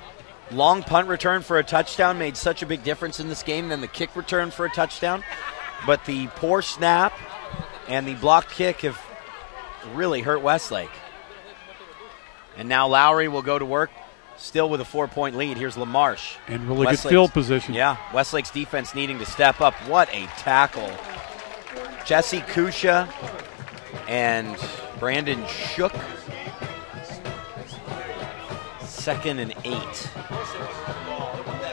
long punt return for a touchdown made such a big difference in this game than the kick return for a touchdown. But the poor snap and the blocked kick have really hurt Westlake. And now Lowry will go to work, still with a 4-point lead. Here's LaMarche. And really good field position. Yeah, Westlake's defense needing to step up. What a tackle. Jesse Kusha and Brandon Shook. 2nd and 8.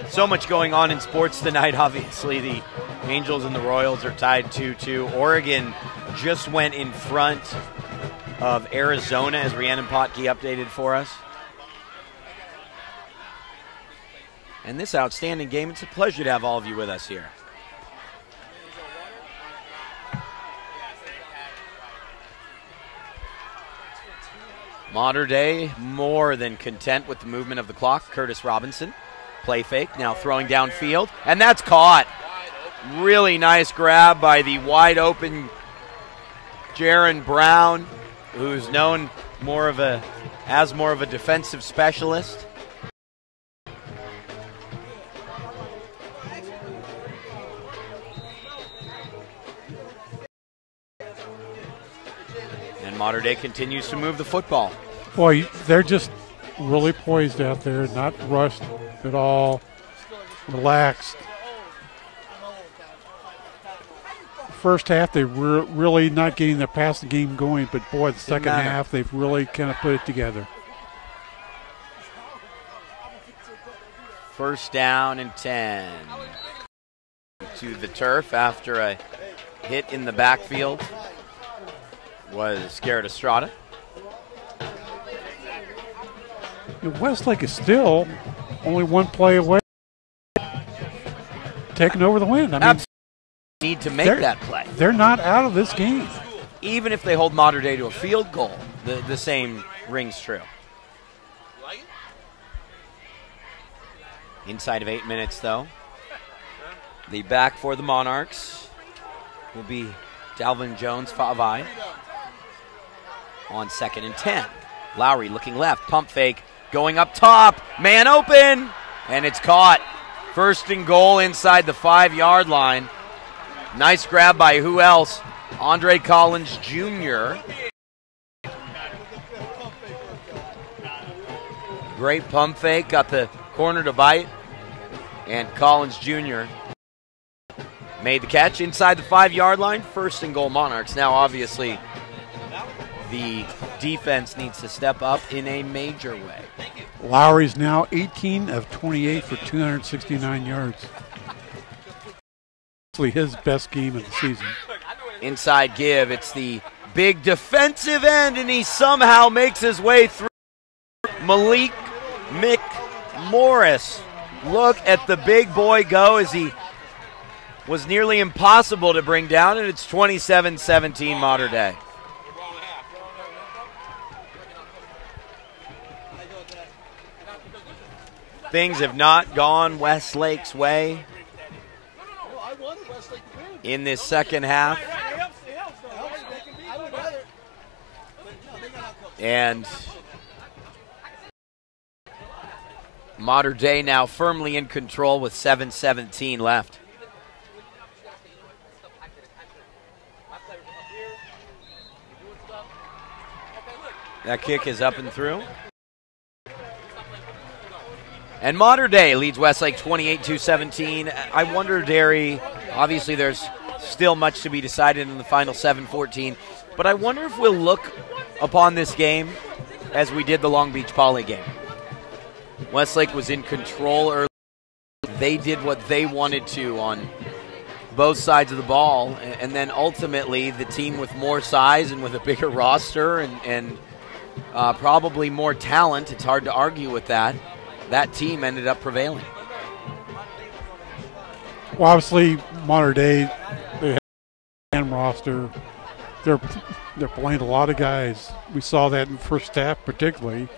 So much going on in sports tonight, obviously. The Angels and the Royals are tied 2-2. Oregon just went in front of Arizona, as Rhiannon Potke updated for us. And this outstanding game, it's a pleasure to have all of you with us here. Mater Dei more than content with the movement of the clock. Curtis Robinson, play fake, now throwing downfield, and that's caught. Really nice grab by the wide open Jaron Brown, who's known as more of a defensive specialist. And Mater Dei continues to move the football. Boy, they're just really poised out there, not rushed at all, relaxed. First half, they were really not getting their passing game going, but boy, the second half, they've really kind of put it together. 1st down and 10. To the turf after a hit in the backfield was Garrett Estrada. Westlake is still only one play away, taking over the win. I mean, need to make that play. They're not out of this game. Even if they hold Mater Dei to a field goal, the same rings true. Inside of 8 minutes, though. The back for the Monarchs will be Dalvin Jones-Favai on 2nd and 10. Lowry looking left, pump fake, going up top, man open, and it's caught. 1st and goal inside the 5-yard line. Nice grab by who else? Andre Collins Jr. Great pump fake, got the corner to bite, and Collins Jr. made the catch inside the 5-yard line. 1st and goal Monarchs. Now obviously the defense needs to step up in a major way. Lowry's now 18 of 28 for 269 yards. His best game of the season. Inside give, it's the big defensive end, and he somehow makes his way through. Malik McMorris. Look at the big boy go as he was nearly impossible to bring down, and it's 27-17 Mater Dei. Things have not gone Westlake's way in this second half. And Mater Dei now firmly in control with 7:17 left. That kick is up and through. And Mater Dei leads Westlake 28-17. I wonder, Derry, obviously there's still much to be decided in the final 7-14, but I wonder if we'll look upon this game as we did the Long Beach Poly game. Westlake was in control early, they did what they wanted to on both sides of the ball, and then ultimately the team with more size and with a bigger roster and probably more talent, it's hard to argue with that, that team ended up prevailing. Well, obviously, modern day, they have a roster. They're playing a lot of guys. We saw that in the first half particularly.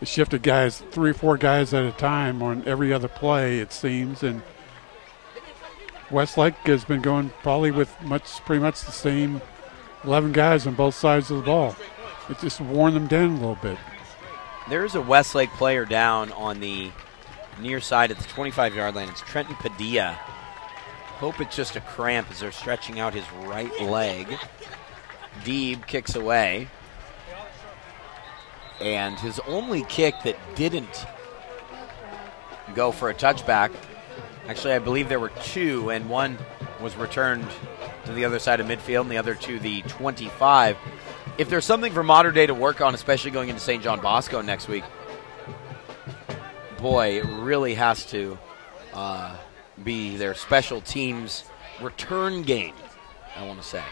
They shifted guys, 3 or 4 guys at a time on every other play, it seems, and Westlake has been going probably with pretty much the same 11 guys on both sides of the ball. It just worn them down a little bit. There's a Westlake player down on the near side at the 25-yard line. It's Trenton Padilla. Hope it's just a cramp as they're stretching out his right leg. Deeb kicks away. And his only kick that didn't go for a touchback, actually I believe there were 2, and one was returned to the other side of midfield and the other to the 25. If there's something for modern day to work on, especially going into St. John Bosco next week, boy, it really has to be their special teams return game, I want to say.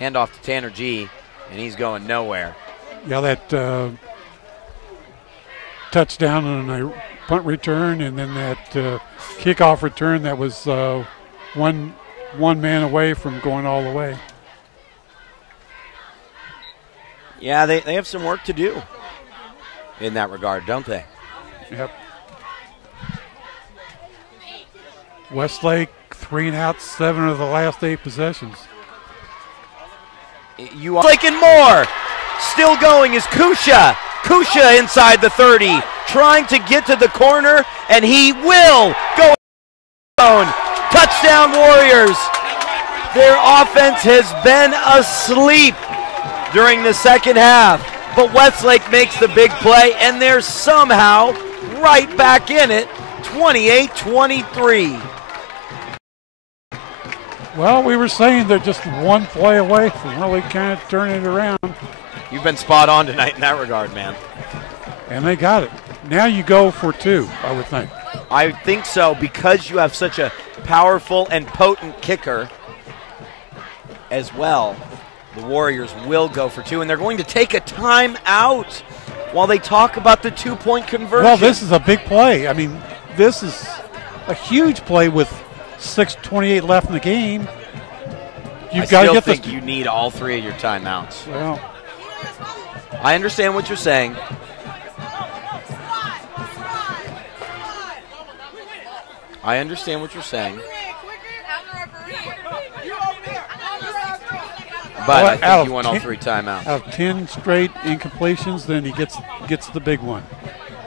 Hand off to Tanner G, and he's going nowhere. Yeah, that touchdown on a punt return, and then that kickoff return that was one man away from going all the way. Yeah, they have some work to do in that regard, don't they? Yep. Westlake 3 and out, 7 of the last 8 possessions. You are and more. Still going is Kusha. Kusha inside the 30, trying to get to the corner, and he will go down. Touchdown Warriors. Their offense has been asleep during the second half, but Westlake makes the big play, and they're somehow right back in it, 28-23. Well, we were saying they're just one play away from really kind of turning it around. You've been spot on tonight in that regard, man. And they got it. Now you go for 2, I would think. I think so, because you have such a powerful and potent kicker as well. The Warriors will go for 2, and they're going to take a timeout while they talk about the 2-point conversion. Well, this is a big play. I mean, this is a huge play with 6:28 left in the game. You've got to get this. I still think you need all 3 of your timeouts. Well, I understand what you're saying. I understand what you're saying. But I think you want all 3 timeouts. Out of 10 straight incompletions, then he gets the big one.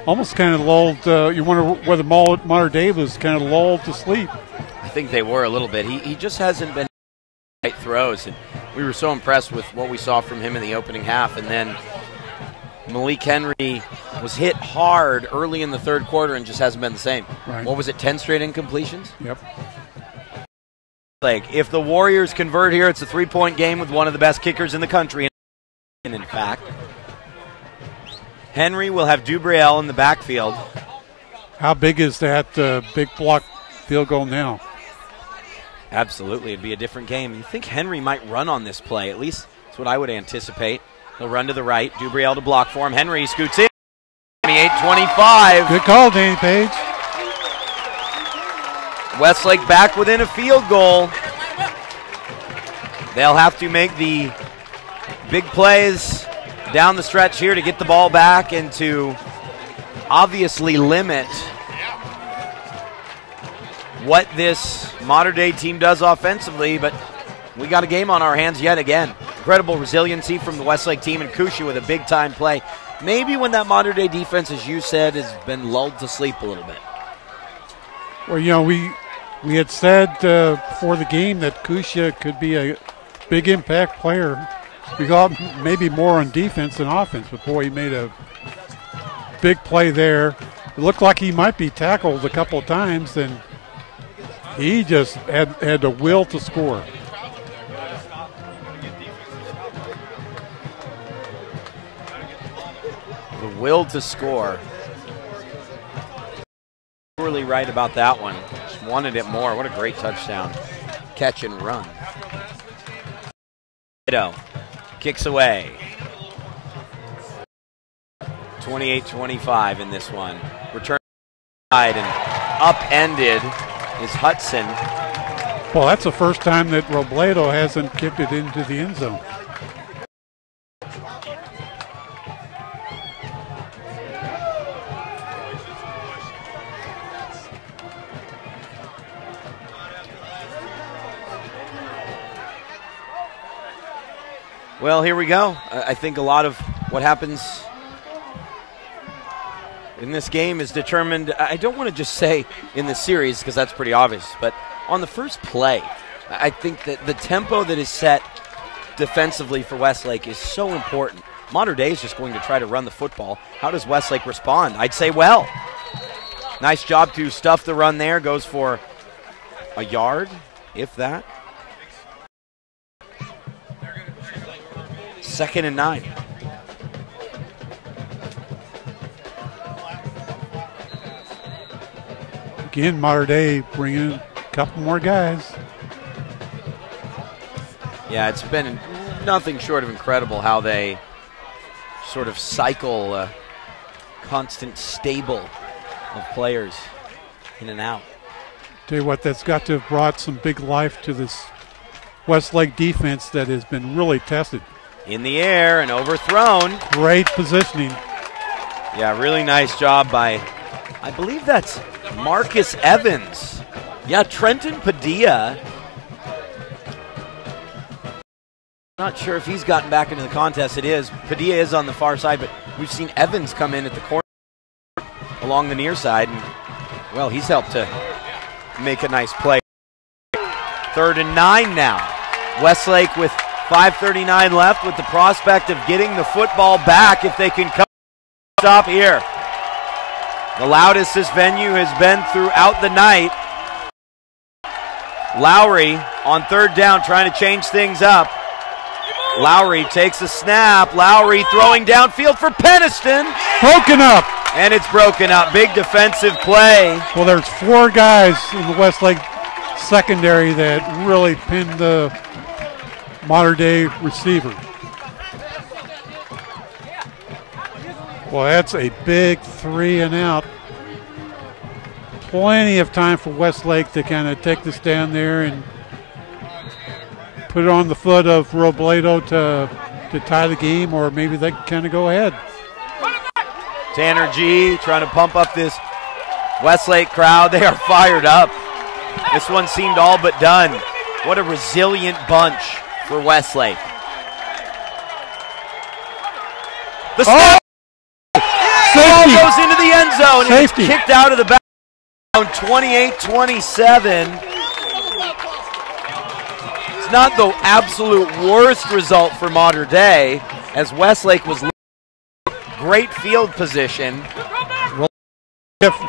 Almost kind of lulled. You wonder whether Mater Dave was kind of lulled to sleep. I think they were a little bit. He just hasn't been right throws, and we were so impressed with what we saw from him in the opening half. And then Malik Henry was hit hard early in the third quarter and just hasn't been the same. Right. What was it, 10 straight incompletions? Yep. Like, if the Warriors convert here, it's a 3-point game with one of the best kickers in the country. And in fact, Henry will have Dubriel in the backfield. How big is that big block field goal now? Absolutely. It'd be a different game. You think Henry might run on this play. At least that's what I would anticipate. He'll run to the right. Dubriel to block for him. Henry scoots in. 28-25. Good call, Danny Page. Westlake back within a field goal. They'll have to make the big plays down the stretch here to get the ball back and to obviously limit what this modern-day team does offensively, but we got a game on our hands yet again. Incredible resiliency from the Westlake team, and Kusha with a big-time play. Maybe when that modern-day defense, as you said, has been lulled to sleep a little bit. Well, you know, we had said before the game that Kusha could be a big impact player. We got maybe more on defense than offense, but boy, he made a big play there. It looked like he might be tackled a couple of times, and he just had the will to score. The will to score. literally right about that one. Just wanted it more. What a great touchdown. Catch and run. Kicks away. 28-25 in this one. Return side and upended is Hudson. Well, that's the first time that Robledo hasn't kicked it into the end zone. Well, here we go. I think a lot of what happens in this game is determined, I don't want to just say in the series because that's pretty obvious, but on the first play, I think that the tempo that is set defensively for Westlake is so important. Mater Dei is just going to try to run the football. How does Westlake respond? I'd say well. Nice job to stuff the run there. Goes for a yard, if that. 2nd and 9. Again, Mater Dei bringing in a couple more guys. Yeah, it's been nothing short of incredible how they sort of cycle a constant stable of players in and out. Tell you what, that's got to have brought some big life to this Westlake defense that has been really tested. In the air and overthrown. Great positioning. Yeah, really nice job by, I believe that's Marcus Evans. Yeah, Trenton Padilla. Not sure if he's gotten back into the contest. It is. Padilla is on the far side, but we've seen Evans come in at the corner along the near side. And, well, he's helped to make a nice play. 3rd and 9 now. Westlake with 5:39 left with the prospect of getting the football back if they can come stop here. The loudest this venue has been throughout the night. Lowry on 3rd down trying to change things up. Lowry takes a snap. Lowry throwing downfield for Peniston. Broken up. And it's broken up. Big defensive play. Well, there's 4 guys in the Westlake secondary that really pinned the Mater Dei receiver. Well, that's a big 3 and out. Plenty of time for Westlake to kind of take this down there and put it on the foot of Robledo to tie the game, or maybe they can kind of go ahead. Tanner G trying to pump up this Westlake crowd. They are fired up. This one seemed all but done. What a resilient bunch for Westlake. The snap ball goes into the end zone and it's kicked out of the back. 28-27. It's not the absolute worst result for Mater Dei, as Westlake was great field position.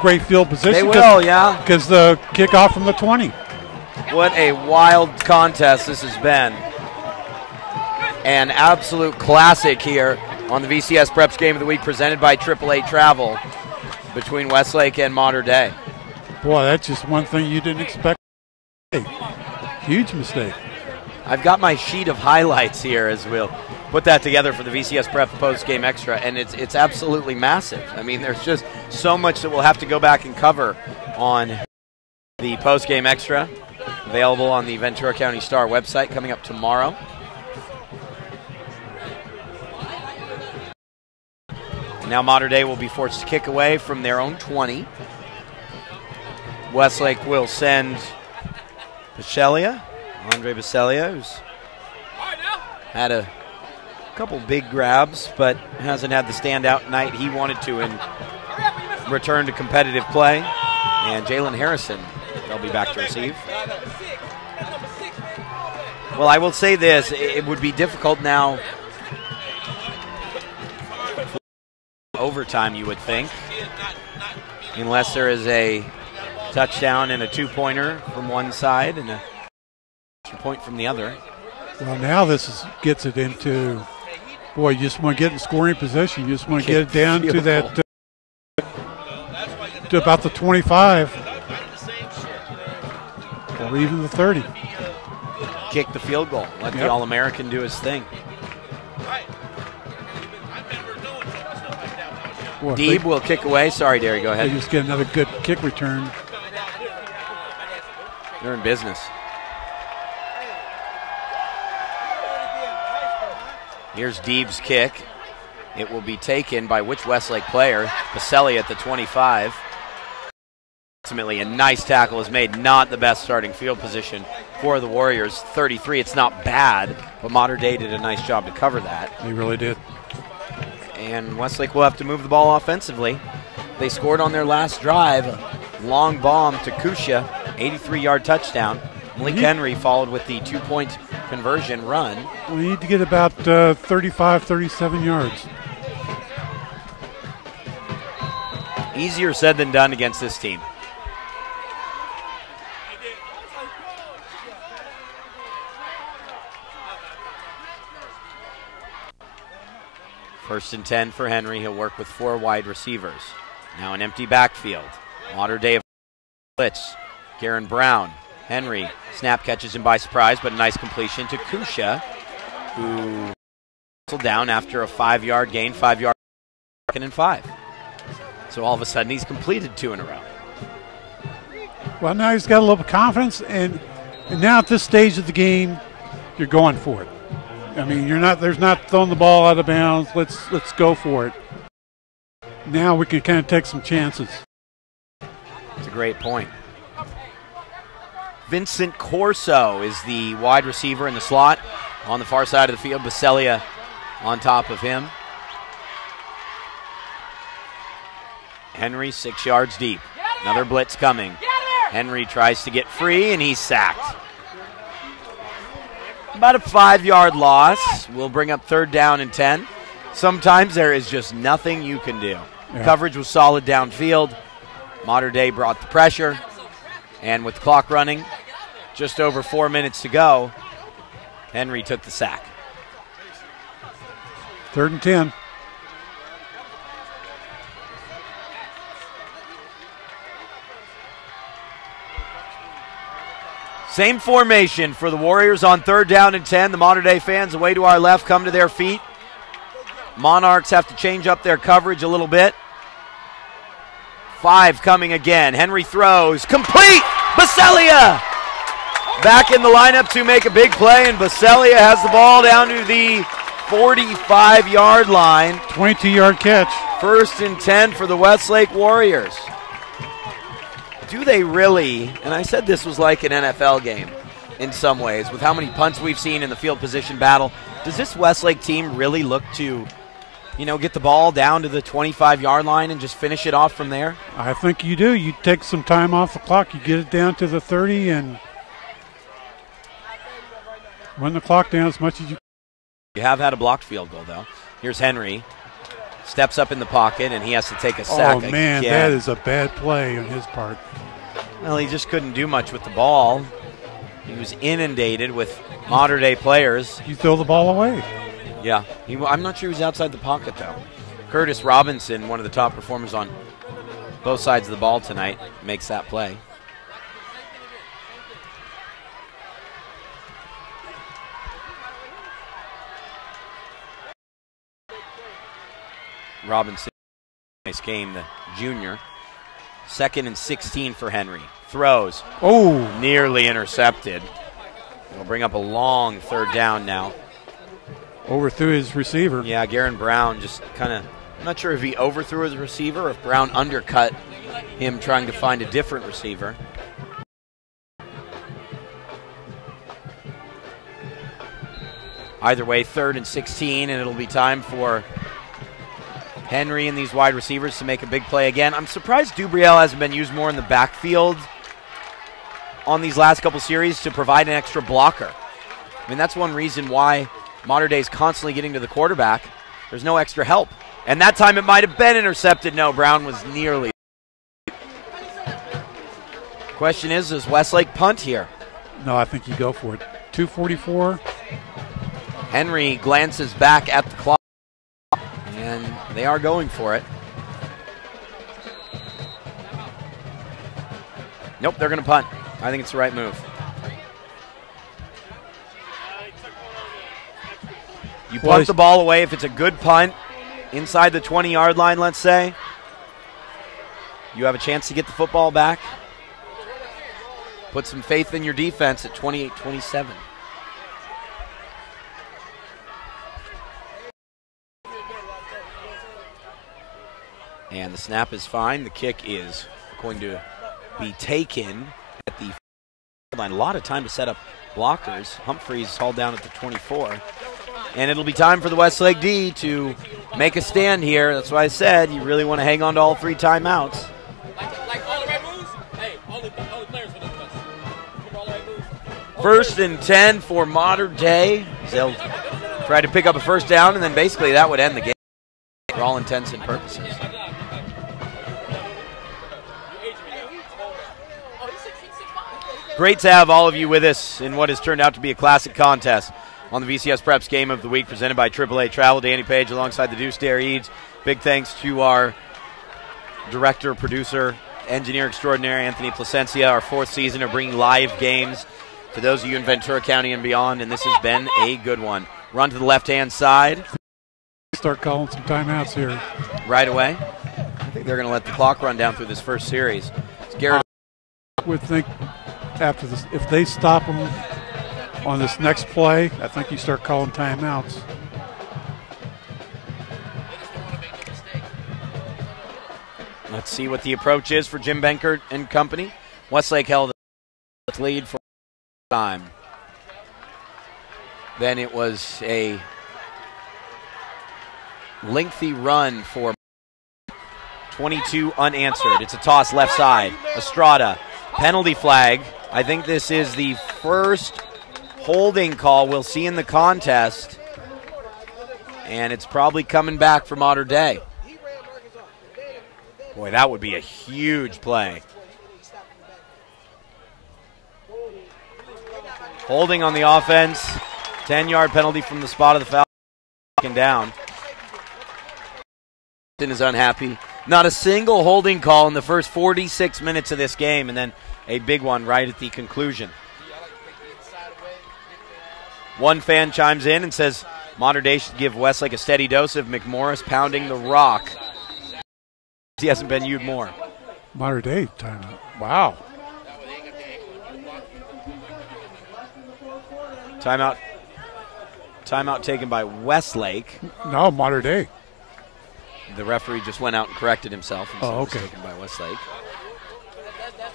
Great field position. They will, yeah. Because the kickoff from the 20. What a wild contest this has been. An absolute classic here on the VCS Preps Game of the Week presented by AAA Travel between Westlake and Mater Dei. Boy, that's just one thing you didn't expect. Huge mistake. I've got my sheet of highlights here as we'll put that together for the VCS Prep Post Game Extra, and it's absolutely massive. I mean, there's just so much that we'll have to go back and cover on the Post Game Extra, available on the Ventura County Star website coming up tomorrow. Now Mater Dei will be forced to kick away from their own 20. Westlake will send Andre Bacelia, who's had a couple big grabs, but hasn't had the standout night he wanted to in return to competitive play. And Jalen Harrison, they'll be back to receive. Well, I will say this, it would be difficult now. Overtime, you would think, unless there is a touchdown and a 2-pointer from one side and a 2-point from the other. Well, now this gets it into, boy, you just want to get in scoring position. You just want to get it down to that to about the 25 or even the 30. Kick the field goal. Let the All-American do his thing. Boy, Deeb will kick away. Sorry, Derry, go ahead. They just get another good kick return. They're in business. Here's Deeb's kick. It will be taken by which Westlake player? Baselli at the 25. Ultimately, a nice tackle is made. Not the best starting field position for the Warriors. 33, it's not bad, but Modern Day did a nice job to cover that. They really did. And Westlake will have to move the ball offensively. They scored on their last drive. A long bomb to Kusha, 83-yard touchdown. Malik Henry followed with the 2-point conversion run. We need to get about 35, 37 yards. Easier said than done against this team. First and 10 for Henry. He'll work with 4 wide receivers. Now an empty backfield. Modern Day of blitz. Garen Brown. Henry. Snap catches him by surprise, but a nice completion to Kusha, who whistled down after a 5-yard gain, 5-yard, 2nd and 5. So all of a sudden he's completed 2 in a row. Well, now he's got a little confidence, and now at this stage of the game, you're going for it. I mean, there's not throwing the ball out of bounds. Let's go for it. Now we can kind of take some chances. It's a great point. Vincent Corso is the wide receiver in the slot on the far side of the field. Baselli on top of him. Henry 6 yards deep. Another blitz coming. Henry tries to get free, and he's sacked. About a 5-yard loss. We'll bring up 3rd down and 10. Sometimes there is just nothing you can do. Yeah. Coverage was solid downfield. Modern Day brought the pressure. And with the clock running, just over 4 minutes to go, Henry took the sack. 3rd and 10. Same formation for the Warriors on 3rd down and 10. The Modern Day fans away to our left come to their feet. Monarchs have to change up their coverage a little bit. 5 coming again. Henry throws. Complete! Baselli back in the lineup to make a big play, and Baselli has the ball down to the 45-yard line. 22-yard catch. 1st and 10 for the Westlake Warriors. Do they really, and I said this was like an NFL game in some ways, with how many punts we've seen in the field position battle, does this Westlake team really look to, get the ball down to the 25-yard line and just finish it off from there? I think you do. You take some time off the clock, you get it down to the 30, and run the clock down as much as you can. You have had a blocked field goal, though. Here's Henry. Steps up in the pocket, and he has to take a sack again. Oh, man, that is a bad play on his part. Well, he just couldn't do much with the ball. He was inundated with Modern Day players. You throw the ball away. Yeah. I'm not sure he was outside the pocket, though. Curtis Robinson, one of the top performers on both sides of the ball tonight, makes that play. Robinson, nice game, the junior. 2nd and 16 for Henry. Throws. Oh. Nearly intercepted. We'll bring up a long 3rd down now. Overthrew his receiver. Yeah, Garen Brown just kind of, I'm not sure if he overthrew his receiver or if Brown undercut him trying to find a different receiver. Either way, 3rd and 16, and it'll be time for Henry and these wide receivers to make a big play again. I'm surprised Dubriel hasn't been used more in the backfield on these last couple series to provide an extra blocker. I mean, that's one reason why Modern Day is constantly getting to the quarterback. There's no extra help. And that time it might have been intercepted. No, Brown was nearly. Question is, does Westlake punt here? No, I think you go for it. 2:44. Henry glances back at the clock, and they are going for it. Nope, they're going to punt. I think it's the right move. You punt the ball away if it's a good punt inside the 20-yard line, let's say. You have a chance to get the football back. Put some faith in your defense at 28-27. And the snap is fine. The kick is going to be taken at the line. A lot of time to set up blockers. Humphreys hauled down at the 24. And it'll be time for the Westlake D to make a stand here. That's why I said you really want to hang on to all 3 timeouts. First and 10 for Modern Day. They'll try to pick up a first down, and then basically that would end the game for all intents and purposes. Great to have all of you with us in what has turned out to be a classic contest on the VCS Preps Game of the Week presented by AAA Travel. Danny Page alongside the Deuce Dare Eads. Big thanks to our director, producer, engineer extraordinary, Anthony Placencia, our 4th season of bringing live games to those of you in Ventura County and beyond, and this has been a good one. Run to the left-hand side. Start calling some timeouts here. Right away. I think they're going to let the clock run down through this first series. It's Garrett. I would think after this, if they stop them on this next play, I think you start calling timeouts. Let's see what the approach is for Jim Benkert and company. Westlake held the lead for time. Then it was a lengthy run for 22 unanswered. It's a toss left side. Estrada, penalty flag. I think this is the first holding call we'll see in the contest, and it's probably coming back for Modern Day. Boy, that would be a huge play. Holding on the offense. 10-yard penalty from the spot of the foul. Taken down. Is unhappy. Not a single holding call in the first 46 minutes of this game, and then a big one right at the conclusion. One fan chimes in and says Modern Day should give Westlake a steady dose of McMorris pounding the rock. He hasn't been used more. Modern Day timeout. Wow. Timeout taken by Westlake. No, Modern Day. The referee just went out and corrected himself. And oh, okay. Taken by Westlake.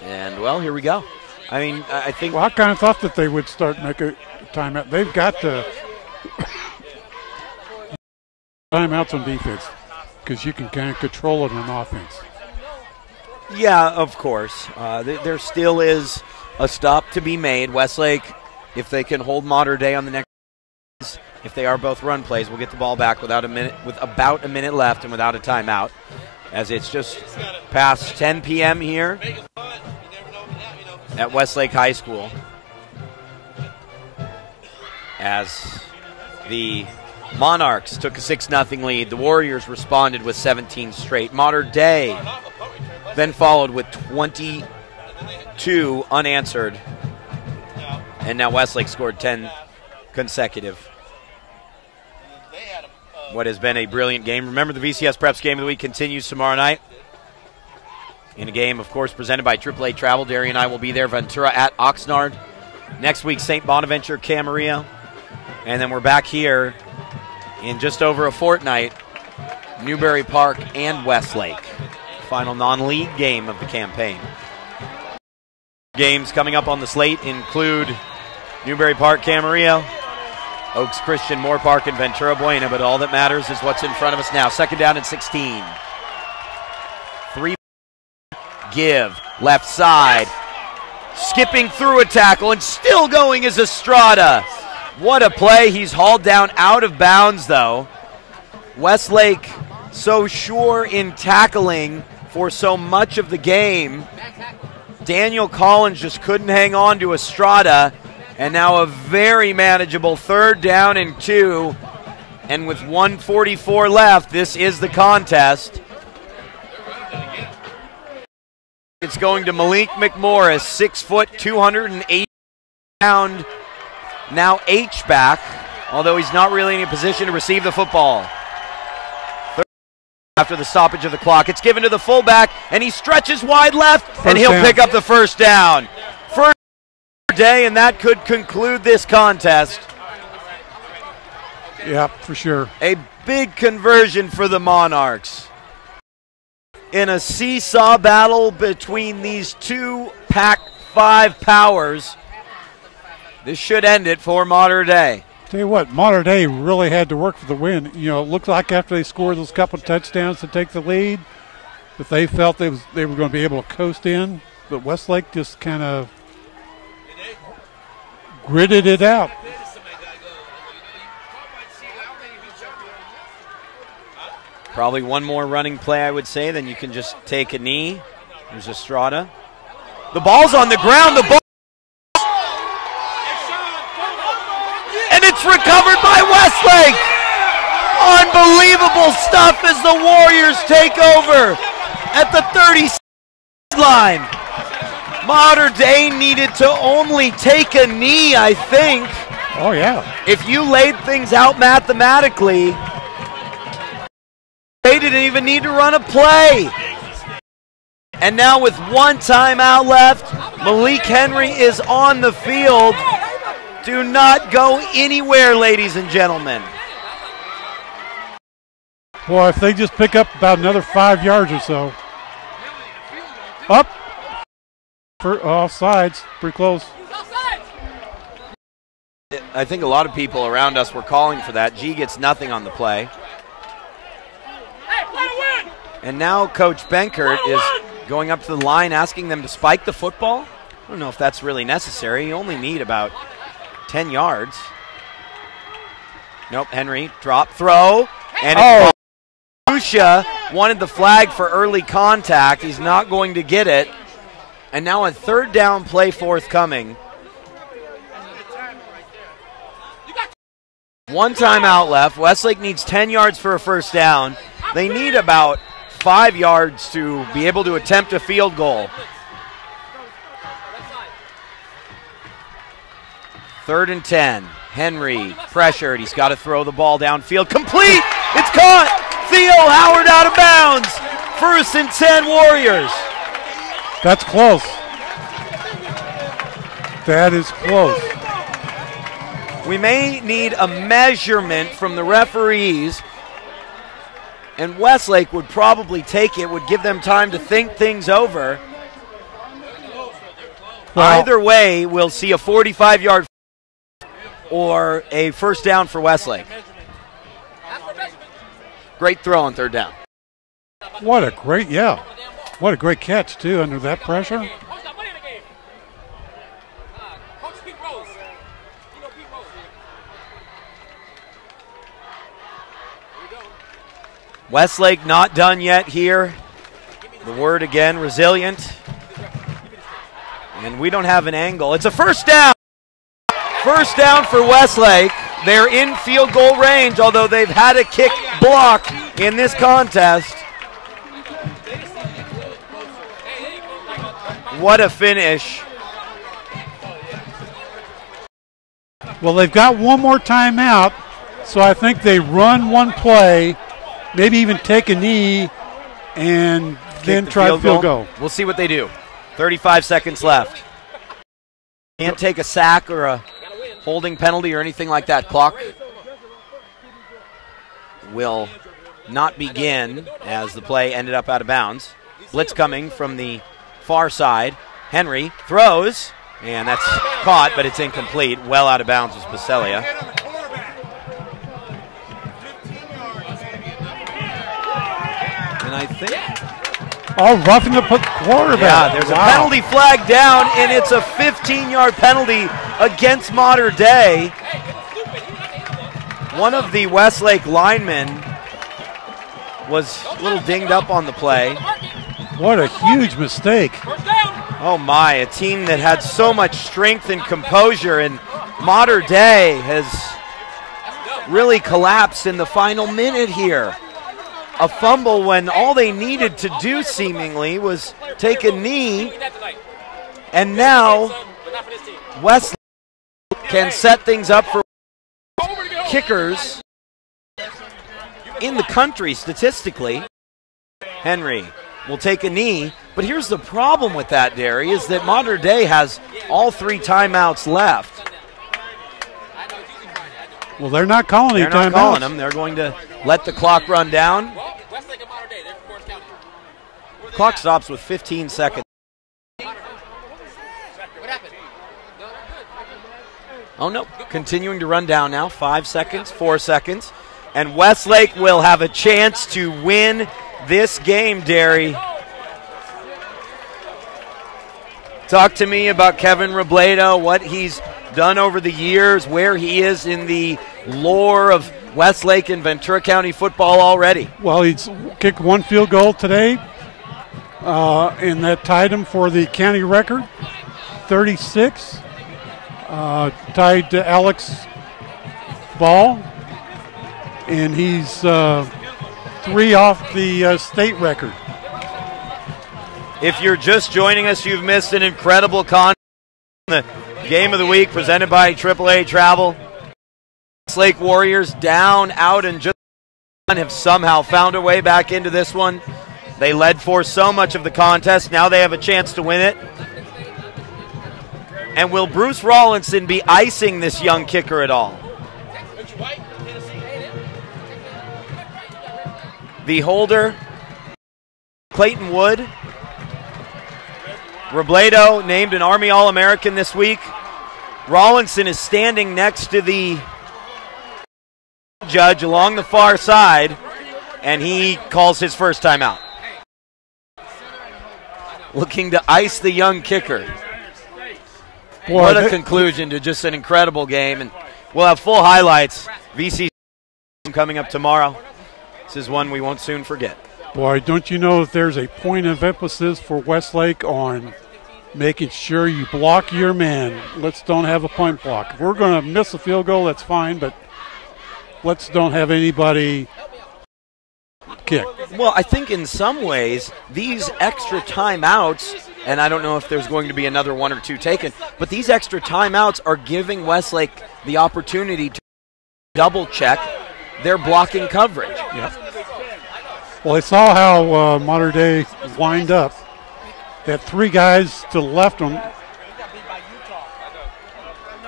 And, well, here we go. I mean, I think... Well, I kind of thought that they would start making a timeout. They've got to timeouts on defense because you can kind of control it on offense. Yeah, of course. There still is a stop to be made. Westlake, if they can hold Modern Day on the next, if they are both run plays, we'll get the ball back with about a minute left and without a timeout, as it's just past 10 p.m. here at Westlake High School. As the Monarchs took a 6-0 lead, the Warriors responded with 17 straight. Modern Day then followed with 22 unanswered, and now Westlake scored 10 consecutive. What has been a brilliant game. Remember, the VCS Preps Game of the Week continues tomorrow night in a game, of course, presented by AAA Travel. Derry and I will be there. Ventura at Oxnard. Next week, St. Bonaventure, Camarillo. And then we're back here in just over a fortnight, Newbury Park and Westlake. Final non-league game of the campaign. Games coming up on the slate include Newbury Park, Camarillo, Oaks Christian, Moore Park, and Ventura Buena, but all that matters is what's in front of us now. 2nd down and 16. 3 give, left side. Skipping through a tackle and still going is Estrada. What a play. He's hauled down out of bounds, though. Westlake so sure in tackling for so much of the game. Daniel Collins just couldn't hang on to Estrada. And now a very manageable 3rd down and 2. And with 1:44 left, this is the contest. It's going to Malik McMorris, 6 foot, 280 pound, now H-back, although he's not really in a position to receive the football. After the stoppage of the clock, it's given to the fullback, and he stretches wide left, and he'll pick up the first down. First day, and that could conclude this contest. Yeah, for sure. A big conversion for the Monarchs. In a seesaw battle between these two Pac-5 powers, this should end it for Mater Dei. Tell you what, Mater Dei really had to work for the win. You know, it looked like after they scored those couple of touchdowns to take the lead, that they felt they were going to be able to coast in, but Westlake just kind of gritted it out. Probably one more running play, I would say, then you can just take a knee. There's Estrada. The ball's on the ground. The ball. And it's recovered by Westlake. Unbelievable stuff as the Warriors take over at the 30 line. Mater Dei needed to only take a knee, I think. Oh, yeah. If you laid things out mathematically, they didn't even need to run a play. And now with one timeout left, Malik Henry is on the field. Do not go anywhere, ladies and gentlemen. Boy, if they just pick up about another 5 yards or so. Up. For offsides, pretty close. I think a lot of people around us were calling for that. G gets nothing on the play. And now Coach Benkert is going up to the line asking them to spike the football. I don't know if that's really necessary. You only need about 10 yards. Nope, Henry, drop, throw. And Lucia wanted the flag for early contact. He's not going to get it. And now a third down play forthcoming. One timeout left. Westlake needs 10 yards for a first down. They need about 5 yards to be able to attempt a field goal. Third and 10. Henry pressured. He's got to throw the ball downfield. Complete! It's caught! Theo Howard out of bounds. First and 10 Warriors. That's close. That is close. We may need a measurement from the referees, and Westlake would probably take it, would give them time to think things over. Well, either way, we'll see a 45-yard or a first down for Westlake. Great throw on third down. What a great catch, too, under that pressure. Westlake not done yet here. The word again, resilient. And we don't have an angle. It's a first down. First down for Westlake. They're in field goal range, although they've had a kick block in this contest. What a finish. Well, they've got one more timeout, so I think they run one play, maybe even take a knee, and then try the field goal. We'll see what they do. 35 seconds left. Can't take a sack or a holding penalty or anything like that. Clock will not begin as the play ended up out of bounds. Blitz coming from the far side. Henry throws, and that's caught, but it's incomplete. Well out of bounds was Baselia. And I think... roughing the quarterback. Yeah, there's a penalty flag down, and it's a 15-yard penalty against Mater Dei. One of the Westlake linemen was a little dinged up on the play. What a huge mistake. Oh my, a team that had so much strength and composure, and Mater Dei has really collapsed in the final minute here. a fumble when all they needed to do seemingly was take a knee, and now Westlake can set things up for kickers in the country statistically. Henry will take a knee, but here's the problem with that, Derry, is that Modern Day has all 3 timeouts left. Well, they're not calling any timeouts. They're not calling them. They're going to let the clock run down. Clock stops with 15 seconds. Oh, no. Continuing to run down now. 5 seconds, 4 seconds. And Westlake will have a chance to win this game, Derry. Talk to me about Kevin Robledo, what he's done over the years, where he is in the lore of Westlake and Ventura County football already. Well, he's kicked 1 field goal today, and that tied him for the county record, 36. Tied to Alex Ball, and he's 3 off the state record. If you're just joining us, you've missed an incredible contest. The game of the week presented by AAA Travel. Westlake Warriors down, out, and just have somehow found a way back into this one. They led for so much of the contest. Now they have a chance to win it. And will Bruce Rawlinson be icing this young kicker at all? The holder, Clayton Wood. Robledo named an Army All-American this week. Rawlinson is standing next to the judge along the far side, and he calls his first timeout. Looking to ice the young kicker. Boy, what a conclusion to just an incredible game. And we'll have full highlights. VC coming up tomorrow. This is one we won't soon forget. Boy, don't you know that there's a point of emphasis for Westlake on making sure you block your man. Let's don't have a point block. If we're going to miss a field goal, that's fine, but let's don't have anybody kick. Well, I think in some ways, these extra timeouts, and I don't know if there's going to be another 1 or 2 taken, but these extra timeouts are giving Westlake the opportunity to double check their blocking coverage. Yep. Well, they saw how Modern Day lined up. They had 3 guys to the left of them.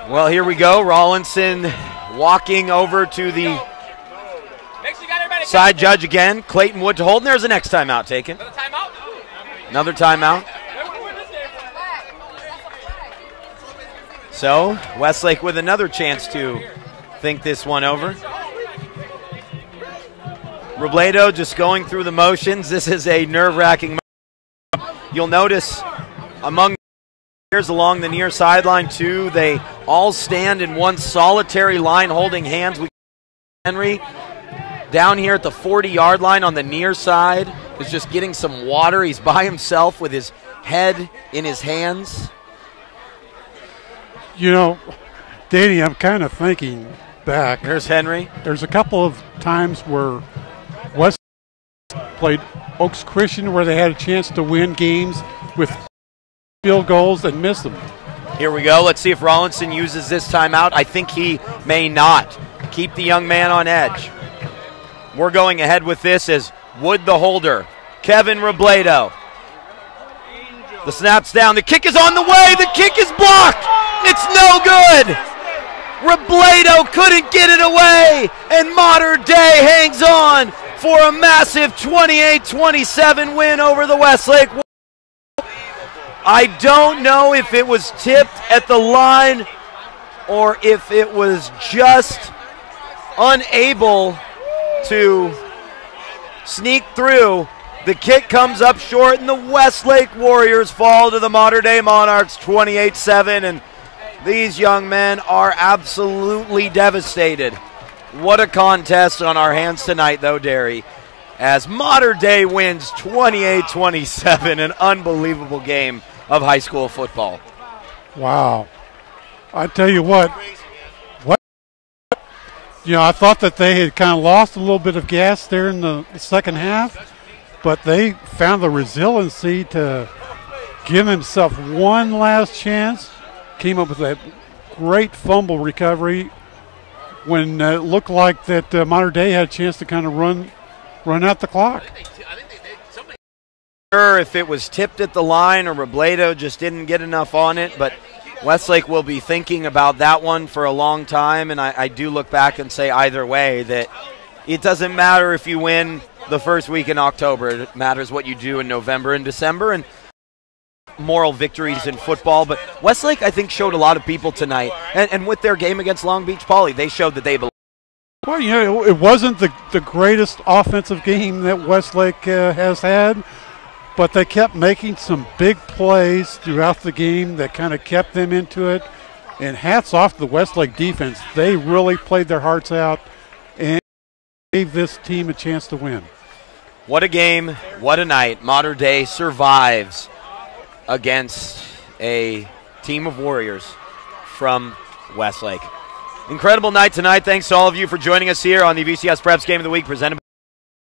Well, here we go. Rawlinson walking over to the side judge again. Clayton Wood to hold, and there's the next timeout taken. Another timeout. So, Westlake with another chance to think this one over. Robledo just going through the motions. This is a nerve-wracking moment. You'll notice among the players along the near sideline, too, they all stand in one solitary line holding hands. Henry down here at the 40-yard line on the near side is just getting some water. He's by himself with his head in his hands. You know, Danny, I'm kind of thinking back. There's Henry. There's a couple of times where West played Oaks Christian where they had a chance to win games with field goals and missed them. Here we go. Let's see if Rawlinson uses this timeout. I think he may not. Keep the young man on edge. We're going ahead with this as Wood the holder. Kevin Robledo. The snap's down. The kick is on the way. The kick is blocked. It's no good. Robledo couldn't get it away, and Modern Day hangs on for a massive 28-27 win over the Westlake. I don't know if it was tipped at the line or if it was just unable to sneak through. The kick comes up short, and the Westlake Warriors fall to the Modern Day Monarchs 28-7, and these young men are absolutely devastated. What a contest on our hands tonight, though, Derry, as Modern Day wins 28-27, an unbelievable game of high school football. Wow. I tell you what I thought that they had kind of lost a little bit of gas there in the second half, but they found the resiliency to give themselves one last chance, came up with that great fumble recovery when it looked like that Modern Day had a chance to kind of run out the clock. Sure if it was tipped at the line or Robledo just didn't get enough on it, but Westlake will be thinking about that one for a long time, and I do look back and say either way that it doesn't matter if you win the first week in October. It matters what you do in November and December, and moral victories in football. But Westlake, I think, showed a lot of people tonight, and with their game against Long Beach Poly, they showed that they belong. Well, it wasn't the greatest offensive game that Westlake has had, but they kept making some big plays throughout the game that kind of kept them into it. And hats off to the Westlake defense. They really played their hearts out and gave this team a chance to win. What a game, what a night. Modern Day survives against a team of Warriors from Westlake. Incredible night tonight. Thanks to all of you for joining us here on the VCS Preps Game of the Week presented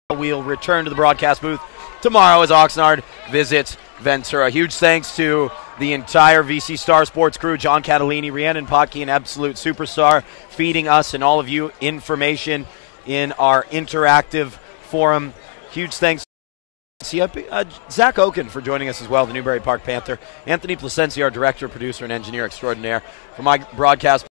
by We'll return to the broadcast booth tomorrow as Oxnard visits Ventura. Huge thanks to the entire VC Star Sports crew, John Catalini, Rhiannon Potke, an absolute superstar, feeding us and all of you information in our interactive forum. Huge thanks to Zach Oken for joining us as well, the Newbury Park Panther. Anthony Placencia, our director, producer, and engineer extraordinaire. For my broadcast,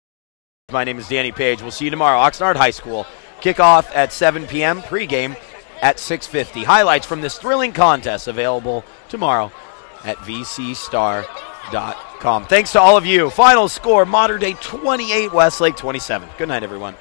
my name is Danny Page. We'll see you tomorrow, Oxnard High School. Kickoff at 7 p.m., pregame at 6:50. Highlights from this thrilling contest available tomorrow at vcstar.com. Thanks to all of you. Final score, Modern Day 28, Westlake 27. Good night, everyone.